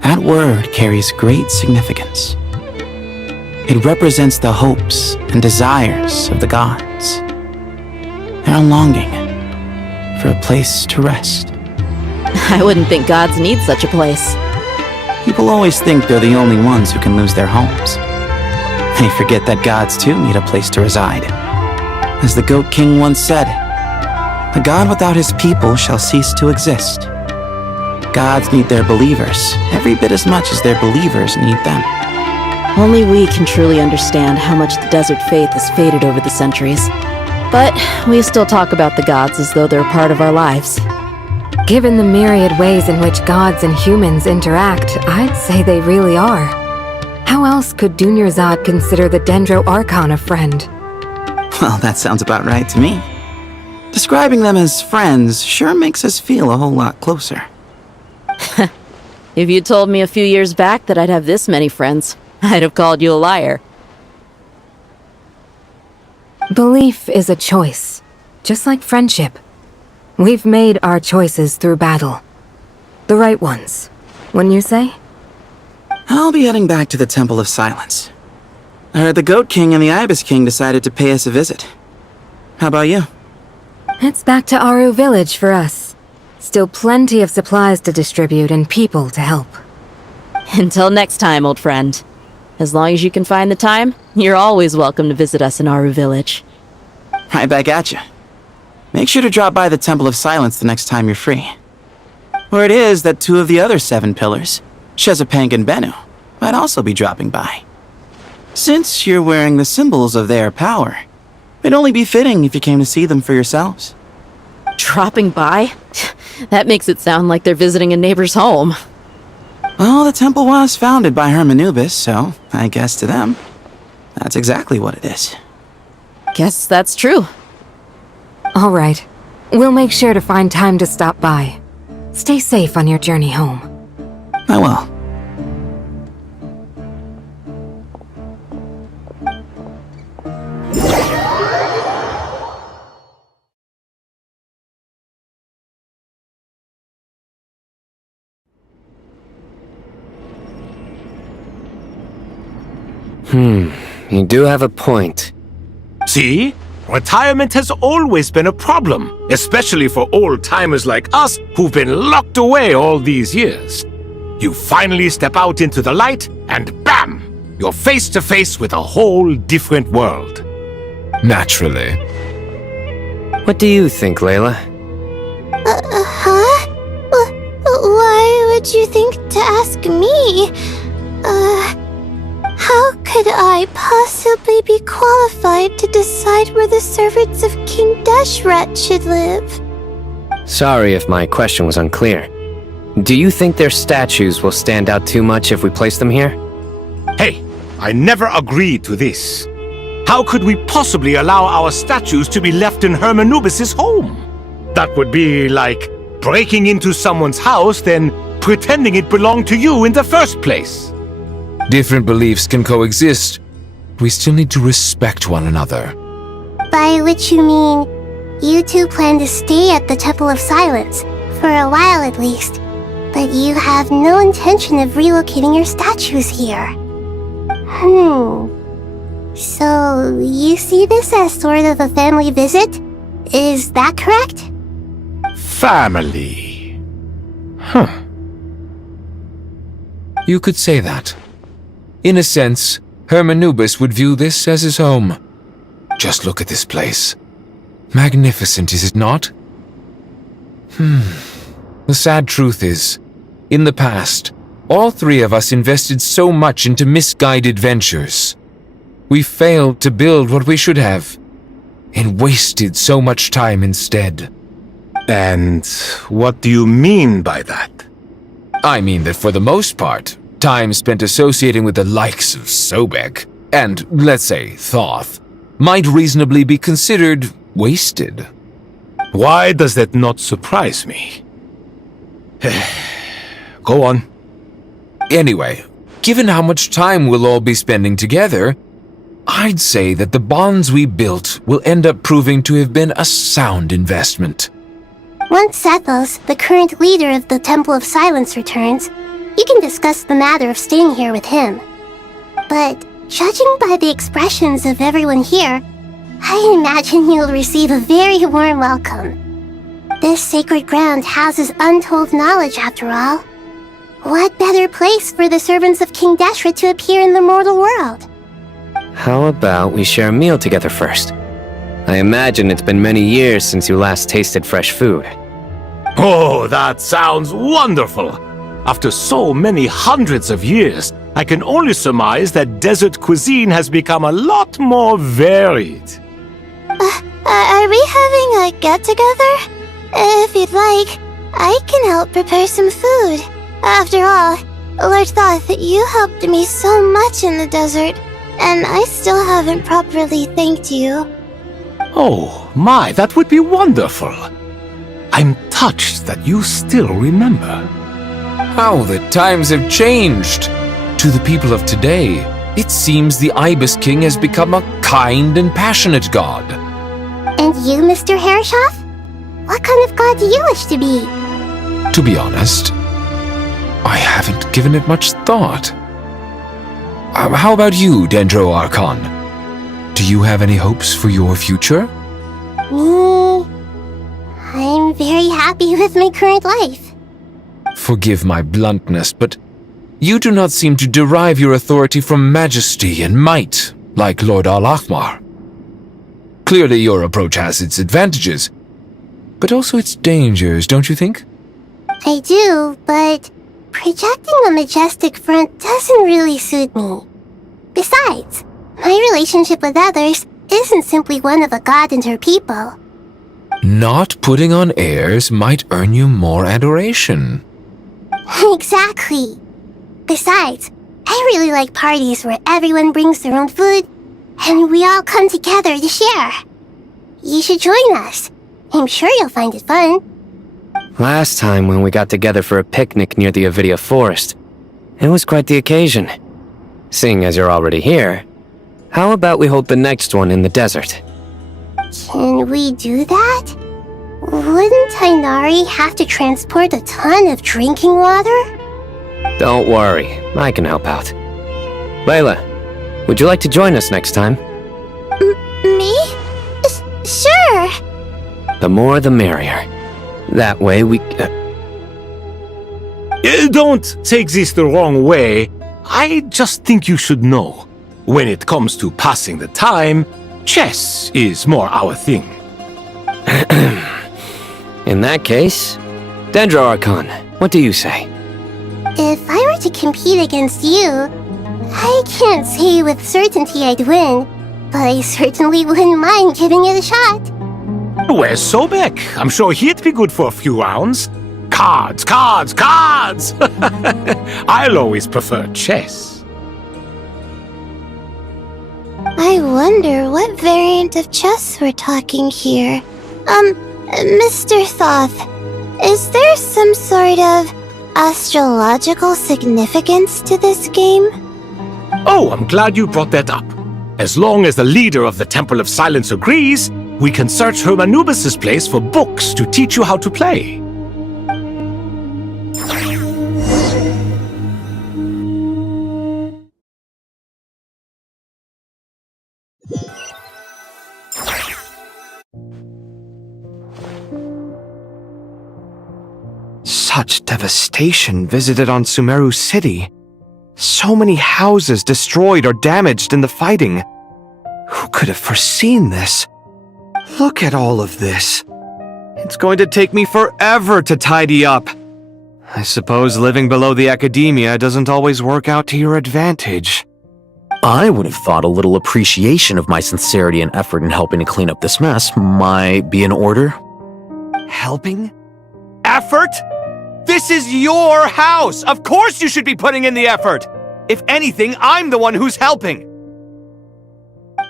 that word carries great significance. It represents the hopes and desires of the gods. Their longing for a place to rest. I wouldn't think gods need such a place. People always think they're the only ones who can lose their homes. They forget that gods too need a place to reside. As the Goat King once said, "A god without his people shall cease to exist." Gods need their believers every bit as much as their believers need them. Only we can truly understand how much the desert faith has faded over the centuries. But we still talk about the gods as though they're part of our lives. Given the myriad ways in which gods and humans interact, I'd say they really are. How else could Dunyarzad consider the Dendro Archon a friend? Well, that sounds about right to me. Describing them as friends sure makes us feel a whole lot closer. If you told me a few years back that I'd have this many friends, I'd have called you a liar. Belief is a choice, just like friendship. We've made our choices through battle. The right ones, wouldn't you say? I'll be heading back to the Temple of Silence. I heard the Goat King and the Ibis King decided to pay us a visit. How about you? It's back to Aru Village for us. Still plenty of supplies to distribute and people to help. Until next time, old friend. As long as you can find the time, you're always welcome to visit us in Aru Village. Right back at you. Make sure to drop by the Temple of Silence the next time you're free. Or it is that two of the other 7 pillars, Shezapang and Bennu, might also be dropping by. Since you're wearing the symbols of their power, it'd only be fitting if you came to see them for yourselves. Dropping by? That makes it sound like they're visiting a neighbor's home. Well, the temple was founded by Hermanubis, so I guess to them, that's exactly what it is. Guess that's true. All right. We'll make sure to find time to stop by. Stay safe on your journey home. I will. you do have a point. See? Retirement has always been a problem, especially for old-timers like us who've been locked away all these years. You finally step out into the light, and bam! You're face to face with a whole different world. Naturally. What do you think, Layla? Huh? Why would you think to ask me? How could I possibly be qualified to decide where the servants of King Deshret should live? Sorry if my question was unclear. Do you think their statues will stand out too much if we place them here? Hey, I never agreed to this. How could we possibly allow our statues to be left in Hermanubis' home? That would be like breaking into someone's house, then pretending it belonged to you in the first place. Different beliefs can coexist. We still need to respect one another. By which you mean, you two plan to stay at the Temple of Silence, for a while at least, but you have no intention of relocating your statues here. So, you see this as sort of a family visit? Is that correct? Family. You could say that. In a sense, Hermanubis would view this as his home. Just look at this place. Magnificent, is it not? The sad truth is, in the past, all three of us invested so much into misguided ventures. We failed to build what we should have, and wasted so much time instead. And what do you mean by that? I mean that for the most part, time spent associating with the likes of Sobek, and, let's say, Thoth, might reasonably be considered wasted. Why does that not surprise me? Go on. Anyway, given how much time we'll all be spending together, I'd say that the bonds we built will end up proving to have been a sound investment. Once Sethos, the current leader of the Temple of Silence, returns, you can discuss the matter of staying here with him. But judging by the expressions of everyone here, I imagine you'll receive a very warm welcome. This sacred ground houses untold knowledge, after all. What better place for the servants of King Deshret to appear in the mortal world? How about we share a meal together first? I imagine it's been many years since you last tasted fresh food. Oh, that sounds wonderful! After so many hundreds of years, I can only surmise that desert cuisine has become a lot more varied. Are we having a get-together? If you'd like, I can help prepare some food. After all, Lord Thoth, you helped me so much in the desert, and I still haven't properly thanked you. Oh, my, that would be wonderful. I'm touched that you still remember. How the times have changed! To the people of today, it seems the Ibis King has become a kind and passionate god. And you, Mr. Herreshoff? What kind of god do you wish to be? To be honest, I haven't given it much thought. How about you, Dendro Archon? Do you have any hopes for your future? Me? I'm very happy with my current life. Forgive my bluntness, but you do not seem to derive your authority from majesty and might, like Lord Al-Ahmar. Clearly your approach has its advantages, but also its dangers, don't you think? I do, but projecting a majestic front doesn't really suit me. Besides, my relationship with others isn't simply one of a god and her people. Not putting on airs might earn you more adoration. Exactly. Besides, I really like parties where everyone brings their own food, and we all come together to share. You should join us. I'm sure you'll find it fun. Last time when we got together for a picnic near the Avidia Forest, it was quite the occasion. Seeing as you're already here, how about we hold the next one in the desert? Can we do that? Wouldn't Tainari have to transport a ton of drinking water? Don't worry, I can help out. Layla, Would you like to join us next time? Me? Sure. The more the merrier. That way we... Don't take this the wrong way. I just think you should know. When it comes to passing the time, chess is more our thing. In that case, Dendro Archon, what do you say? If I were to compete against you, I can't say with certainty I'd win, but I certainly wouldn't mind giving it a shot. Where's Sobek? I'm sure he'd be good for a few rounds. Cards, cards, cards! I'll always prefer chess. I wonder what variant of chess we're talking here. Mr. Thoth, is there some sort of astrological significance to this game? Oh, I'm glad you brought that up. As long as the leader of the Temple of Silence agrees, we can search Hermanubis' place for books to teach you how to play. Such devastation visited on Sumeru City. So many houses destroyed or damaged in the fighting. Who could have foreseen this? Look at all of this. It's going to take me forever to tidy up. I suppose living below the academia doesn't always work out to your advantage. I would have thought a little appreciation of my sincerity and effort in helping to clean up this mess might be in order. Helping? Effort? This is your house! Of course you should be putting in the effort! If anything, I'm the one who's helping!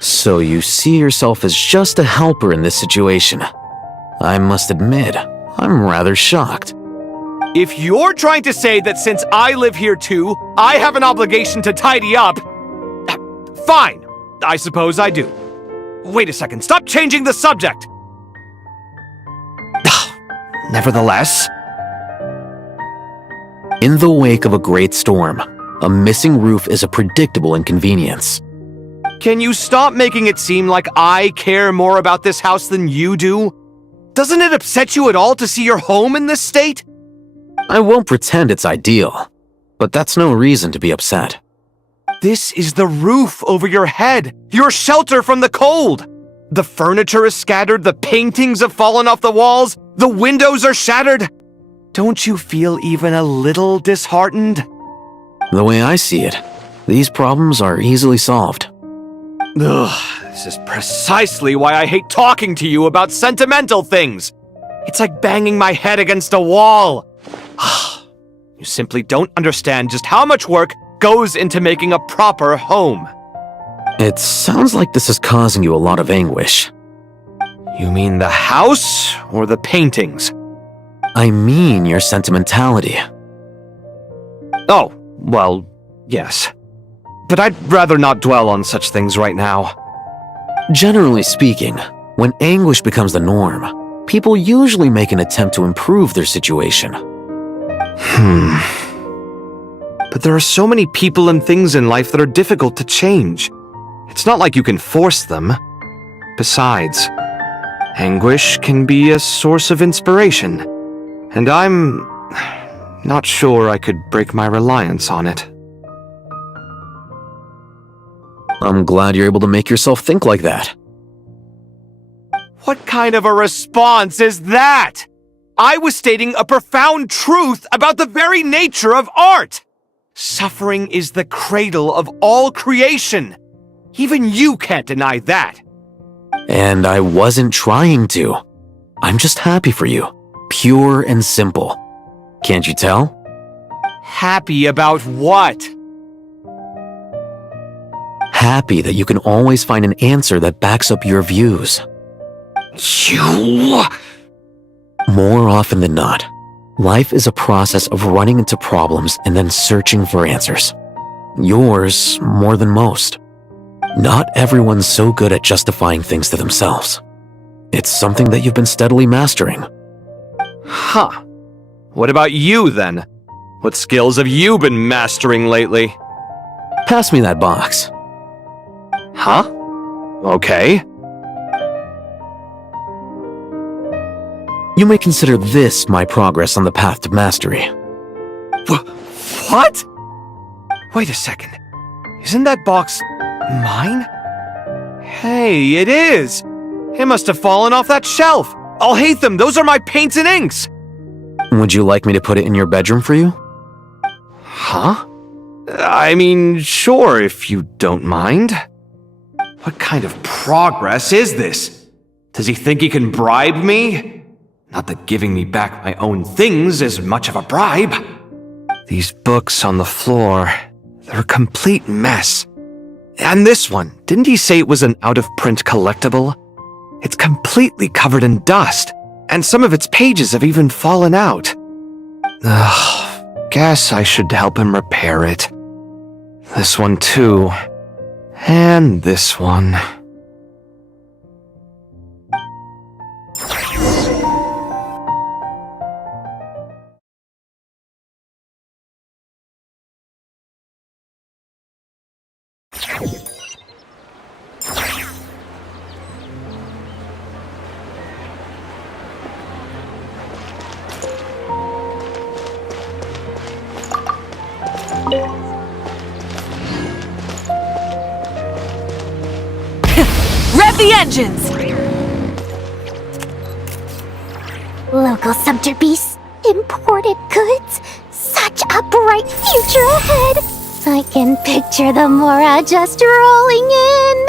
So you see yourself as just a helper in this situation. I must admit, I'm rather shocked. If you're trying to say that since I live here too, I have an obligation to tidy up, fine, I suppose I do. Wait a second, stop changing the subject! Nevertheless... In the wake of a great storm, a missing roof is a predictable inconvenience. Can you stop making it seem like I care more about this house than you do? Doesn't it upset you at all to see your home in this state? I won't pretend it's ideal, but that's no reason to be upset. This is the roof over your head, your shelter from the cold. The furniture is scattered, the paintings have fallen off the walls, the windows are shattered. Don't you feel even a little disheartened? The way I see it, these problems are easily solved. Ugh, this is precisely why I hate talking to you about sentimental things. It's like banging my head against a wall. You simply don't understand just how much work goes into making a proper home. It sounds like this is causing you a lot of anguish. You mean the house or the paintings? I mean your sentimentality. Oh, well, yes. But I'd rather not dwell on such things right now. Generally speaking, when anguish becomes the norm, people usually make an attempt to improve their situation. But there are so many people and things in life that are difficult to change. It's not like you can force them. Besides, anguish can be a source of inspiration, and I'm not sure I could break my reliance on it. I'm glad you're able to make yourself think like that. What kind of a response is that? I was stating a profound truth about the very nature of art. Suffering is the cradle of all creation. Even you can't deny that. And I wasn't trying to. I'm just happy for you. Pure and simple. Can't you tell? Happy about what? Happy that you can always find an answer that backs up your views. You... More often than not, life is a process of running into problems and then searching for answers. Yours more than most. Not everyone's so good at justifying things to themselves. It's something that you've been steadily mastering. Huh. What about you, then? What skills have you been mastering lately? Pass me that box. Huh? Okay. You may consider this my progress on the path to mastery. What? Wait a second. Isn't that box mine? Hey, it is! It must have fallen off that shelf! I'll hate them! Those are my paints and inks! Would you like me to put it in your bedroom for you? Huh? I mean, sure, if you don't mind. What kind of progress is this? Does he think he can bribe me? Not that giving me back my own things is much of a bribe. These books on the floor, they're a complete mess. And this one, didn't he say it was an out-of-print collectible? It's completely covered in dust, and some of its pages have even fallen out. Ugh, guess I should help him repair it. This one too. And this one. Rev the engines! Local subject beasts, imported goods, such a bright future ahead. I can picture the Mora just rolling in.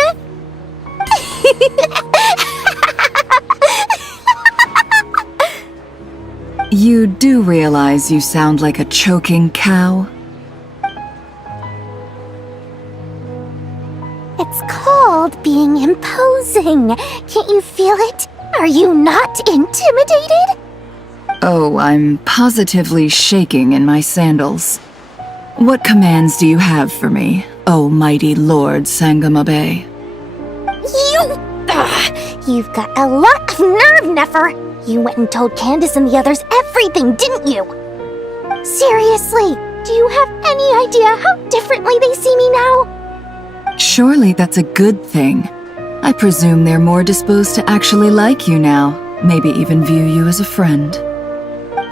You do realize you sound like a choking cow? It's called being imposing. Can't you feel it? Are you not intimidated? Oh, I'm positively shaking in my sandals. What commands do you have for me, oh mighty Lord Sangamabe? You've got a lot of nerve, Nefer. You went and told Candace and the others everything, didn't you? Seriously, do you have any idea how differently they see me now? Surely that's a good thing. I presume they're more disposed to actually like you now, maybe even view you as a friend.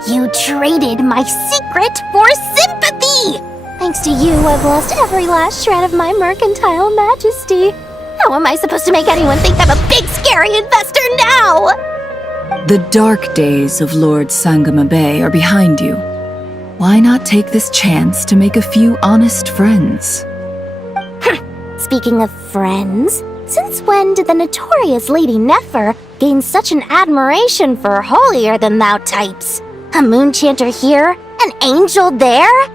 You traded my secret for sympathy! Thanks to you, I've lost every last shred of my mercantile majesty. How am I supposed to make anyone think I'm a big, scary investor now? The dark days of Lord Sangamabe are behind you. Why not take this chance to make a few honest friends? Speaking of friends, since when did the notorious Lady Nefer gain such an admiration for holier-than-thou types? A moon chanter here, an angel there?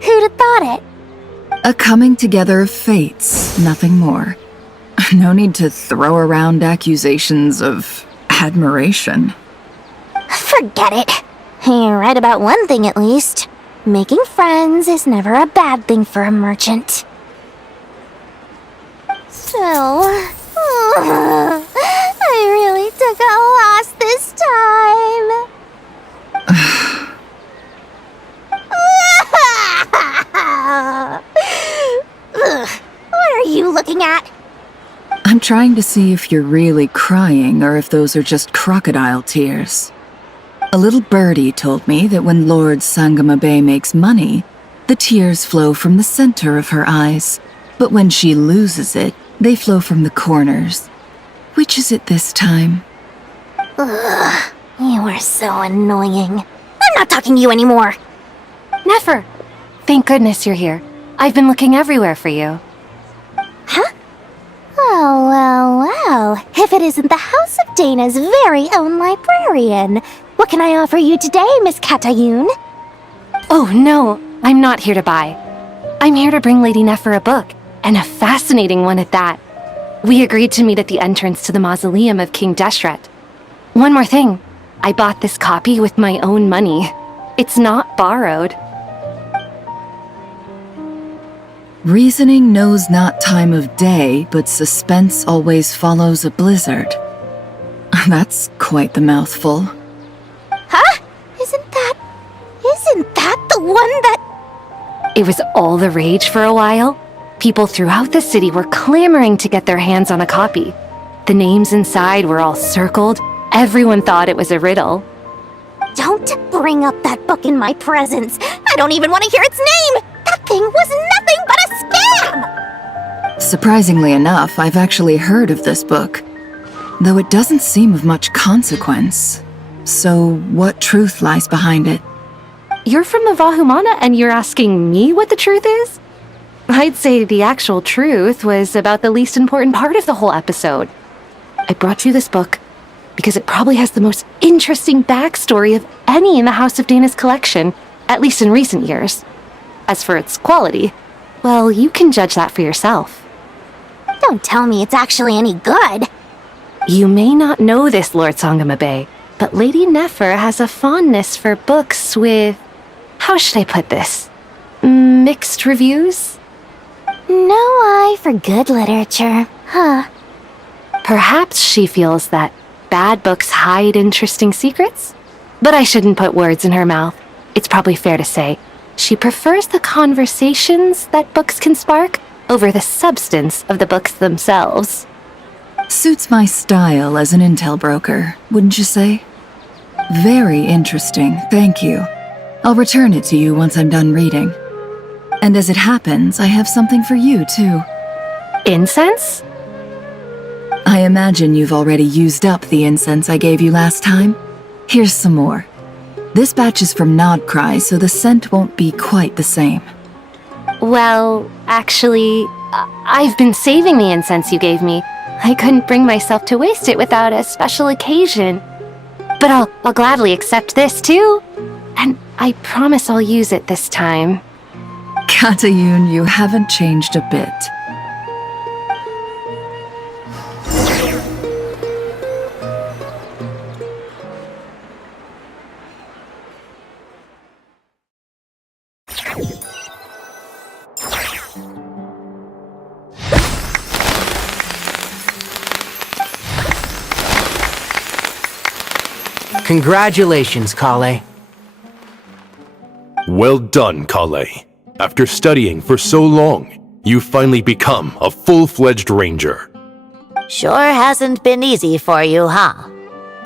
Who'd have thought it? A coming together of fates, nothing more. No need to throw around accusations of admiration. Forget it. You're right about one thing at least. Making friends is never a bad thing for a merchant. So, I really took a loss this time. What are you looking at? I'm trying to see if you're really crying or if those are just crocodile tears. A little birdie told me that when Lord Sangamabe makes money, the tears flow from the center of her eyes, but when she loses it, they flow from the corners. Which is it this time? Ugh, you are so annoying. I'm not talking to you anymore. Nefer, thank goodness you're here. I've been looking everywhere for you. Huh? Well. If it isn't the House of Dana's very own librarian. What can I offer you today, Miss Katayun? Oh, no, I'm not here to buy. I'm here to bring Lady Nefer a book, and a fascinating one at that. We agreed to meet at the entrance to the mausoleum of King Deshret. One more thing, I bought this copy with my own money. It's not borrowed. Reasoning knows not time of day, but suspense always follows a blizzard. That's quite the mouthful. Huh? Isn't that the one that... It was all the rage for a while. People throughout the city were clamoring to get their hands on a copy. The names inside were all circled. Everyone thought it was a riddle. Don't bring up that book in my presence. I don't even want to hear its name. That thing was nothing but a scam! Surprisingly enough, I've actually heard of this book, though it doesn't seem of much consequence. So, what truth lies behind it? You're from the Vahumana and you're asking me what the truth is? I'd say the actual truth was about the least important part of the whole episode. I brought you this book because it probably has the most interesting backstory of any in the House of Dana's collection, at least in recent years. As for its quality, well, you can judge that for yourself. Don't tell me it's actually any good. You may not know this, Lord Sangamabe, but Lady Nefer has a fondness for books with... how should I put this? Mixed reviews? No eye for good literature, huh? Perhaps she feels that bad books hide interesting secrets? But I shouldn't put words in her mouth. It's probably fair to say she prefers the conversations that books can spark over the substance of the books themselves. Suits my style as an intel broker, wouldn't you say? Very interesting, thank you. I'll return it to you once I'm done reading. And as it happens, I have something for you, too. Incense? I imagine you've already used up the incense I gave you last time. Here's some more. This batch is from Nodcry, so the scent won't be quite the same. Well, actually, I've been saving the incense you gave me. I couldn't bring myself to waste it without a special occasion. But I'll gladly accept this, too. And I promise I'll use it this time. Katayun, you haven't changed a bit. Congratulations, Kale. Well done, Kale. After studying for so long, you've finally become a full-fledged ranger. Sure hasn't been easy for you, huh?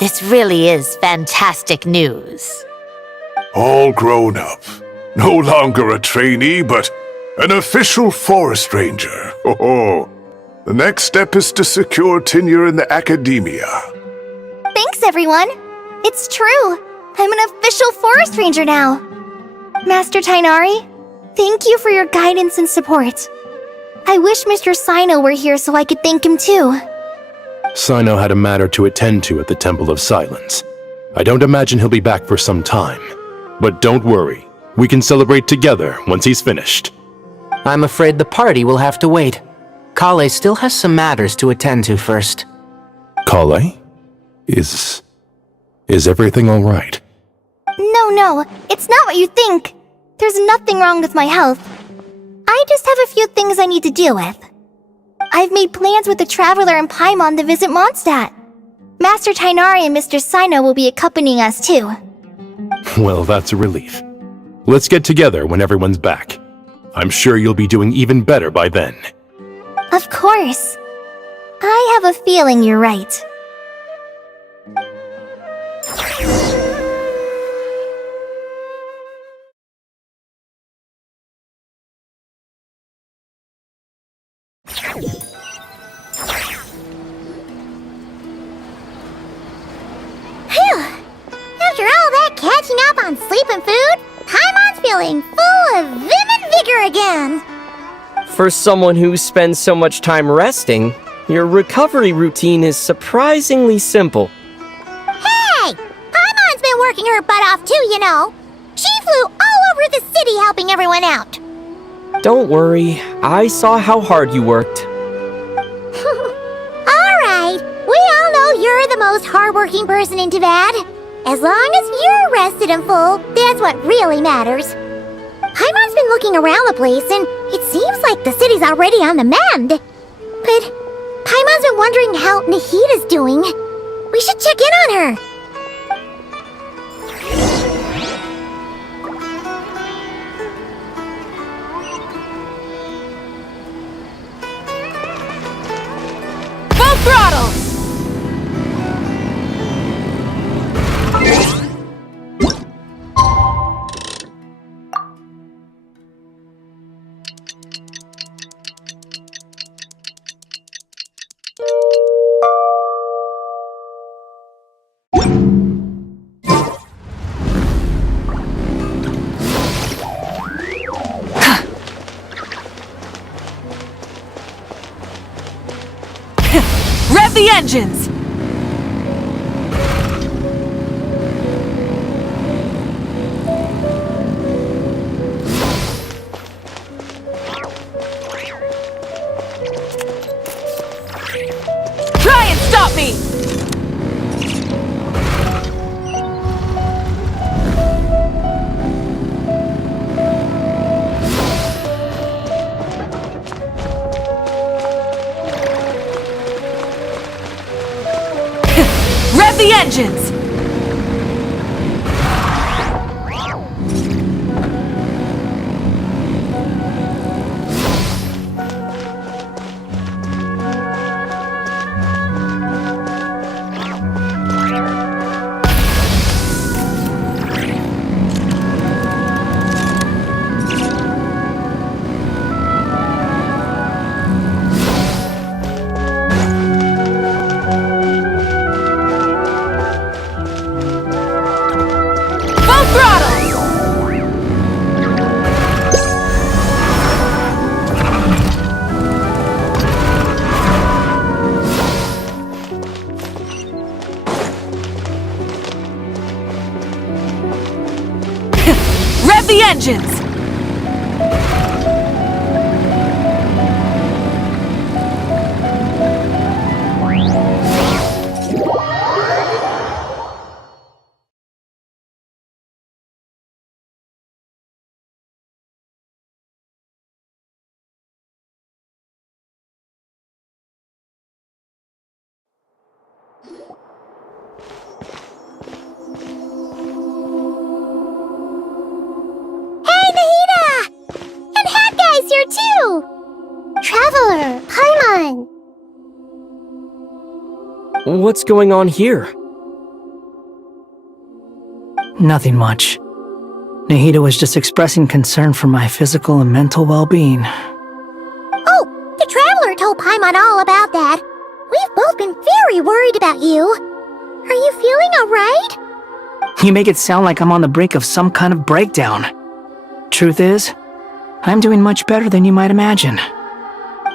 This really is fantastic news. All grown up. No longer a trainee, but an official forest ranger. Oh, the next step is to secure tenure in the academia. Thanks, everyone. It's true. I'm an official forest ranger now. Master Tainari, thank you for your guidance and support. I wish Mr. Sino were here so I could thank him too. Sino had a matter to attend to at the Temple of Silence. I don't imagine he'll be back for some time. But don't worry, we can celebrate together once he's finished. I'm afraid the party will have to wait. Kale still has some matters to attend to first. Kale? Is everything all right? No, it's not what you think. There's nothing wrong with my health. I just have a few things I need to deal with. I've made plans with the Traveler and Paimon to visit Mondstadt. Master Tainari and Mr. Sino will be accompanying us too. Well, that's a relief. Let's get together when everyone's back. I'm sure you'll be doing even better by then. Of course. I have a feeling you're right. After all that catching up on sleep and food, Paimon's feeling full of vim and vigor again. For someone who spends so much time resting, your recovery routine is surprisingly simple. Hey! Paimon's been working her butt off too, you know. She flew all over the city helping everyone out. Don't worry, I saw how hard you worked. Alright, we all know you're the most hardworking person in Tavad. As long as you're rested and full, that's what really matters. Paimon's been looking around the place, and it seems like the city's already on the mend. But Paimon's been wondering how Nahita's doing. We should check in on her. the engines! Try and stop me! Rev the engines! Rev the engines! Here too! Traveler, Paimon! What's going on here? Nothing much. Nahida was just expressing concern for my physical and mental well-being. Oh, the Traveler told Paimon all about that. We've both been very worried about you. Are you feeling alright? You make it sound like I'm on the brink of some kind of breakdown. Truth is, I'm doing much better than you might imagine.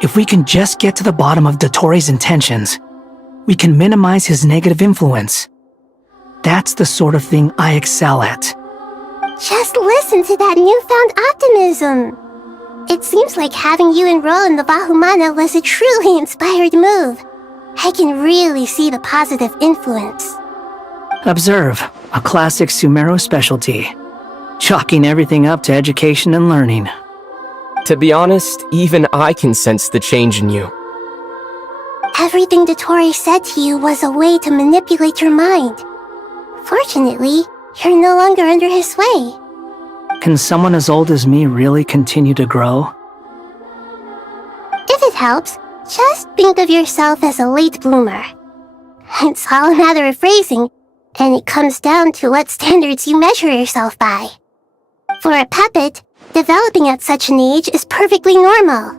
If we can just get to the bottom of Dottoro's intentions, we can minimize his negative influence. That's the sort of thing I excel at. Just listen to that newfound optimism. It seems like having you enroll in the Bahumana was a truly inspired move. I can really see the positive influence. Observe, a classic Sumero specialty. Chalking everything up to education and learning. To be honest, even I can sense the change in you. Everything Dottore said to you was a way to manipulate your mind. Fortunately, you're no longer under his sway. Can someone as old as me really continue to grow? If it helps, just think of yourself as a late bloomer. It's all a matter of phrasing, and it comes down to what standards you measure yourself by. For a puppet, developing at such an age is perfectly normal.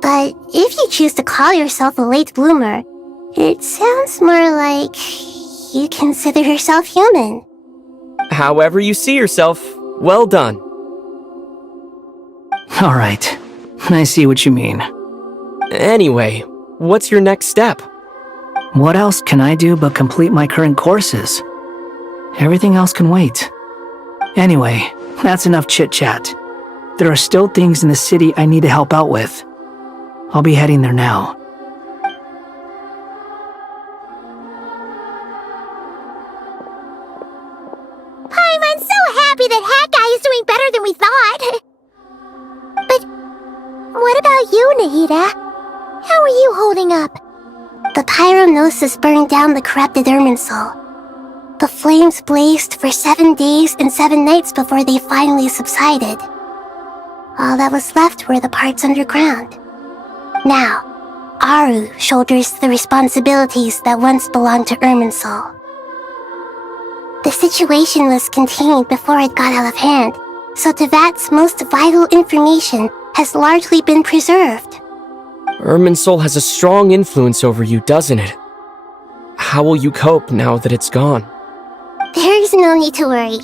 But if you choose to call yourself a late bloomer, it sounds more like you consider yourself human. However you see yourself, well done. Alright, I see what you mean. Anyway, what's your next step? What else can I do but complete my current courses? Everything else can wait. Anyway, that's enough chit-chat. There are still things in the city I need to help out with. I'll be heading there now. I'm so happy that Hat Guy is doing better than we thought. But what about you, Nahida? How are you holding up? The pyronosis burned down the corrupted Irminsul. The flames blazed for 7 days and 7 nights before they finally subsided. All that was left were the parts underground. Now, Aru shoulders the responsibilities that once belonged to Irminsul. The situation was contained before it got out of hand, so Tevat's most vital information has largely been preserved. Irminsul has a strong influence over you, doesn't it? How will you cope now that it's gone? There is no need to worry.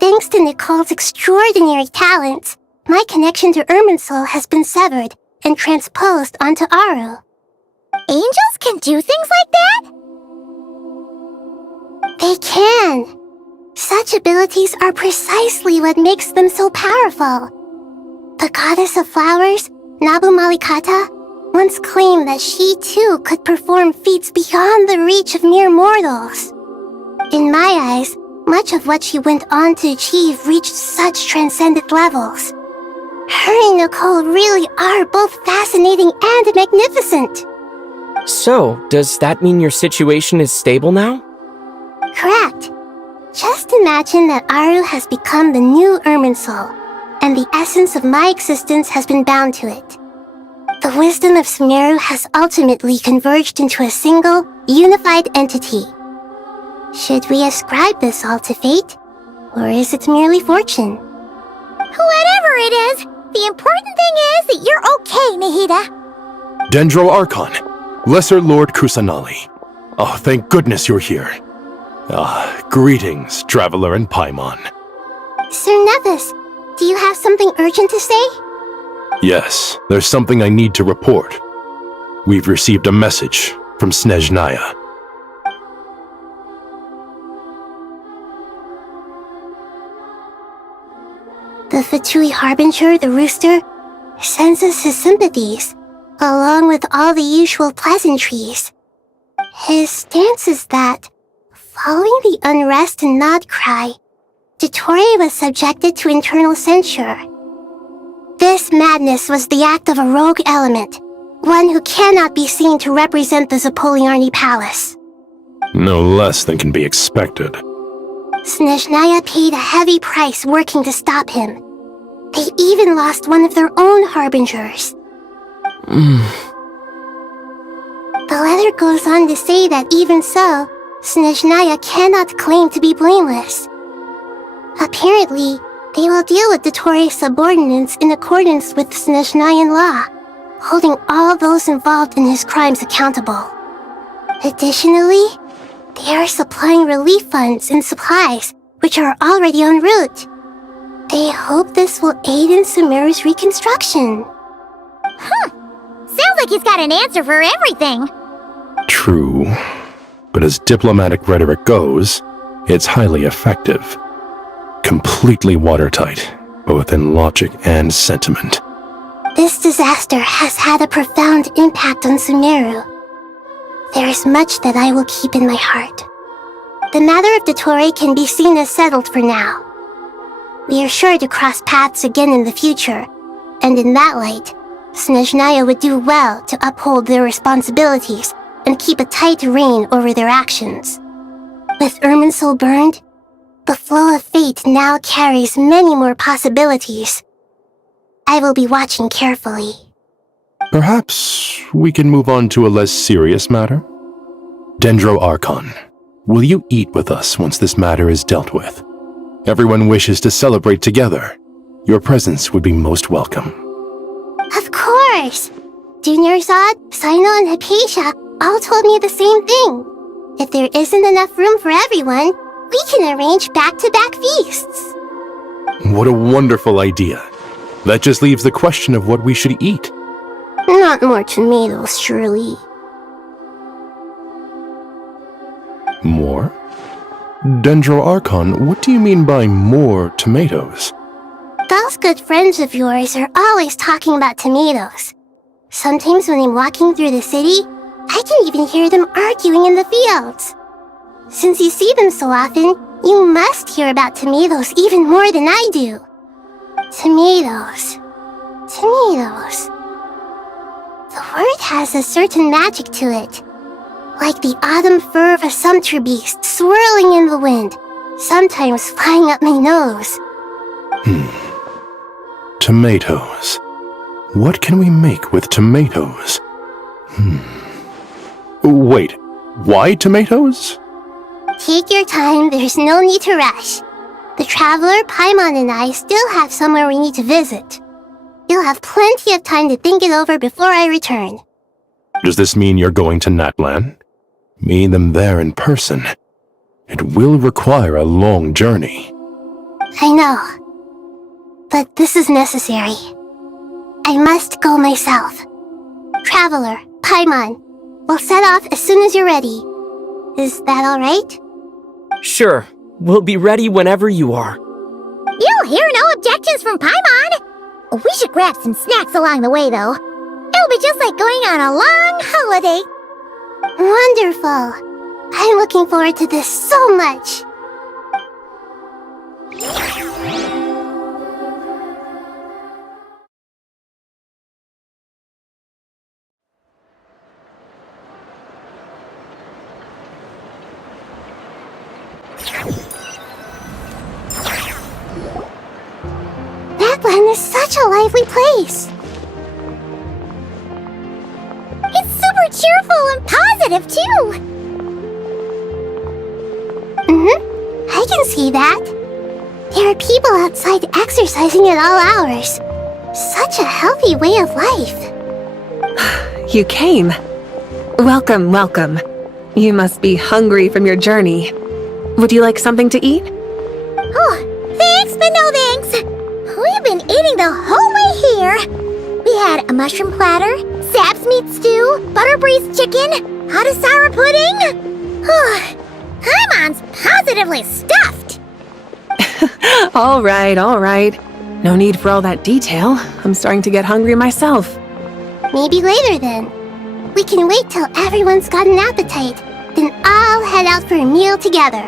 Thanks to Nicole's extraordinary talents, my connection to Irminsul has been severed and transposed onto Aru. Angels can do things like that? They can. Such abilities are precisely what makes them so powerful. The goddess of flowers, Nabu Malikata, once claimed that she too could perform feats beyond the reach of mere mortals. In my eyes, much of what she went on to achieve reached such transcendent levels. Her and Nicole really are both fascinating and magnificent. So, does that mean your situation is stable now? Correct. Just imagine that Aru has become the new Irminsul, and the essence of my existence has been bound to it. The wisdom of Sumeru has ultimately converged into a single, unified entity. Should we ascribe this all to fate, or is it merely fortune? Whatever it is, the important thing is that you're okay, Nahida. Dendro Archon, Lesser Lord Kusanali. Oh, thank goodness you're here. Greetings, Traveler and Paimon. Sir Nevis, do you have something urgent to say? Yes, there's something I need to report. We've received a message from Snezhnaya. The Fatui Harbinger, the Rooster, sends us his sympathies, along with all the usual pleasantries. His stance is that, following the unrest and Nod Cry, Dottore was subjected to internal censure. This madness was the act of a rogue element, one who cannot be seen to represent the Zapoliarni Palace. No less than can be expected. Snezhnaya paid a heavy price working to stop him. They even lost one of their own harbingers. The letter goes on to say that even so, Snezhnaya cannot claim to be blameless. Apparently, they will deal with Dottore's subordinates in accordance with Snezhnayan law, holding all those involved in his crimes accountable. Additionally, they are supplying relief funds and supplies, which are already en route. They hope this will aid in Sumeru's reconstruction. Sounds like he's got an answer for everything. True, but as diplomatic rhetoric goes, it's highly effective. Completely watertight, both in logic and sentiment. This disaster has had a profound impact on Sumeru. There is much that I will keep in my heart. The matter of Dottore can be seen as settled for now. We are sure to cross paths again in the future, and in that light, Snezhnaya would do well to uphold their responsibilities and keep a tight rein over their actions. With Irminsul burned, the flow of fate now carries many more possibilities. I will be watching carefully. Perhaps we can move on to a less serious matter? Dendro Archon, will you eat with us once this matter is dealt with? Everyone wishes to celebrate together. Your presence would be most welcome. Of course! Junior Zod, Sino, and Hypatia all told me the same thing. If there isn't enough room for everyone, we can arrange back-to-back feasts. What a wonderful idea. That just leaves the question of what we should eat. Not more tomatoes, surely. More? Dendro Archon, what do you mean by more tomatoes? Those good friends of yours are always talking about tomatoes. Sometimes when I'm walking through the city, I can even hear them arguing in the fields. Since you see them so often, you must hear about tomatoes even more than I do. Tomatoes. Tomatoes. The word has a certain magic to it. Like the autumn fur of a sumpter beast swirling in the wind, sometimes flying up my nose. Tomatoes. What can we make with tomatoes? Wait, why tomatoes? Take your time, there's no need to rush. The Traveler, Paimon, and I still have somewhere we need to visit. You'll have plenty of time to think it over before I return. Does this mean you're going to Natlan? Meet them there in person. It will require a long journey. I know. But this is necessary. I must go myself. Traveler, Paimon, We'll set off as soon as you're ready. Is that alright? Sure, we'll be ready whenever you are. You'll hear no objections from Paimon! We should grab some snacks along the way, though. It'll be just like going on a long holiday. Wonderful. I'm looking forward to this so much. That land is such a lively place. It's super cheerful and positive, too. I can see that. There are people outside exercising at all hours. Such a healthy way of life. You came. Welcome, welcome. You must be hungry from your journey. Would you like something to eat? Oh, thanks, but no thanks. We've been eating the whole way here. We had a mushroom platter, sap's meat stew, butter braised chicken, hot sour pudding. Paimon's positively stuffed. All right, all right. No need for all that detail. I'm starting to get hungry myself. Maybe later then. We can wait till everyone's got an appetite, then all head out for a meal together.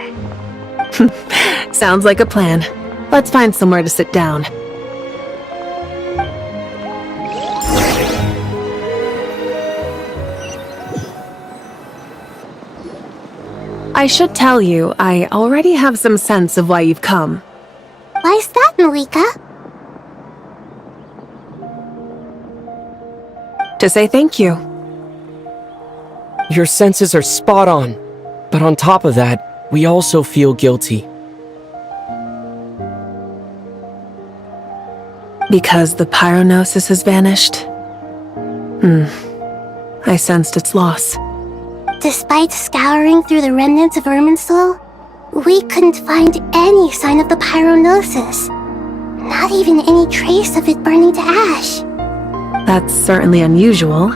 Sounds like a plan. Let's find somewhere to sit down. I should tell you, I already have some sense of why you've come. Why's that, Malika? To say thank you. Your senses are spot on. But on top of that, we also feel guilty. Because the pyronosis has vanished? I sensed its loss. Despite scouring through the remnants of Irminsul, we couldn't find any sign of the pyronosis. Not even any trace of it burning to ash. That's certainly unusual.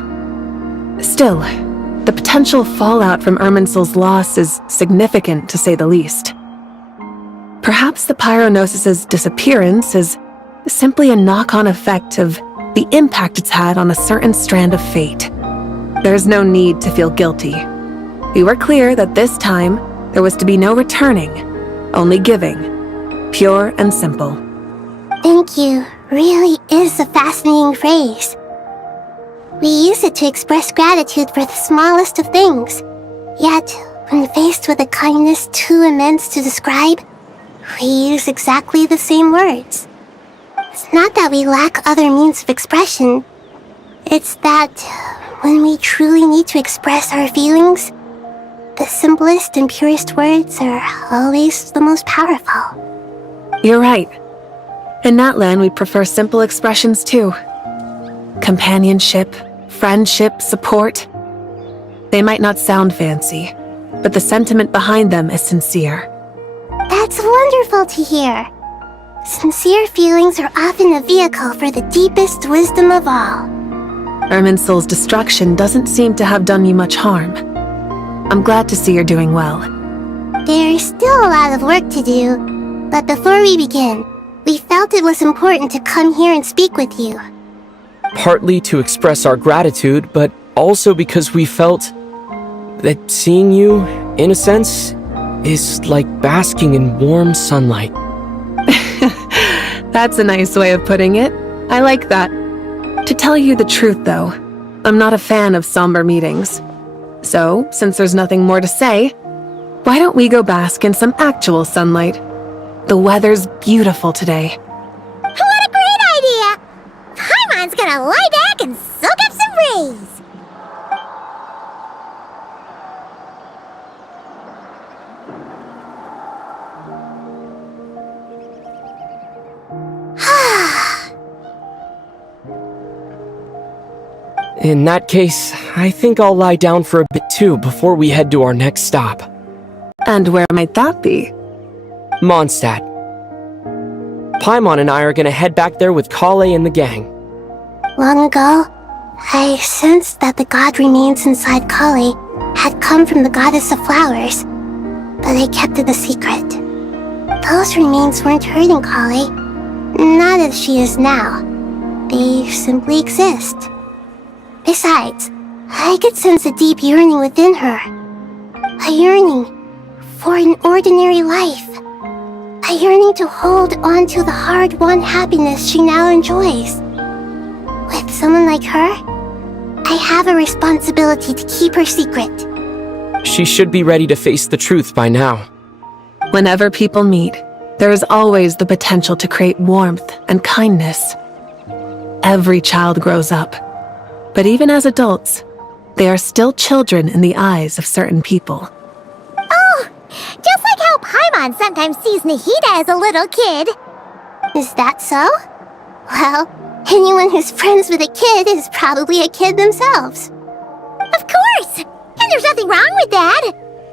Still, the potential fallout from Irminsul's loss is significant, to say the least. Perhaps the pyronosis's disappearance is simply a knock-on effect of the impact it's had on a certain strand of fate. There's no need to feel guilty. We were clear that this time, there was to be no returning, only giving. Pure and simple. Thank you really is a fascinating phrase. We use it to express gratitude for the smallest of things. Yet, when faced with a kindness too immense to describe, we use exactly the same words. It's not that we lack other means of expression. It's that when we truly need to express our feelings, the simplest and purest words are always the most powerful. You're right. In Natlan, we prefer simple expressions too. Companionship, friendship, support. They might not sound fancy, but the sentiment behind them is sincere. That's wonderful to hear. Sincere feelings are often a vehicle for the deepest wisdom of all. Irminsul's destruction doesn't seem to have done you much harm. I'm glad to see you're doing well. There's still a lot of work to do, but before we begin, we felt it was important to come here and speak with you. Partly to express our gratitude, but also because we felt that seeing you, in a sense, is like basking in warm sunlight. That's a nice way of putting it. I like that. To tell you the truth, though, I'm not a fan of somber meetings. So, since there's nothing more to say, why don't we go bask in some actual sunlight? The weather's beautiful today. What a great idea! Paimon's gonna lie back and soak up some rays. In that case, I think I'll lie down for a bit too before we head to our next stop. And where might that be? Mondstadt. Paimon and I are gonna head back there with Kale and the gang. Long ago, I sensed that the god remains inside Kali had come from the goddess of flowers, but I kept it a secret. Those remains weren't hurting Kali, not as she is now. They simply exist. Besides, I could sense a deep yearning within her. A yearning for an ordinary life. A yearning to hold on to the hard-won happiness she now enjoys. With someone like her, I have a responsibility to keep her secret. She should be ready to face the truth by now. Whenever people meet, there is always the potential to create warmth and kindness. Every child grows up, but even as adults, they are still children in the eyes of certain people. Oh, just like how Paimon sometimes sees Nahida as a little kid. Is that so? Well, anyone who's friends with a kid is probably a kid themselves. Of course! And there's nothing wrong with that.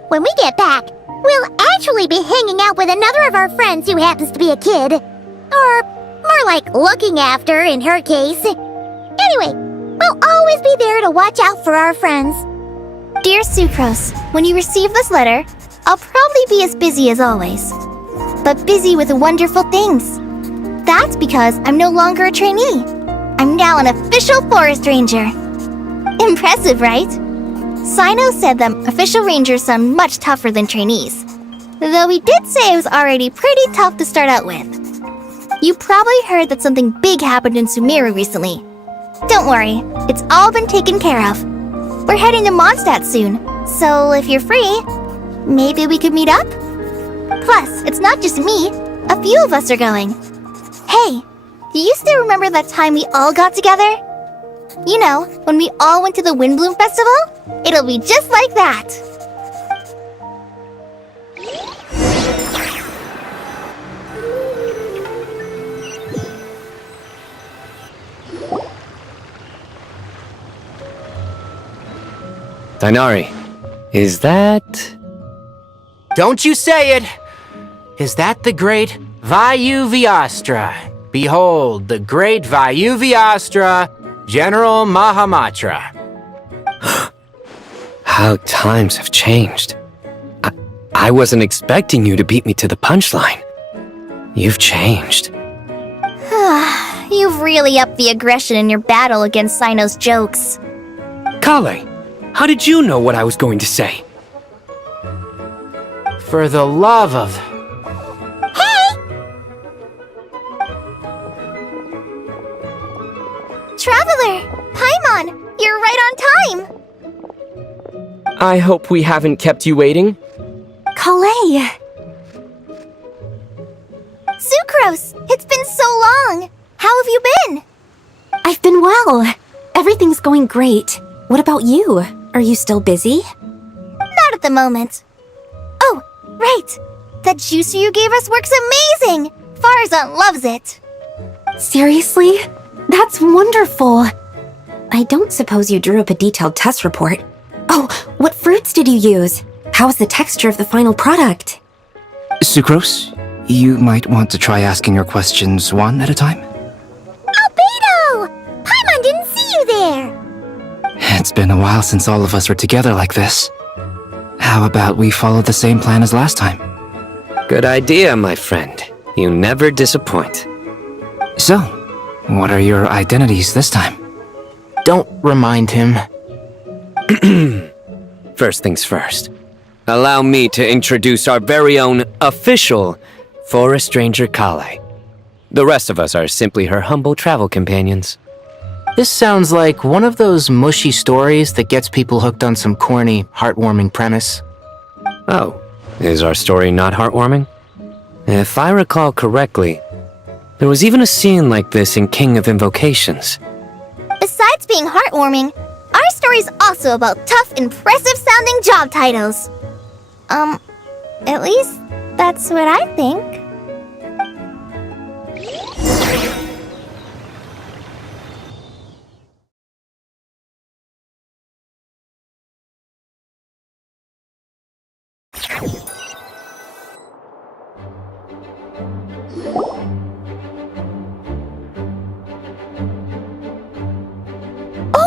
When we get back, we'll actually be hanging out with another of our friends who happens to be a kid. Or more like looking after, in her case. Anyway, we'll always be there to watch out for our friends. Dear Sucrose, when you receive this letter, I'll probably be as busy as always. But busy with wonderful things. That's because I'm no longer a trainee. I'm now an official forest ranger. Impressive, right? Sino said that official rangers sound much tougher than trainees. Though he did say it was already pretty tough to start out with. You probably heard that something big happened in Sumeru recently. Don't worry, it's all been taken care of. We're heading to Mondstadt soon, so if you're free, maybe we could meet up? Plus, it's not just me, a few of us are going. Hey, do you still remember that time we all got together? You know, when we all went to the Windbloom Festival? It'll be just like that. Dainari, is that... Don't you say it! Is that the great VII? Behold, the great VII, General Mahamatra. How times have changed. I wasn't expecting you to beat me to the punchline. You've changed. You've really upped the aggression in your battle against Sino's jokes. Kale, how did you know what I was going to say? For the love of... Traveler! Paimon! You're right on time! I hope we haven't kept you waiting. Kalei! Sucrose! It's been so long! How have you been? I've been well. Everything's going great. What about you? Are you still busy? Not at the moment. Oh, right! That juicer you gave us works amazing! Farzan loves it! Seriously? That's wonderful! I don't suppose you drew up a detailed test report. Oh, what fruits did you use? How's the texture of the final product? Sucrose, you might want to try asking your questions one at a time. Albedo! Paimon didn't see you there! It's been a while since all of us were together like this. How about we follow the same plan as last time? Good idea, my friend. You never disappoint. So, what are your identities this time? Don't remind him. First things first. Allow me to introduce our very own official Forest Ranger Kale. The rest of us are simply her humble travel companions. This sounds like one of those mushy stories that gets people hooked on some corny, heartwarming premise. Oh, is our story not heartwarming? If I recall correctly, there was even a scene like this in King of Invocations. Besides being heartwarming, our story's also about tough, impressive-sounding job titles. At least that's what I think.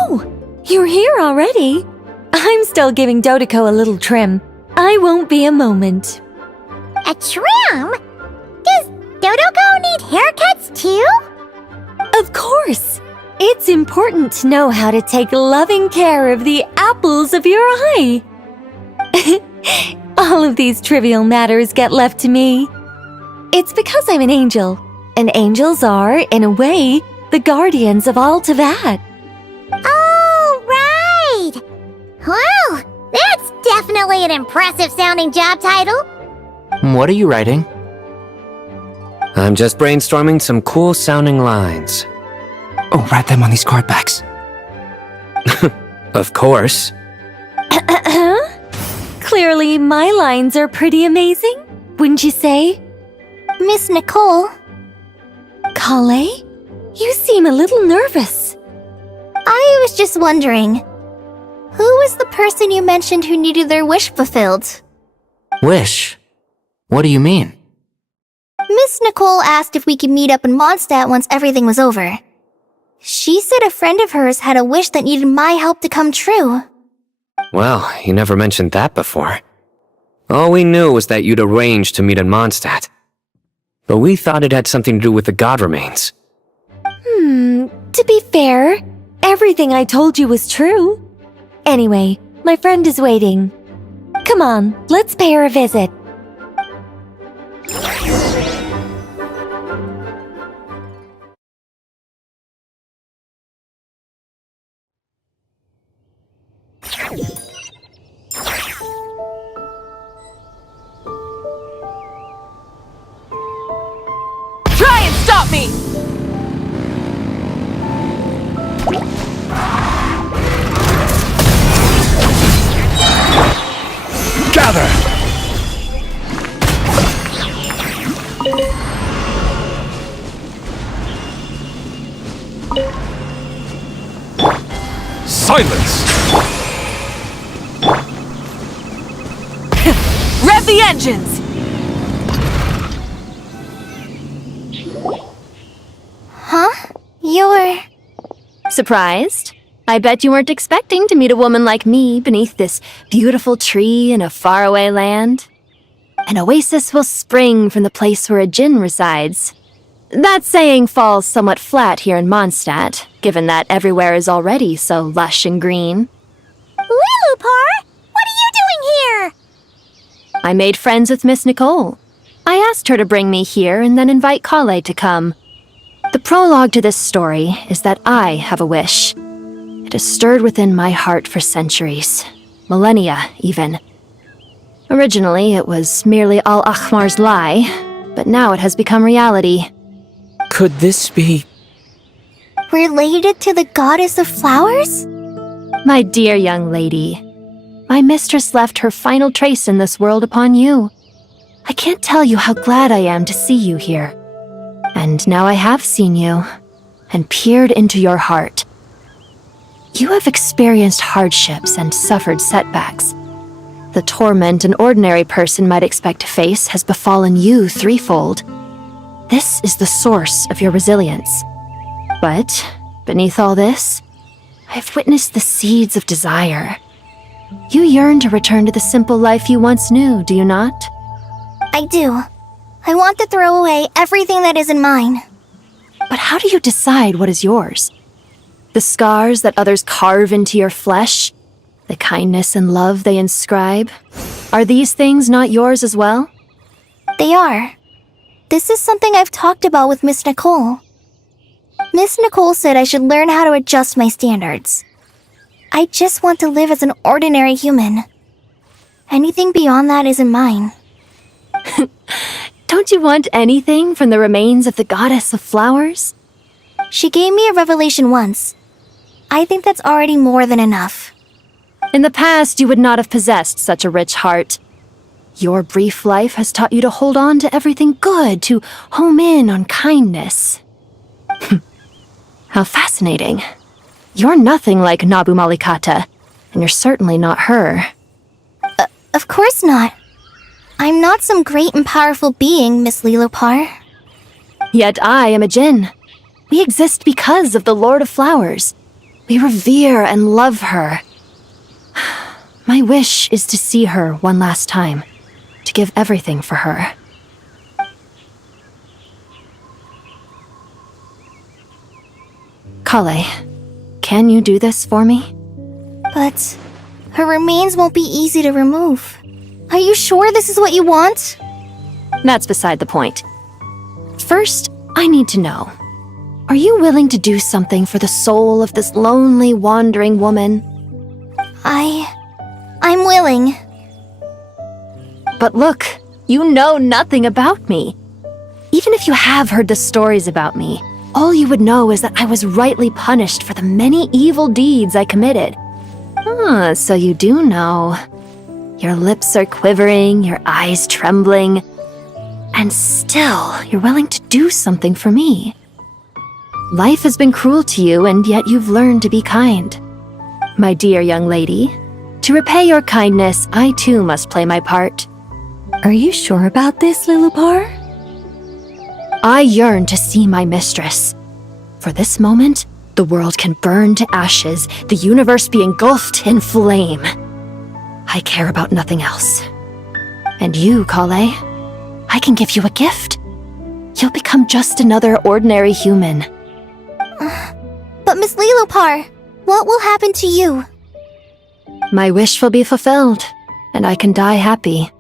Oh, you're here already? I'm still giving Dodeko a little trim. I won't be a moment. A trim? Does Dodeko need haircuts too? Of course. It's important to know how to take loving care of the apples of your eye. All of these trivial matters get left to me. It's because I'm an angel, and angels are, in a way, the guardians of all Teyvat. Oh, right! Wow, that's definitely an impressive-sounding job title. What are you writing? I'm just brainstorming some cool-sounding lines. Oh, write them on these card backs. Of course. Clearly, my lines are pretty amazing, wouldn't you say? Miss Nicole. Kale? You seem a little nervous. I was just wondering, who was the person you mentioned who needed their wish fulfilled? Wish? What do you mean? Miss Nicole asked if we could meet up in Mondstadt once everything was over. She said a friend of hers had a wish that needed my help to come true. Well, you never mentioned that before. All we knew was that you'd arranged to meet in Mondstadt. But we thought it had something to do with the god remains. To be fair, everything I told you was true. Anyway, my friend is waiting. Come on, let's pay her a visit. Try and stop me! Gather! Silence! Rev the engines! Huh? You're... Surprised? I bet you weren't expecting to meet a woman like me beneath this beautiful tree in a faraway land. An oasis will spring from the place where a djinn resides. That saying falls somewhat flat here in Mondstadt, given that everywhere is already so lush and green. Lilupar, what are you doing here? I made friends with Miss Nicole. I asked her to bring me here and then invite Kale to come. The prologue to this story is that I have a wish. It has stirred within my heart for centuries. Millennia, even. Originally, it was merely Al-Ahmar's lie, but now it has become reality. Could this be... related to the goddess of flowers? My dear young lady, my mistress left her final trace in this world upon you. I can't tell you how glad I am to see you here. And now I have seen you, and peered into your heart. You have experienced hardships and suffered setbacks. The torment an ordinary person might expect to face has befallen you threefold. This is the source of your resilience. But, beneath all this, I've witnessed the seeds of desire. You yearn to return to the simple life you once knew, do you not? I do. I want to throw away everything that isn't mine. But how do you decide what is yours? The scars that others carve into your flesh? The kindness and love they inscribe? Are these things not yours as well? They are. This is something I've talked about with Miss Nicole. Miss Nicole said I should learn how to adjust my standards. I just want to live as an ordinary human. Anything beyond that isn't mine. Don't you want anything from the remains of the goddess of flowers? She gave me a revelation once. I think that's already more than enough. In the past, you would not have possessed such a rich heart. Your brief life has taught you to hold on to everything good, to home in on kindness. How fascinating. You're nothing like Nabu Malikata, and you're certainly not her. Of course not. I'm not some great and powerful being, Miss Lilopar. Yet I am a djinn. We exist because of the Lord of Flowers. We revere and love her. My wish is to see her one last time, to give everything for her. Kale, can you do this for me? But her remains won't be easy to remove. Are you sure this is what you want? That's beside the point. First, I need to know. Are you willing to do something for the soul of this lonely, wandering woman? I'm willing. But look, you know nothing about me. Even if you have heard the stories about me, all you would know is that I was rightly punished for the many evil deeds I committed. So you do know. Your lips are quivering, your eyes trembling, and still you're willing to do something for me. Life has been cruel to you, and yet you've learned to be kind. My dear young lady, to repay your kindness, I too must play my part. Are you sure about this, Lilupar? I yearn to see my mistress. For this moment, the world can burn to ashes, the universe be engulfed in flame. I care about nothing else. And you, Kale, I can give you a gift. You'll become just another ordinary human. But Miss Lilupar, what will happen to you? My wish will be fulfilled, and I can die happy.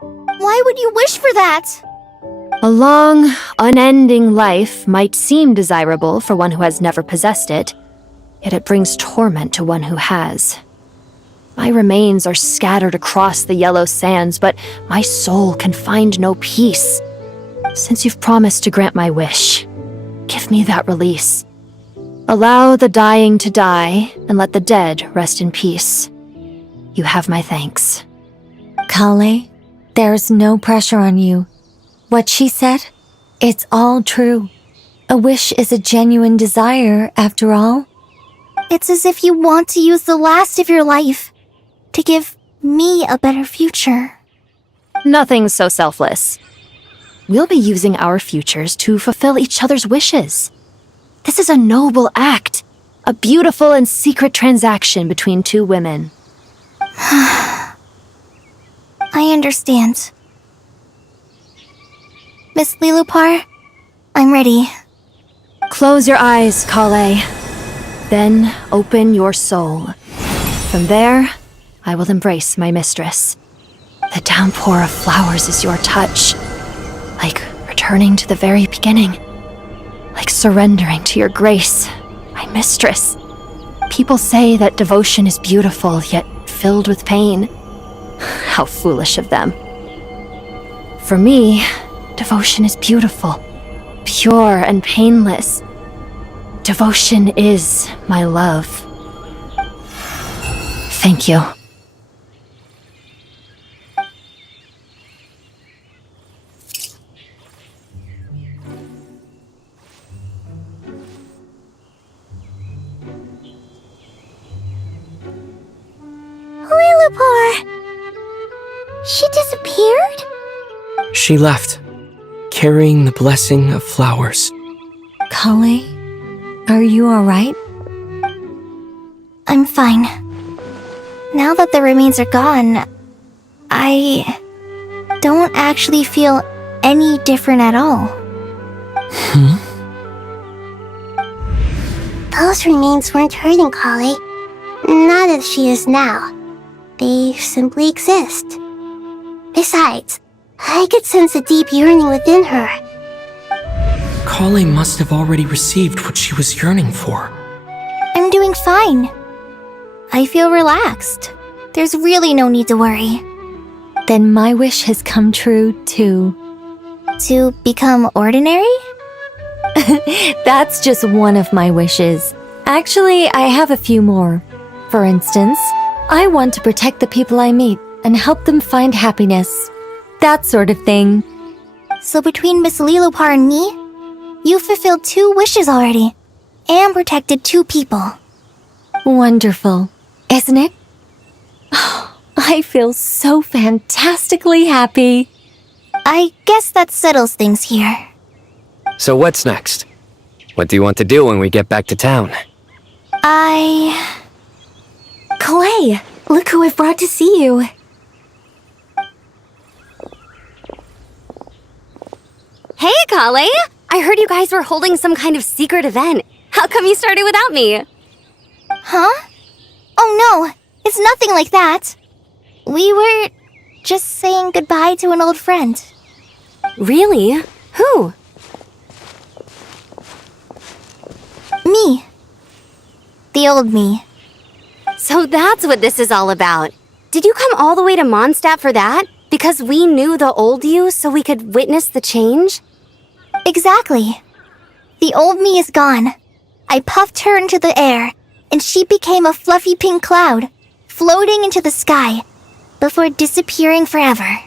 Why would you wish for that? A long, unending life might seem desirable for one who has never possessed it, yet it brings torment to one who has. My remains are scattered across the yellow sands, but my soul can find no peace. Since you've promised to grant my wish, give me that release. Allow the dying to die, and let the dead rest in peace. You have my thanks. Kale, there's no pressure on you. What she said, it's all true. A wish is a genuine desire, after all. It's as if you want to use the last of your life to give me a better future. Nothing so selfless. We'll be using our futures to fulfill each other's wishes. This is a noble act, a beautiful and secret transaction between two women. I understand. Miss Lilupar, I'm ready. Close your eyes, Kale. Then open your soul. From there, I will embrace my mistress. The downpour of flowers is your touch, like returning to the very beginning, like surrendering to your grace, my mistress. People say that devotion is beautiful, yet filled with pain. How foolish of them. For me, devotion is beautiful, pure and painless. Devotion is my love. Thank you. Lilupar! She disappeared? She left, carrying the blessing of flowers. Kale, are you alright? I'm fine. Now that the remains are gone, I don't actually feel any different at all. Those remains weren't hurting Kale. Not as she is now. They simply exist. Besides, I could sense a deep yearning within her. Kale must have already received what she was yearning for. I'm doing fine. I feel relaxed. There's really no need to worry. Then my wish has come true, too. To become ordinary? That's just one of my wishes. Actually, I have a few more. For instance, I want to protect the people I meet and help them find happiness. That sort of thing. So between Miss Lilupar and me, you fulfilled 2 wishes already, and protected 2 people. Wonderful, isn't it? I feel so fantastically happy. I guess that settles things here. So what's next? What do you want to do when we get back to town? Clay, look who I've brought to see you. Hey, Kale! I heard you guys were holding some kind of secret event. How come you started without me? Huh? Oh no, it's nothing like that. We were just saying goodbye to an old friend. Really? Who? Me. The old me. So that's what this is all about. Did you come all the way to Mondstadt for that? Because we knew the old you so we could witness the change? Exactly. The old me is gone. I puffed her into the air, and she became a fluffy pink cloud, floating into the sky, before disappearing forever.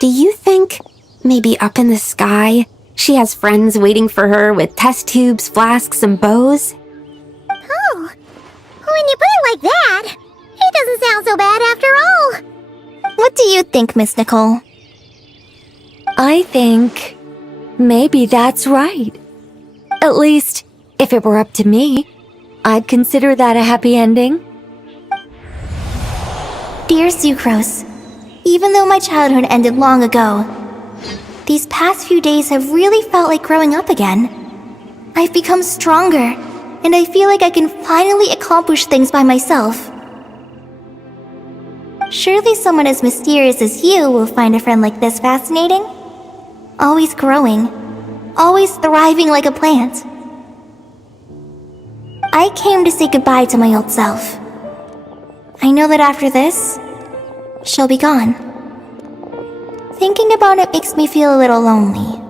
Do you think, maybe up in the sky, she has friends waiting for her with test tubes, flasks, and bows? Oh, when you put it like that, it doesn't sound so bad after all. What do you think, Miss Nicole? I think maybe that's right. At least, if it were up to me, I'd consider that a happy ending. Dear Sucrose, even though my childhood ended long ago, these past few days have really felt like growing up again. I've become stronger, and I feel like I can finally accomplish things by myself. Surely someone as mysterious as you will find a friend like this fascinating? Always growing, always thriving like a plant. I came to say goodbye to my old self. I know that after this, she'll be gone. Thinking about it makes me feel a little lonely.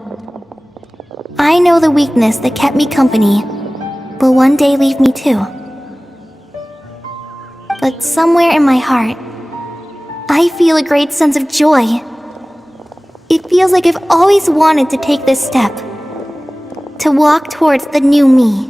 I know the weakness that kept me company will one day leave me too. But somewhere in my heart, I feel a great sense of joy. It feels like I've always wanted to take this step, to walk towards the new me.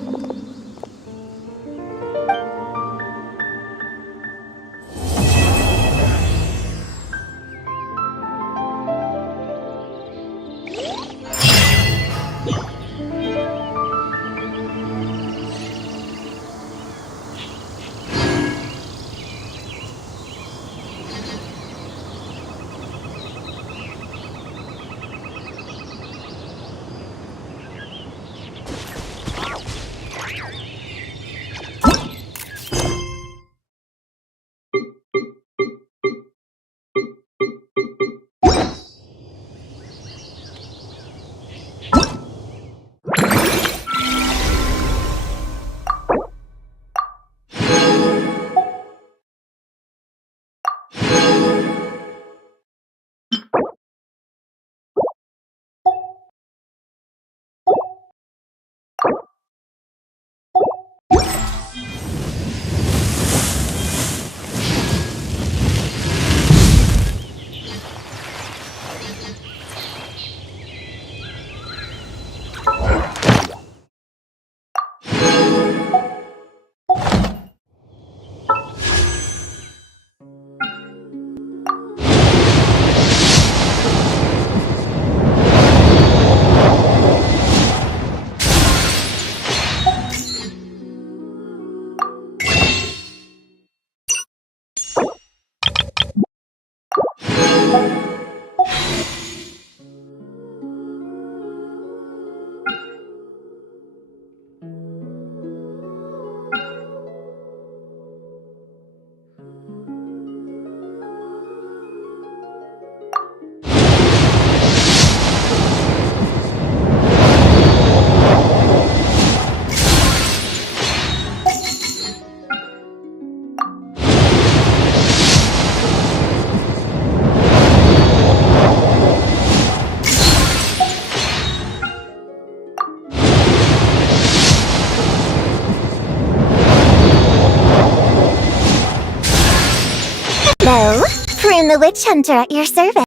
Hello, Prune the Witch Hunter at your service.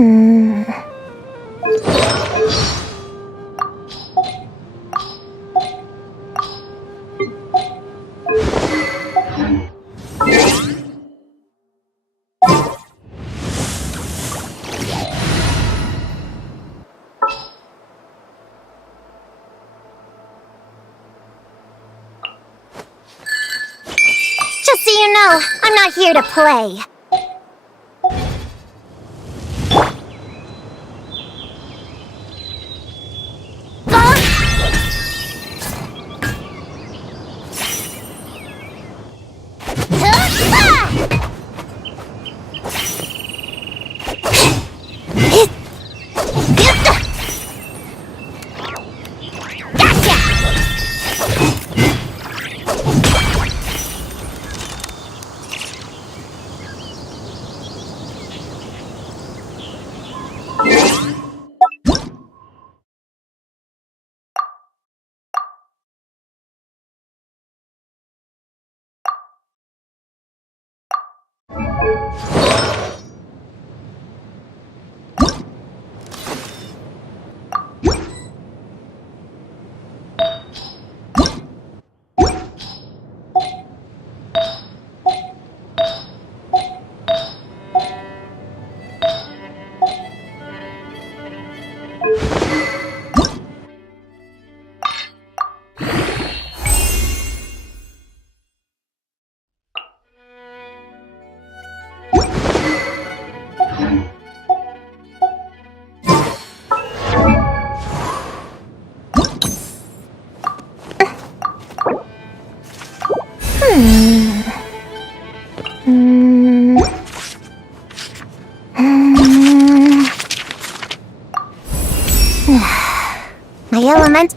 Just so you know, I'm not here to play. My element.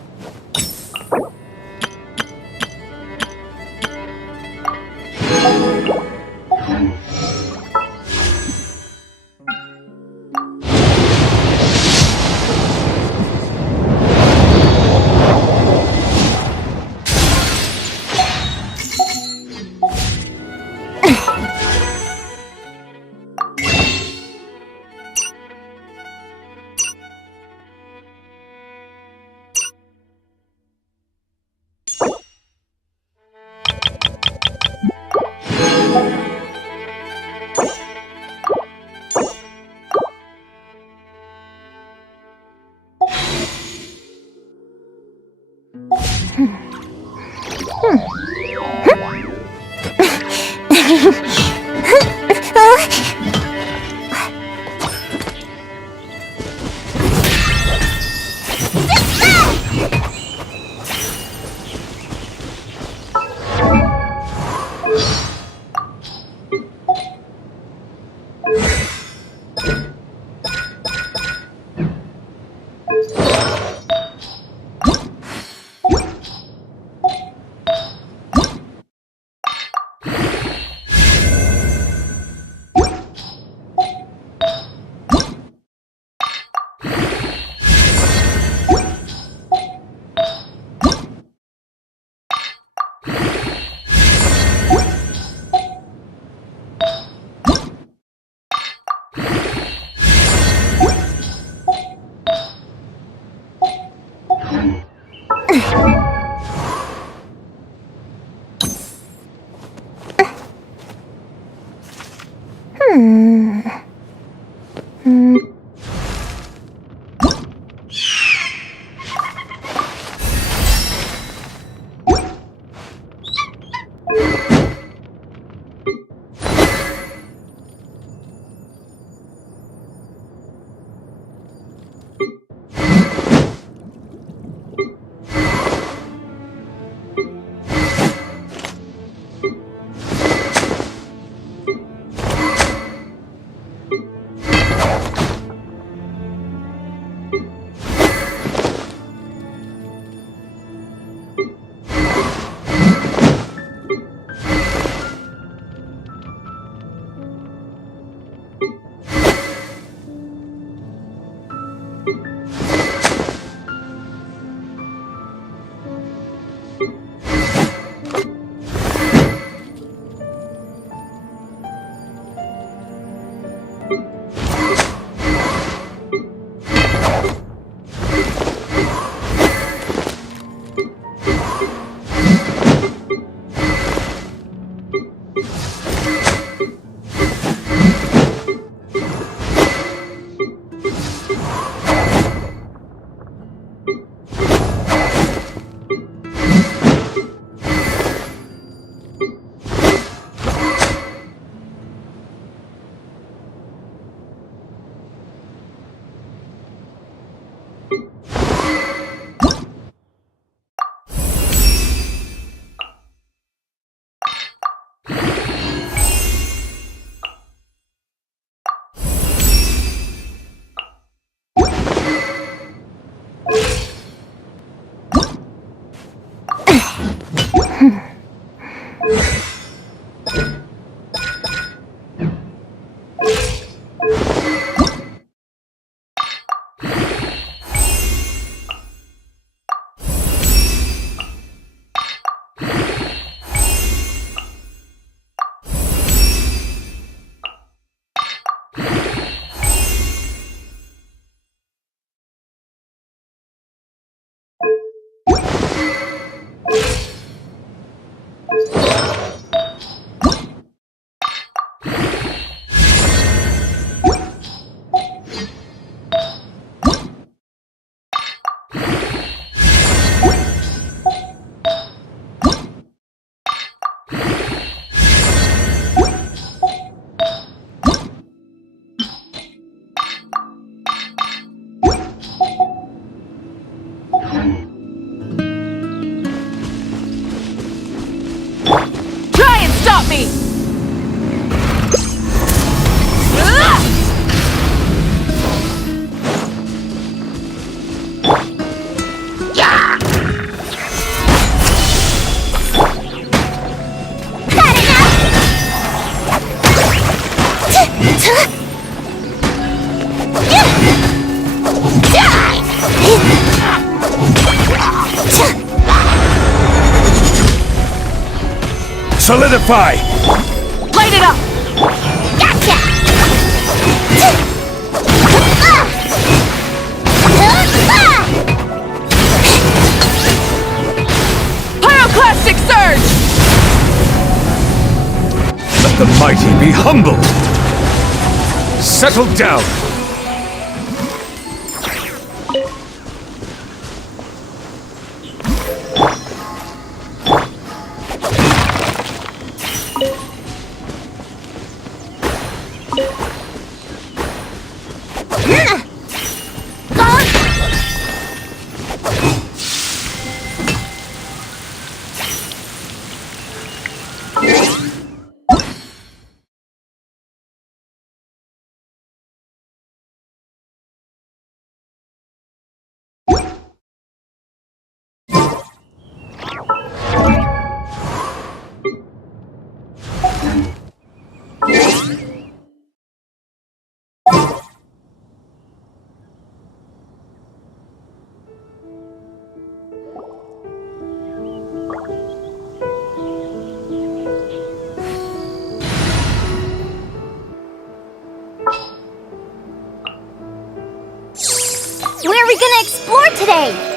me! Solidify! Light it up! Gotcha! Pyroclastic surge! Let the mighty be humble! Settle down! Where are we gonna explore today?